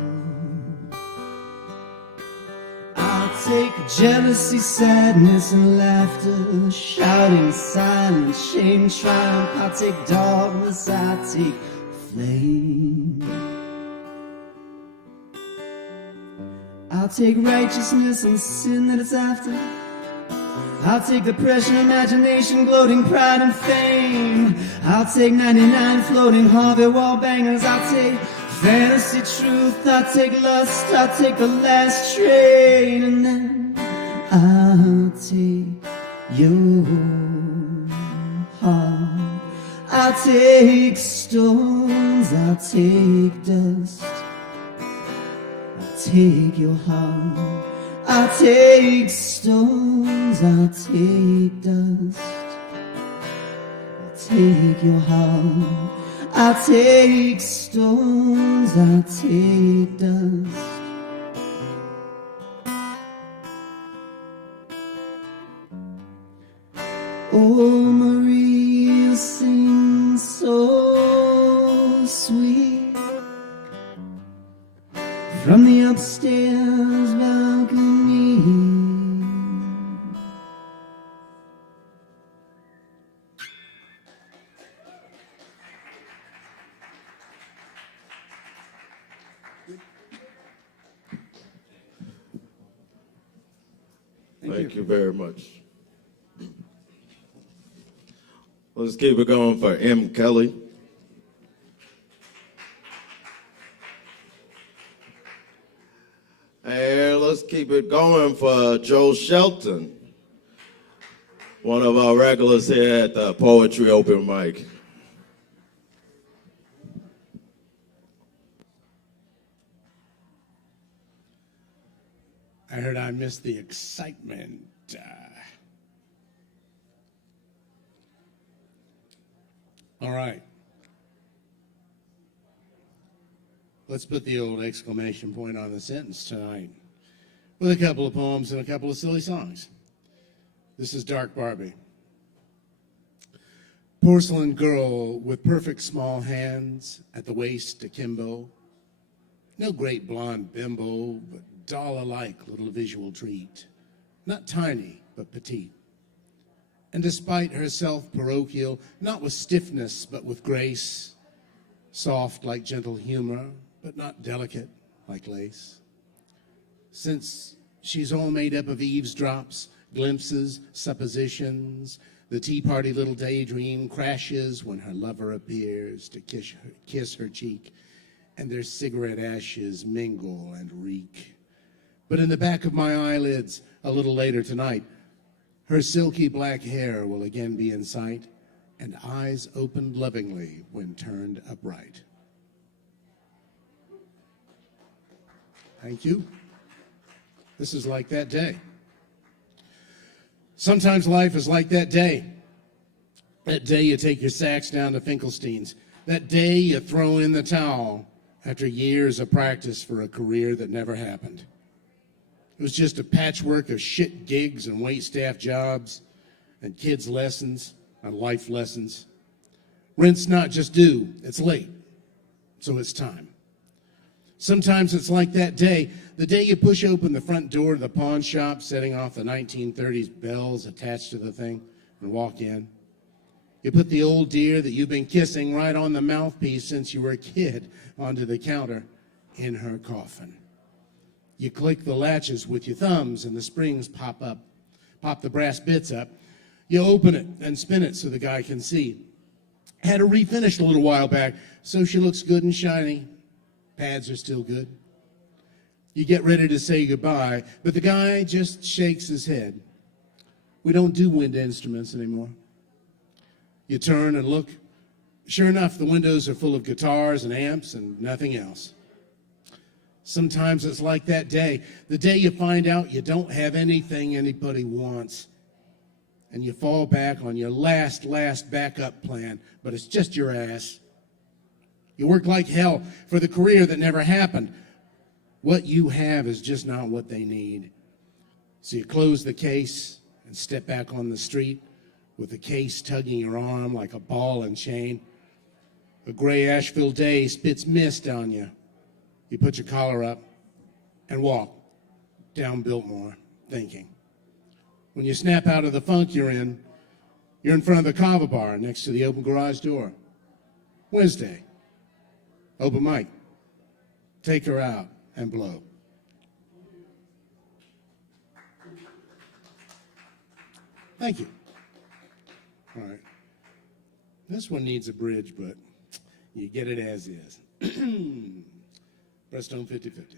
I'll take jealousy, sadness, and laughter, shouting, silence, shame, triumph. I'll take darkness, I'll take flame. I'll take righteousness and sin that it's after. I'll take depression, imagination, gloating, pride, and fame. I'll take 99 floating Harvey wall bangers. I'll take fantasy, truth. I'll take lust. I'll take the last train. And then I'll take your heart. I'll take stones. I'll take dust. Take your heart, I'll take stones, I'll take dust. I'll take your heart, I'll take stones, I'll take dust. Oh, Marie, you sing so sweet from the upstairs balcony. Thank you very much. Let's keep it going for M. Kelly. And let's keep it going for Joe Shelton, one of our regulars here at the Poetry Open Mic. I heard I missed the excitement. All right. Let's put the old exclamation point on the sentence tonight with a couple of poems and a couple of silly songs. This is Dark Barbie. Porcelain girl with perfect small hands at the waist akimbo. No great blonde bimbo, but doll-alike little visual treat, not tiny, but petite. And despite herself parochial, not with stiffness, but with grace, soft like gentle humor, but not delicate like lace. Since she's all made up of eavesdrops, glimpses, suppositions, the tea party little daydream crashes when her lover appears to kiss her cheek, and their cigarette ashes mingle and reek. But in the back of my eyelids, a little later tonight, her silky black hair will again be in sight, and eyes opened lovingly when turned upright. Thank you. This is like that day. Sometimes life is like that day. That day you take your sacks down to Finkelstein's. That day you throw in the towel after years of practice for a career that never happened. It was just a patchwork of shit gigs and waitstaff jobs and kids' lessons and life lessons. Rent's not just due, it's late, so it's time. Sometimes it's like that day, the day you push open the front door to the pawn shop, setting off the 1930s bells attached to the thing, and walk in. You put the old dear that you've been kissing right on the mouthpiece since you were a kid onto the counter in her coffin. You click the latches with your thumbs and the springs pop the brass bits up. You open it and spin it so the guy can see. Had her refinished a little while back, so she looks good and shiny. Pads are still good. You get ready to say goodbye, but the guy just shakes his head. We don't do wind instruments anymore. You turn and look. Sure enough, the windows are full of guitars and amps and nothing else. Sometimes it's like that day, the day you find out you don't have anything anybody wants, and you fall back on your last backup plan, but it's just your ass. You work like hell for the career that never happened. What you have is just not what they need. So you close the case and step back on the street with the case tugging your arm like a ball and chain. A gray Asheville day spits mist on you. You put your collar up and walk down Biltmore, thinking. When you snap out of the funk you're in front of the Kava bar next to the open garage door. Wednesday, open mic. Take her out and blow. Thank you. All right. This one needs a bridge, but you get it as is. Breastone 50-50.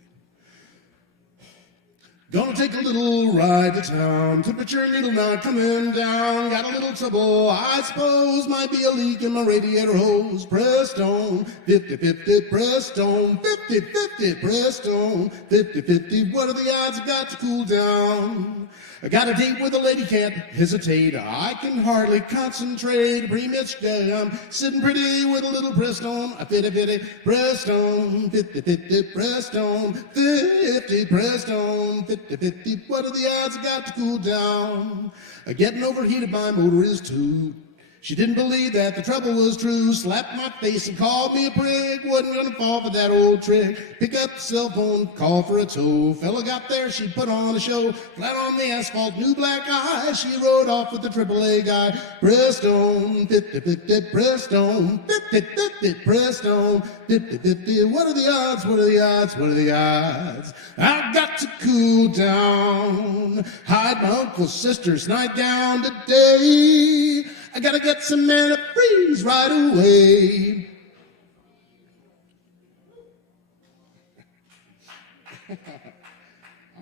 Gonna take a little ride to town. Temperature needle not coming down. Got a little trouble, I suppose. Might be a leak in my radiator hose. Breastone 50-50. Breastone 50-50. Breastone 50-50. What are the odds I got to cool down? I got a date with a lady, can't hesitate. I can hardly concentrate. Pre-mitch day, I'm sitting pretty with a little Breastone. A 50-50. Breastone 50-50. Breastone 50. Breastone 50-50. What are the odds I got to cool down? Getting overheated, my motor is too. She didn't believe that the trouble was true. Slapped my face and called me a prig. Wasn't gonna fall for that old trick. Pick up the cell phone, call for a tow. Fella got there, she put on a show. Flat on the asphalt, new black eye. She rode off with the AAA guy. Breastone 50-50. Breastone 50-50. Breastone 50-50. What are the odds? What are the odds? What are the odds? I got to cool down. Hide my uncle's sister's nightgown today. I gotta get some antifreeze right away.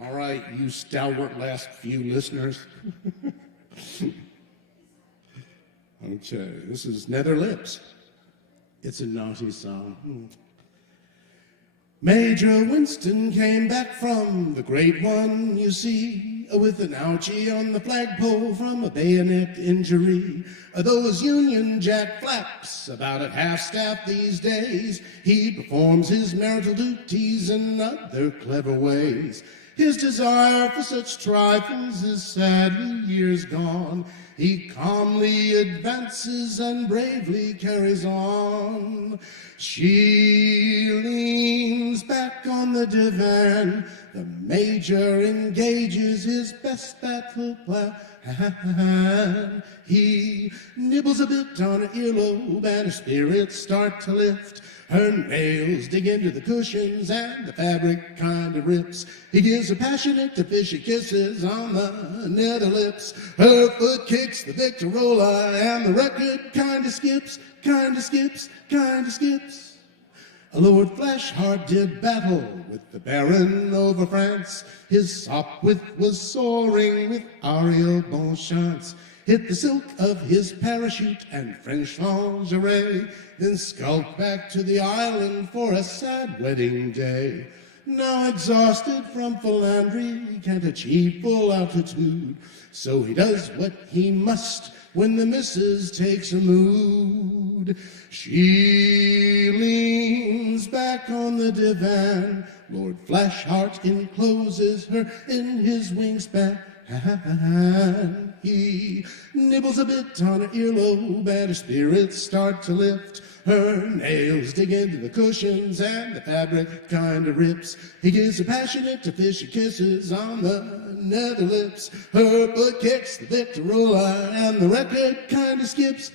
All right, you stalwart last few listeners. Okay, this is Nether Lips. It's a naughty song. Major Winston came back from the Great One, you see, with an ouchie on the flagpole from a bayonet injury. Those Union Jack flaps about at half-staff these days. He performs his marital duties in other clever ways. His desire for such trifles is sadly years gone. He calmly advances and bravely carries on. She leans back on the divan. The major engages his best battle plan. He nibbles a bit on her earlobe and her spirits start to lift. Her nails dig into the cushions and the fabric kind of rips. He gives her passionate to fishy kisses on the nether lips. Her foot kicks the Victorola and the record kind of skips. Lord Flashheart did battle with the Baron over France. His sopwith was soaring with Ariel Bonchance. Hit the silk of his parachute and French lingerie, then skulked back to the island for a sad wedding day. Now exhausted from philandry, he can't achieve full altitude, so he does what he must when the missus takes a mood. She leans back on the divan. Lord Flashheart encloses her in his wingspan. He nibbles a bit on her earlobe and her spirits start to lift. Her nails dig into the cushions and the fabric kind of rips. He gives her passionate to fishy kisses on the nether lips. Her foot kicks the Victorola and the record kind of skips.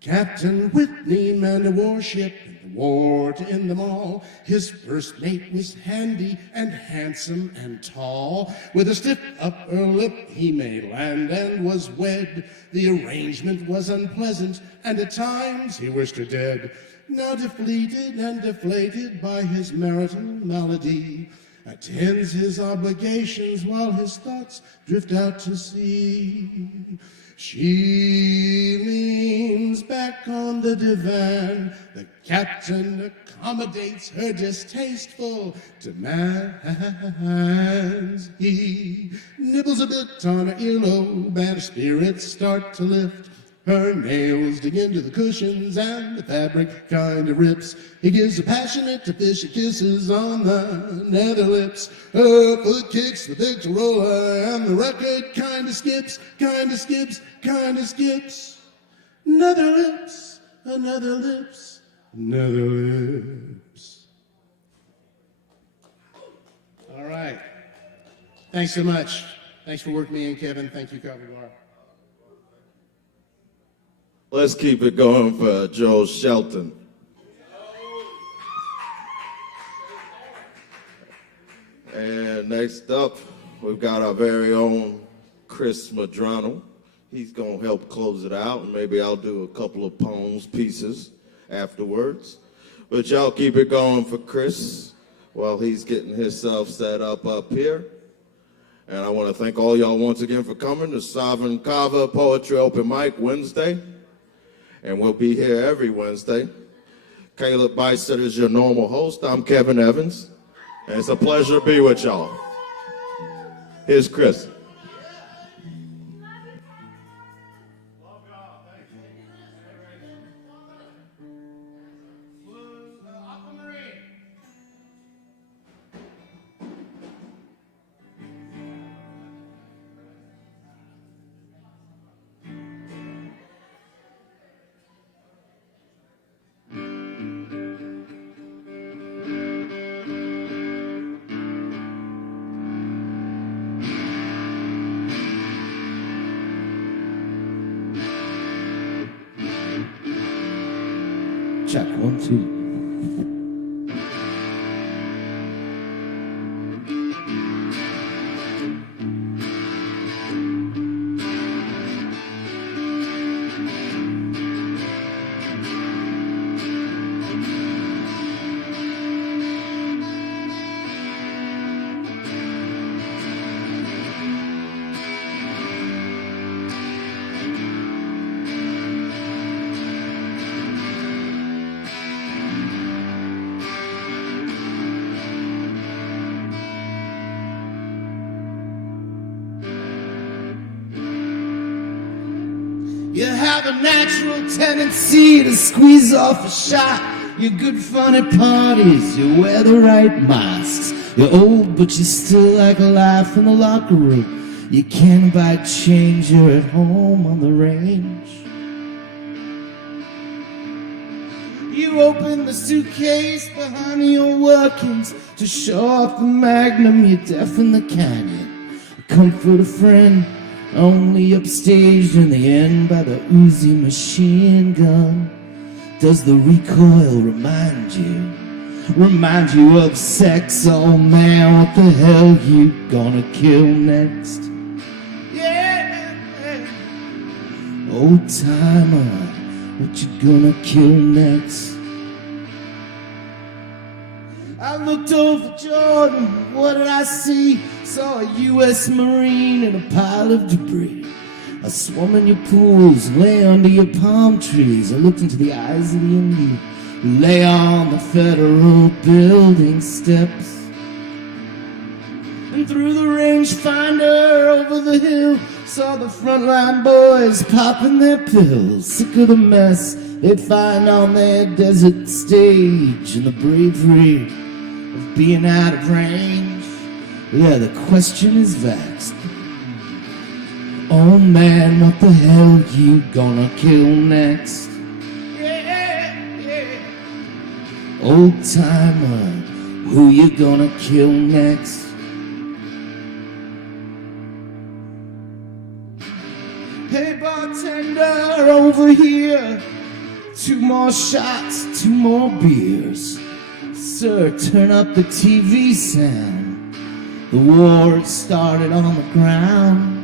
Captain Whitney manned a warship in the war to end them all. His first mate was handy and handsome and tall. With a stiff upper lip he made land and was wed. The arrangement was unpleasant and at times he wished her dead. Now depleted and deflated by his marital malady, attends his obligations while his thoughts drift out to sea. She leans back on the divan. The captain accommodates her distasteful demands. He nibbles a bit on her earlobe and her spirits start to lift. Her nails dig into the cushions and the fabric kind of rips. He gives her passionate to fishy kisses on the nether lips. Her foot kicks the Victorola and the record kind of skips. Nether lips, another lips, nether lips. All right. Thanks so much. Thanks for working me in, Kevin. Thank you, Kava. Let's keep it going for Joe Shelton. And next up, we've got our very own Chris Medrano. He's going to help close it out, and maybe I'll do a couple of poems, pieces afterwards. But y'all keep it going for Chris while he's getting himself set up here. And I want to thank all y'all once again for coming to Sovereign Kava Poetry Open Mic Wednesday. And we'll be here every Wednesday. Caleb Beissert is your normal host. I'm Kevin Evans, and it's a pleasure to be with y'all. Here's Chris. Check, 1, 2. You have a natural tendency to squeeze off a shot. You're good fun at parties, you wear the right masks. You're old, but you still like a laugh in the locker room. You can't buy change, you're at home on the range. You open the suitcase behind your workings to show off the magnum, you're deaf in the canyon. Comfort a friend, only upstaged in the end by the Uzi machine gun. Does the recoil remind you of sex? Oh man, what the hell you gonna kill next? Yeah, old timer, what you gonna kill next? I looked over Jordan, what did I see? Saw a U.S. Marine in a pile of debris. I swam in your pools, lay under your palm trees. I looked into the eyes of the Indian who lay on the federal building steps. And through the rangefinder over the hill, saw the frontline boys popping their pills. Sick of the mess they'd find on their desert stage, and the bravery of being out of range. Yeah, the question is vexed. Oh man, what the hell you gonna kill next? Yeah, yeah. Old timer, who you gonna kill next? Hey bartender, over here. 2 more shots, 2 more beers. Sir, turn up the TV sound. The war has started on the ground.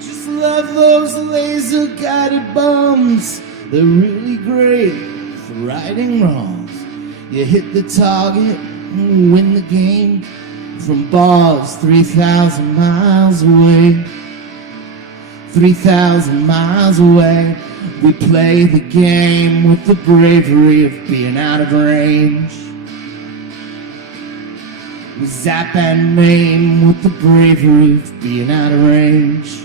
Just love those laser-guided bombs. They're really great for righting wrongs. You hit the target and win the game from bars 3,000 miles away. 3,000 miles away, we play the game with the bravery of being out of range. We zap and maim with the bravery of being out of range.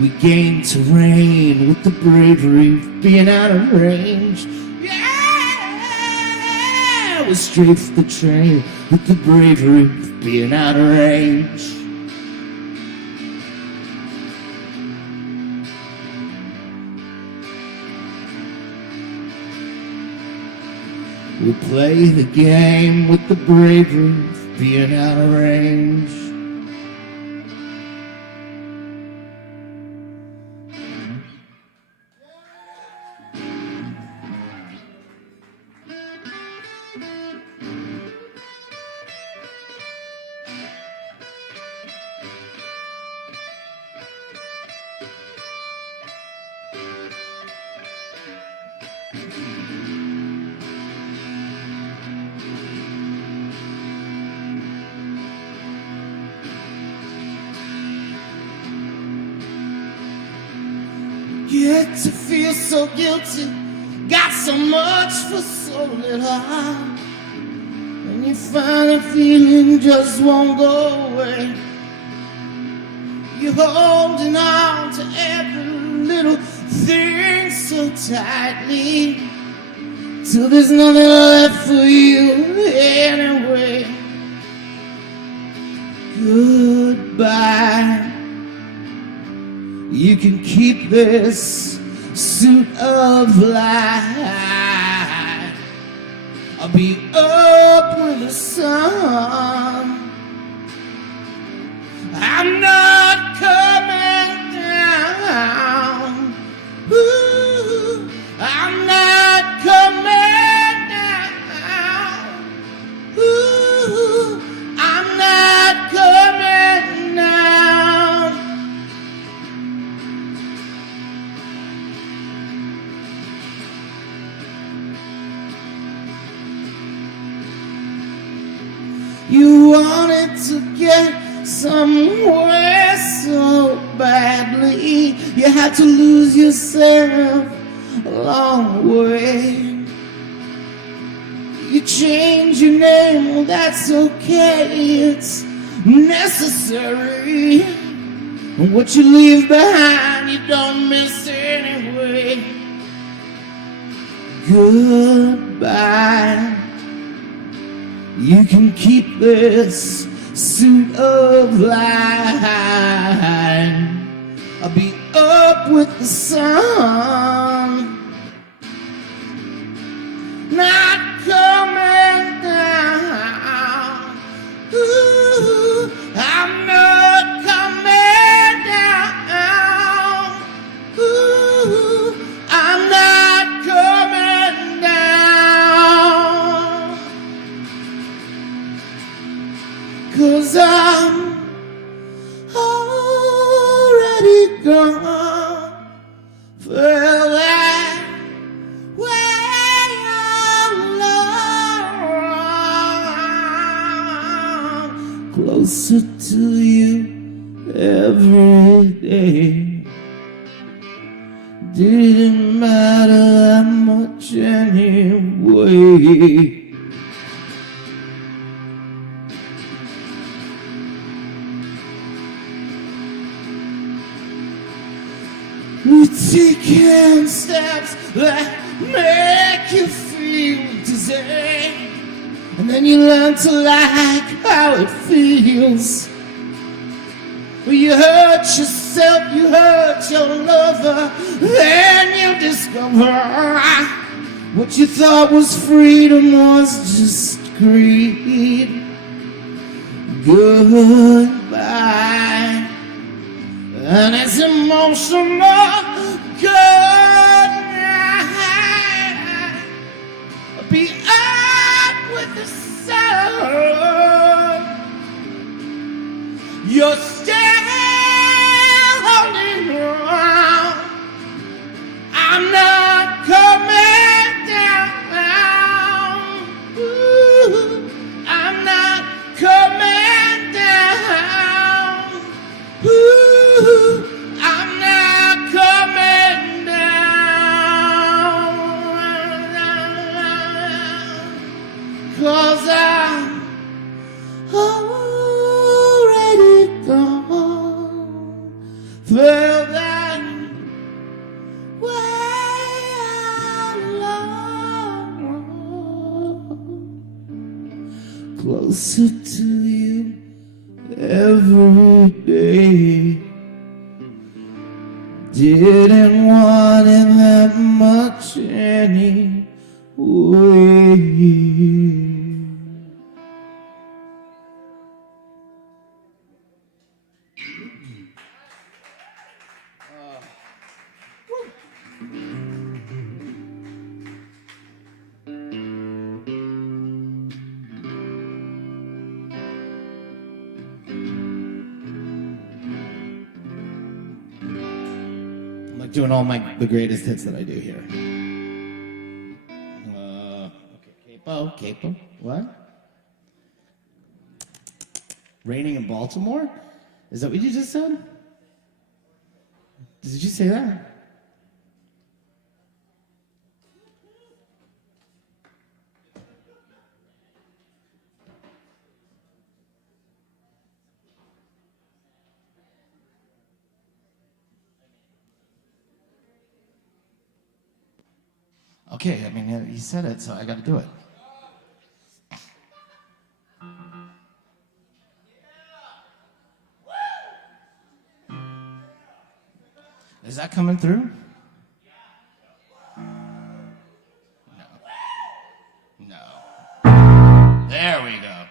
We gain terrain with the bravery of being out of range. Yeah! We're straight for the train with the bravery of being out of range. We play the game with the bravery of being out of range. Get to feel so guilty, got so much for so little. And you find a feeling just won't go away. You're holding on to every little thing so tightly, till there's nothing left for you anyway. Goodbye. You can keep this suit of light. I'll be up with the sun. I'm not coming down. Ooh, I'm not coming down. Ooh, I'm not coming down. You wanted to get somewhere so badly, you had to lose yourself along the way. You change your name, well that's okay, it's necessary. And what you leave behind, you don't miss anyway. Goodbye. You can keep this suit of line. I'll be up with the sun, not coming down. Ooh, I'm not coming down. Ooh, I'm not coming down. 'Cause I'm already gone for that way alone. Closer to you every day. Didn't matter that much anyway. We take hand steps that make you feel dizzy, and then you learn to like how it feels. Well, you hurt yourself, you hurt your lover, then you discover what you thought was freedom was just greed. Goodbye. And it's emotional. Good night. Be up with the sun. You're still holding on. I'm not coming down. Ooh, I'm not coming down. Ooh, I'm not coming down. 'Cause I'm already gone for that way alone. Closer to you every day. Didn't want it that much anyway. I'm like doing all the greatest hits that I do here. Okay, capo. What? Raining in Baltimore? Is that what you just said? Did you say that? Okay, I mean, he said it, so I gotta do it. Is that coming through? No. There we go.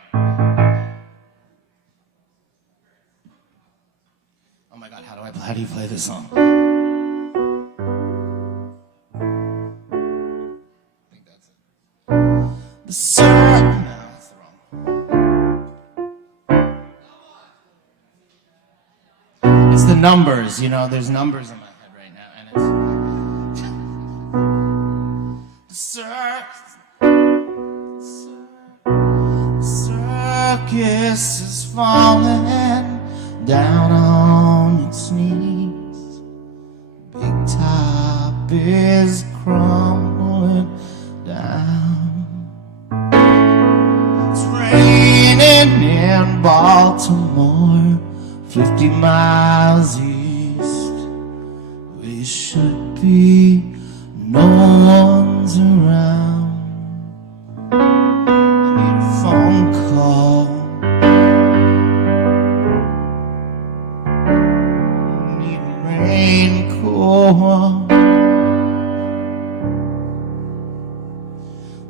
Oh my God, how do you play this song? The sun. No, that's wrong. It's the numbers, you know, there's numbers in my head right now, and it's the circus is falling down on its knees. Big top is crumbling down. In Baltimore, 50 miles east, we should be, no one's around. I need a phone call, I need a raincoat.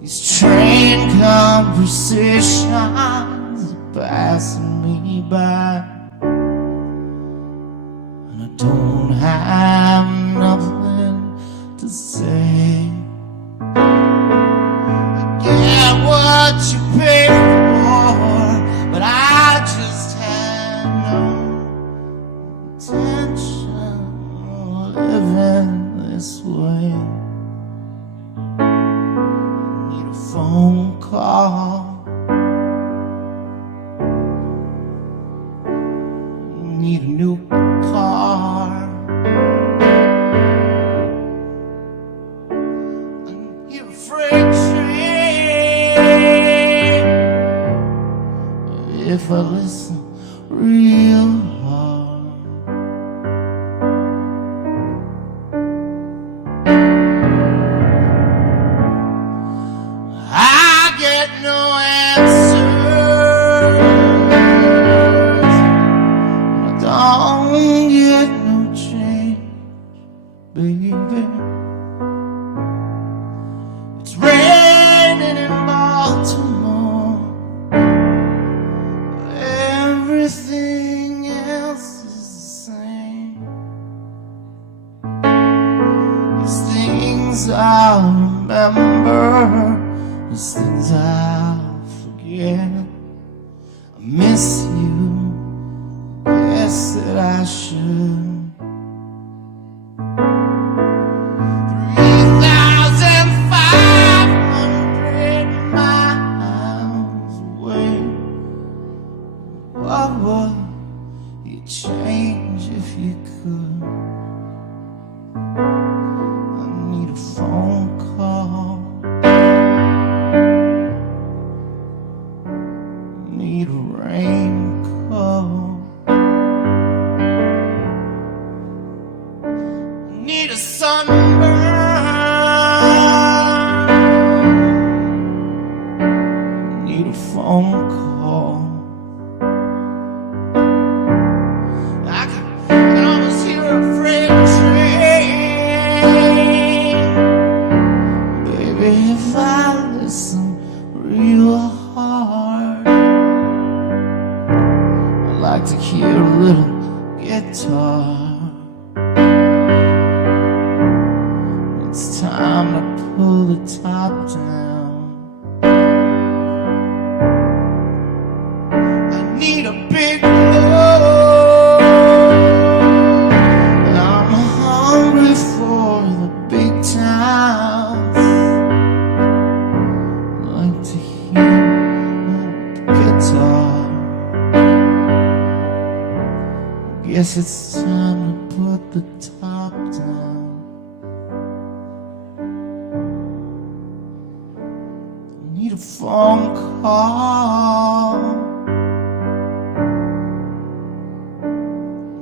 These train conversations are passing me by, and I don't have nothing to say. I get what you pay for, but I just had no intention of living this way. I need a phone call, I need a new car, I need a freight train. If I listen real hard, I get no answers, I don't get no change, baby. It's raining in Baltimore, but everything else is the same. These things I'll remember, these things I'll forget. I miss you, yes that I should. 3,500 miles away. What would you change if you could? I need a phone call, I need a raincoat, I need a sunburn, I need a phone call. I can almost hear a freight train. Baby, if I listen real hard, I like to hear a little guitar. It's time to pull the top down. I need a big boat, and I'm hungry for the big towns. I like to hear a guitar. Guess it's time to put the top down. I need a phone call, I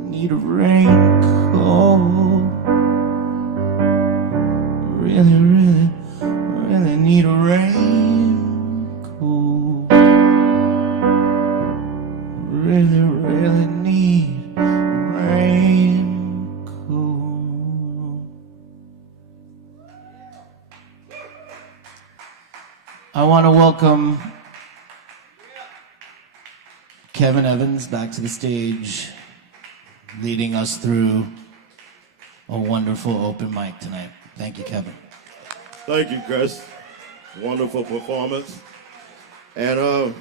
need a raincoat. Really, really, really need a raincoat. Really, really need a raincoat. I want to welcome Kevin Evans back to the stage, leading us through a wonderful open mic tonight. Thank you, Kevin. Thank you, Chris. Wonderful performance. And I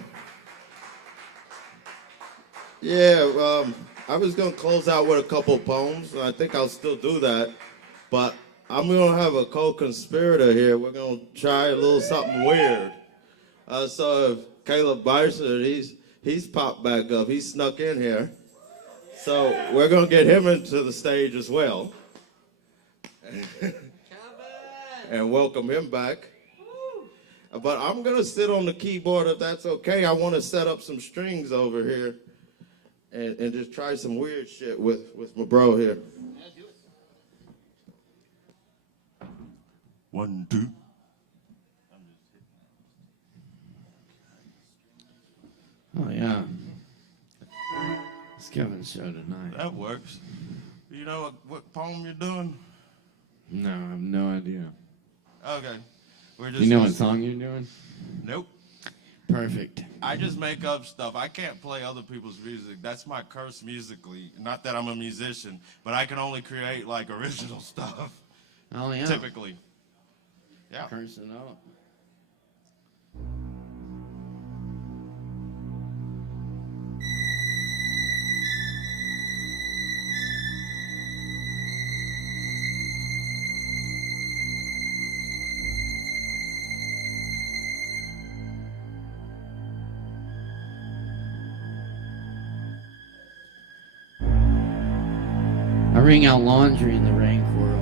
was gonna close out with a couple poems, and I think I'll still do that. But I'm gonna have a co-conspirator here. We're gonna try a little something weird. So Caleb Beissert, he's popped back up. He snuck in here. So we're gonna get him into the stage as well. And welcome him back. But I'm gonna sit on the keyboard if that's okay. I want to set up some strings over here. and just try some weird shit with my bro here. 1, 2. Oh, yeah. It's Kevin's show tonight. That works. You know what poem you're doing? No, I have no idea. Okay. We're just You know what song you're doing? Nope. Perfect. I just make up stuff. I can't play other people's music. That's my curse musically. Not that I'm a musician, but I can only create like original stuff. Oh, yeah. Typically. Yeah. Curse it up. I wring out laundry in the rain quarrel.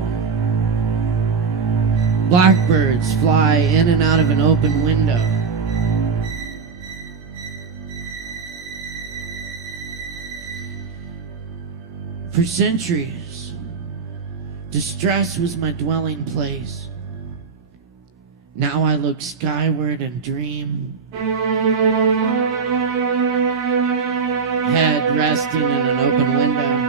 Blackbirds fly in and out of an open window. For centuries, distress was my dwelling place. Now I look skyward and dream, head resting in an open window.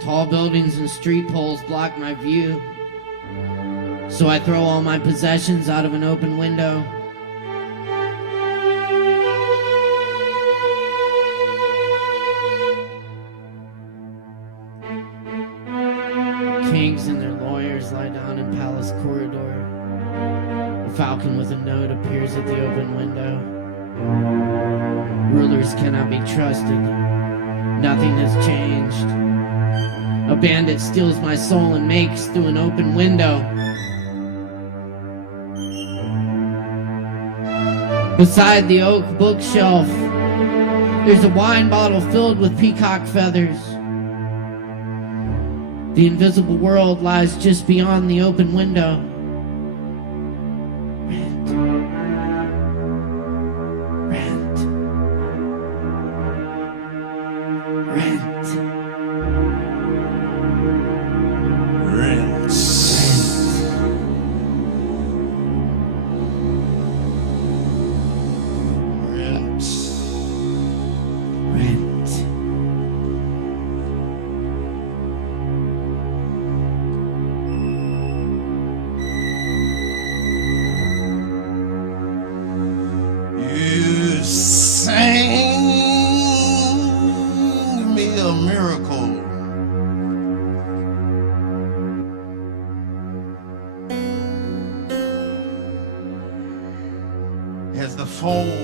Tall buildings and street poles block my view, so I throw all my possessions out of an open window. Kings and their lawyers lie down in palace corridor. A falcon with a note appears at the open window. Rulers cannot be trusted. Nothing has changed. A bandit steals my soul and makes through an open window. Beside the oak bookshelf, there's a wine bottle filled with peacock feathers. The invisible world lies just beyond the open window. As the folds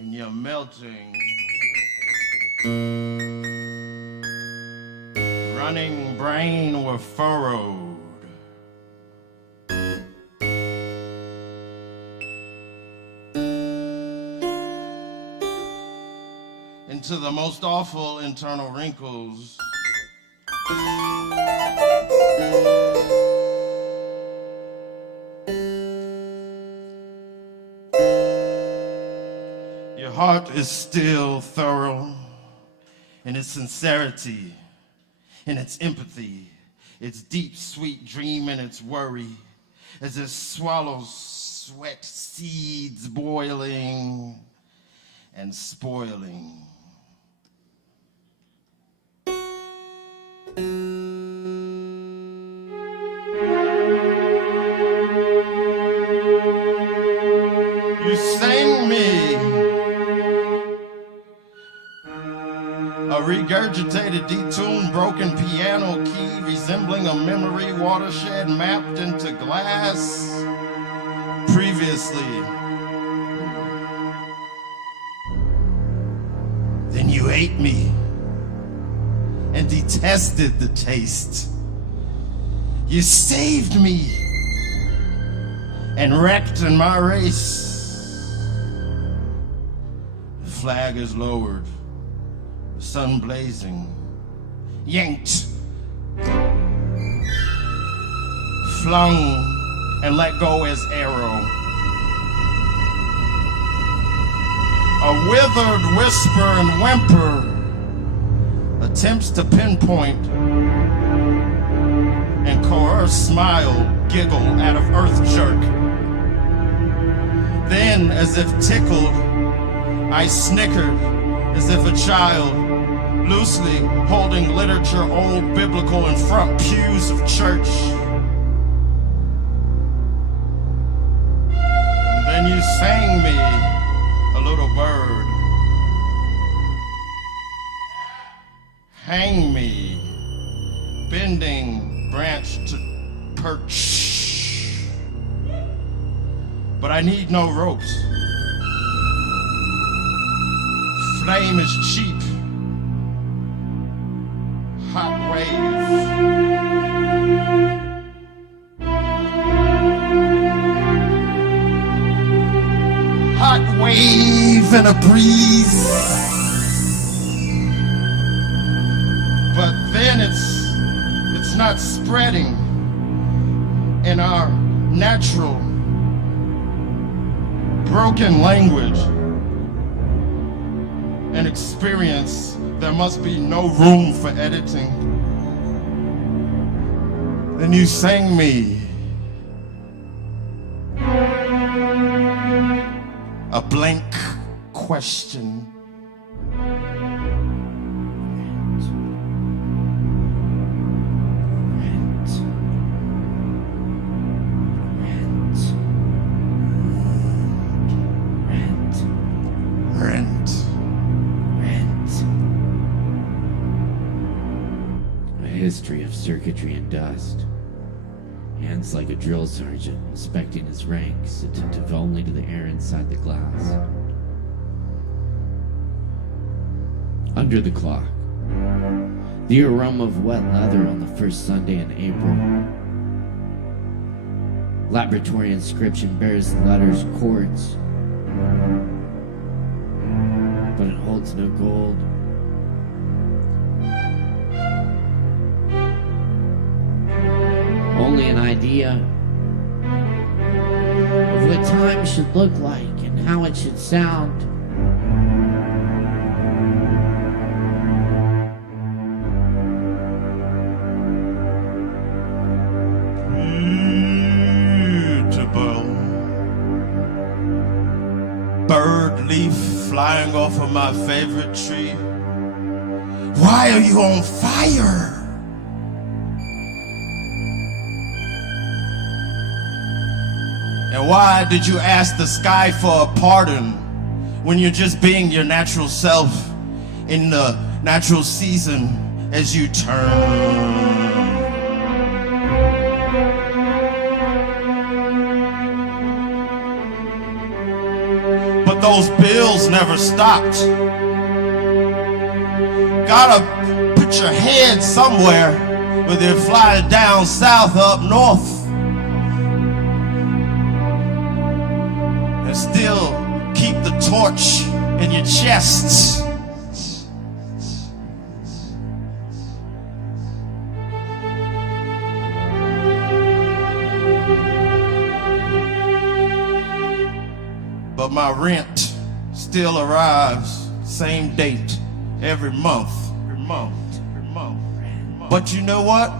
in your melting, running brain were furrowed. Into the most awful internal wrinkles. Your heart is still thorough in its sincerity, in its empathy, its deep, sweet dream and its worry, as it swallows sweat seeds boiling and spoiling. You sang me a regurgitated, detuned, broken piano key resembling a memory watershed mapped into glass previously. Then you ate me and detested the taste. You saved me and wrecked in my race. The flag is lowered, the sun blazing, yanked, flung and let go as arrow. A withered whisper and whimper attempts to pinpoint and coerce smile, giggle out of earth jerk. Then, as if tickled, I snickered as if a child, loosely holding literature old biblical in front pews of church. And then you sang me a little bird. Hang me, bending branch to perch. But I need no ropes. Flame is cheap. Hot wave. Hot wave and a breeze. But then it's not spreading in our natural broken language and experience. There must be no room for editing. Then you sang me a blank question. History of circuitry and dust. Hands like a drill sergeant, inspecting his ranks, attentive only to the air inside the glass. Under the clock, the aroma of wet leather on the first Sunday in April. Laboratory inscription bears the letters quartz, but it holds no gold. Only an idea of what time should look like and how it should sound. Beautiful. Bird leaf flying off of my favorite tree. Why are you on fire? And why did you ask the sky for a pardon when you're just being your natural self in the natural season as you turn? But those bills never stopped. Gotta put your head somewhere, whether you're flying down south or up north. Still keep the torch in your chest. But my rent still arrives same date every month. But you know what?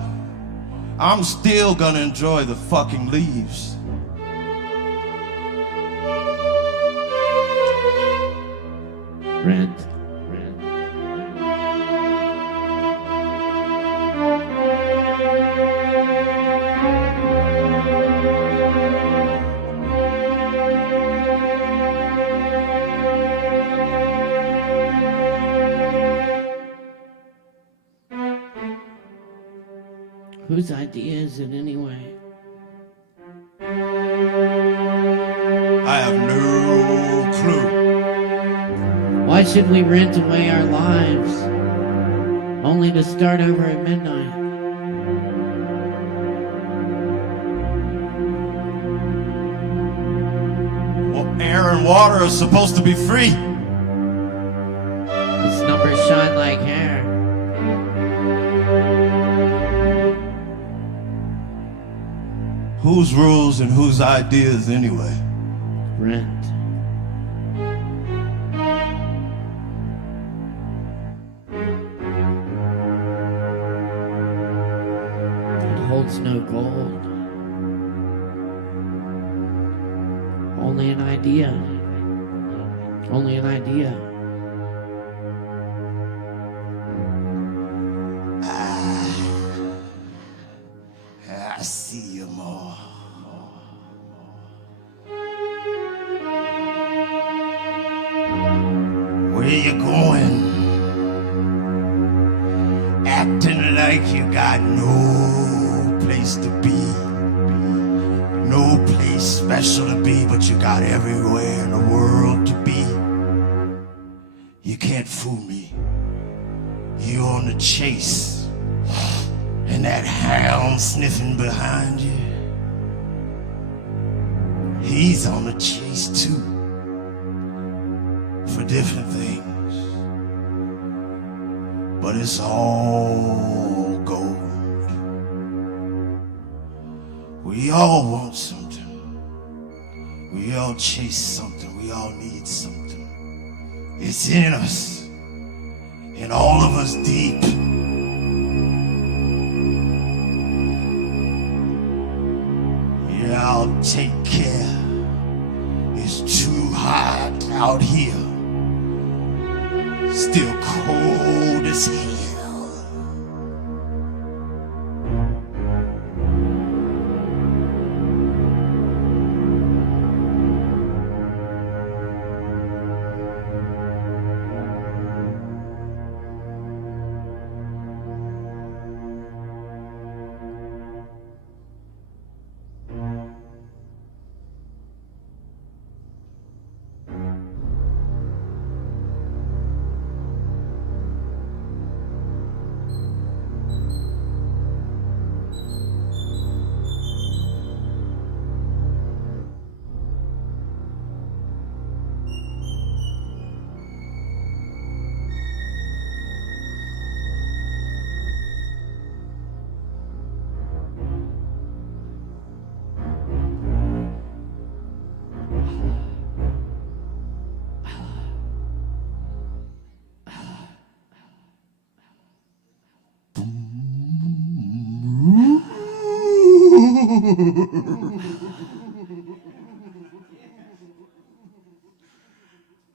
I'm still gonna enjoy the fucking leaves. Rent. Whose idea is it anyway? I have no clue. Why should we rent away our lives, only to start over at midnight? Well, air and water are supposed to be free. These numbers shine like hair. Whose rules and whose ideas anyway? Rent. It holds no gold. Only an idea. Only an idea. I see you more. Where you going? Acting like you got no place to be. No place special to be, but you got everywhere in the world to be. You can't fool me. You're on the chase. And that hound sniffing behind you, he's on the chase too, for different things, but it's all gold. We all want something, we all chase something, we all need something. It's in us, in all of us deep. I'll take care. It's too hot out here. Still cold as hell.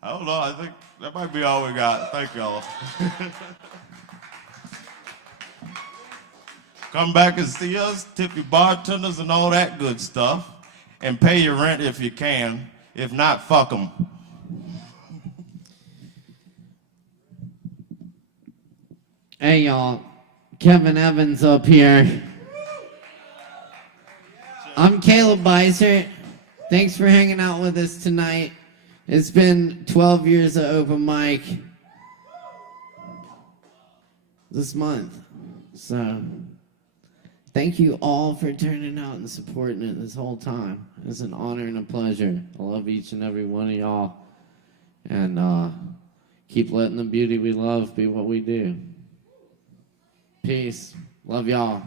I don't know, I think that might be all we got. Thank y'all. Come back and see us, tip your bartenders and all that good stuff, and pay your rent if you can. If not, fuck them. Hey y'all, Kevin Evans up here. I'm Caleb Beissert. Thanks for hanging out with us tonight. It's been 12 years of open mic this month. So thank you all for turning out and supporting it this whole time. It's an honor and a pleasure. I love each and every one of y'all. And keep letting the beauty we love be what we do. Peace. Love y'all.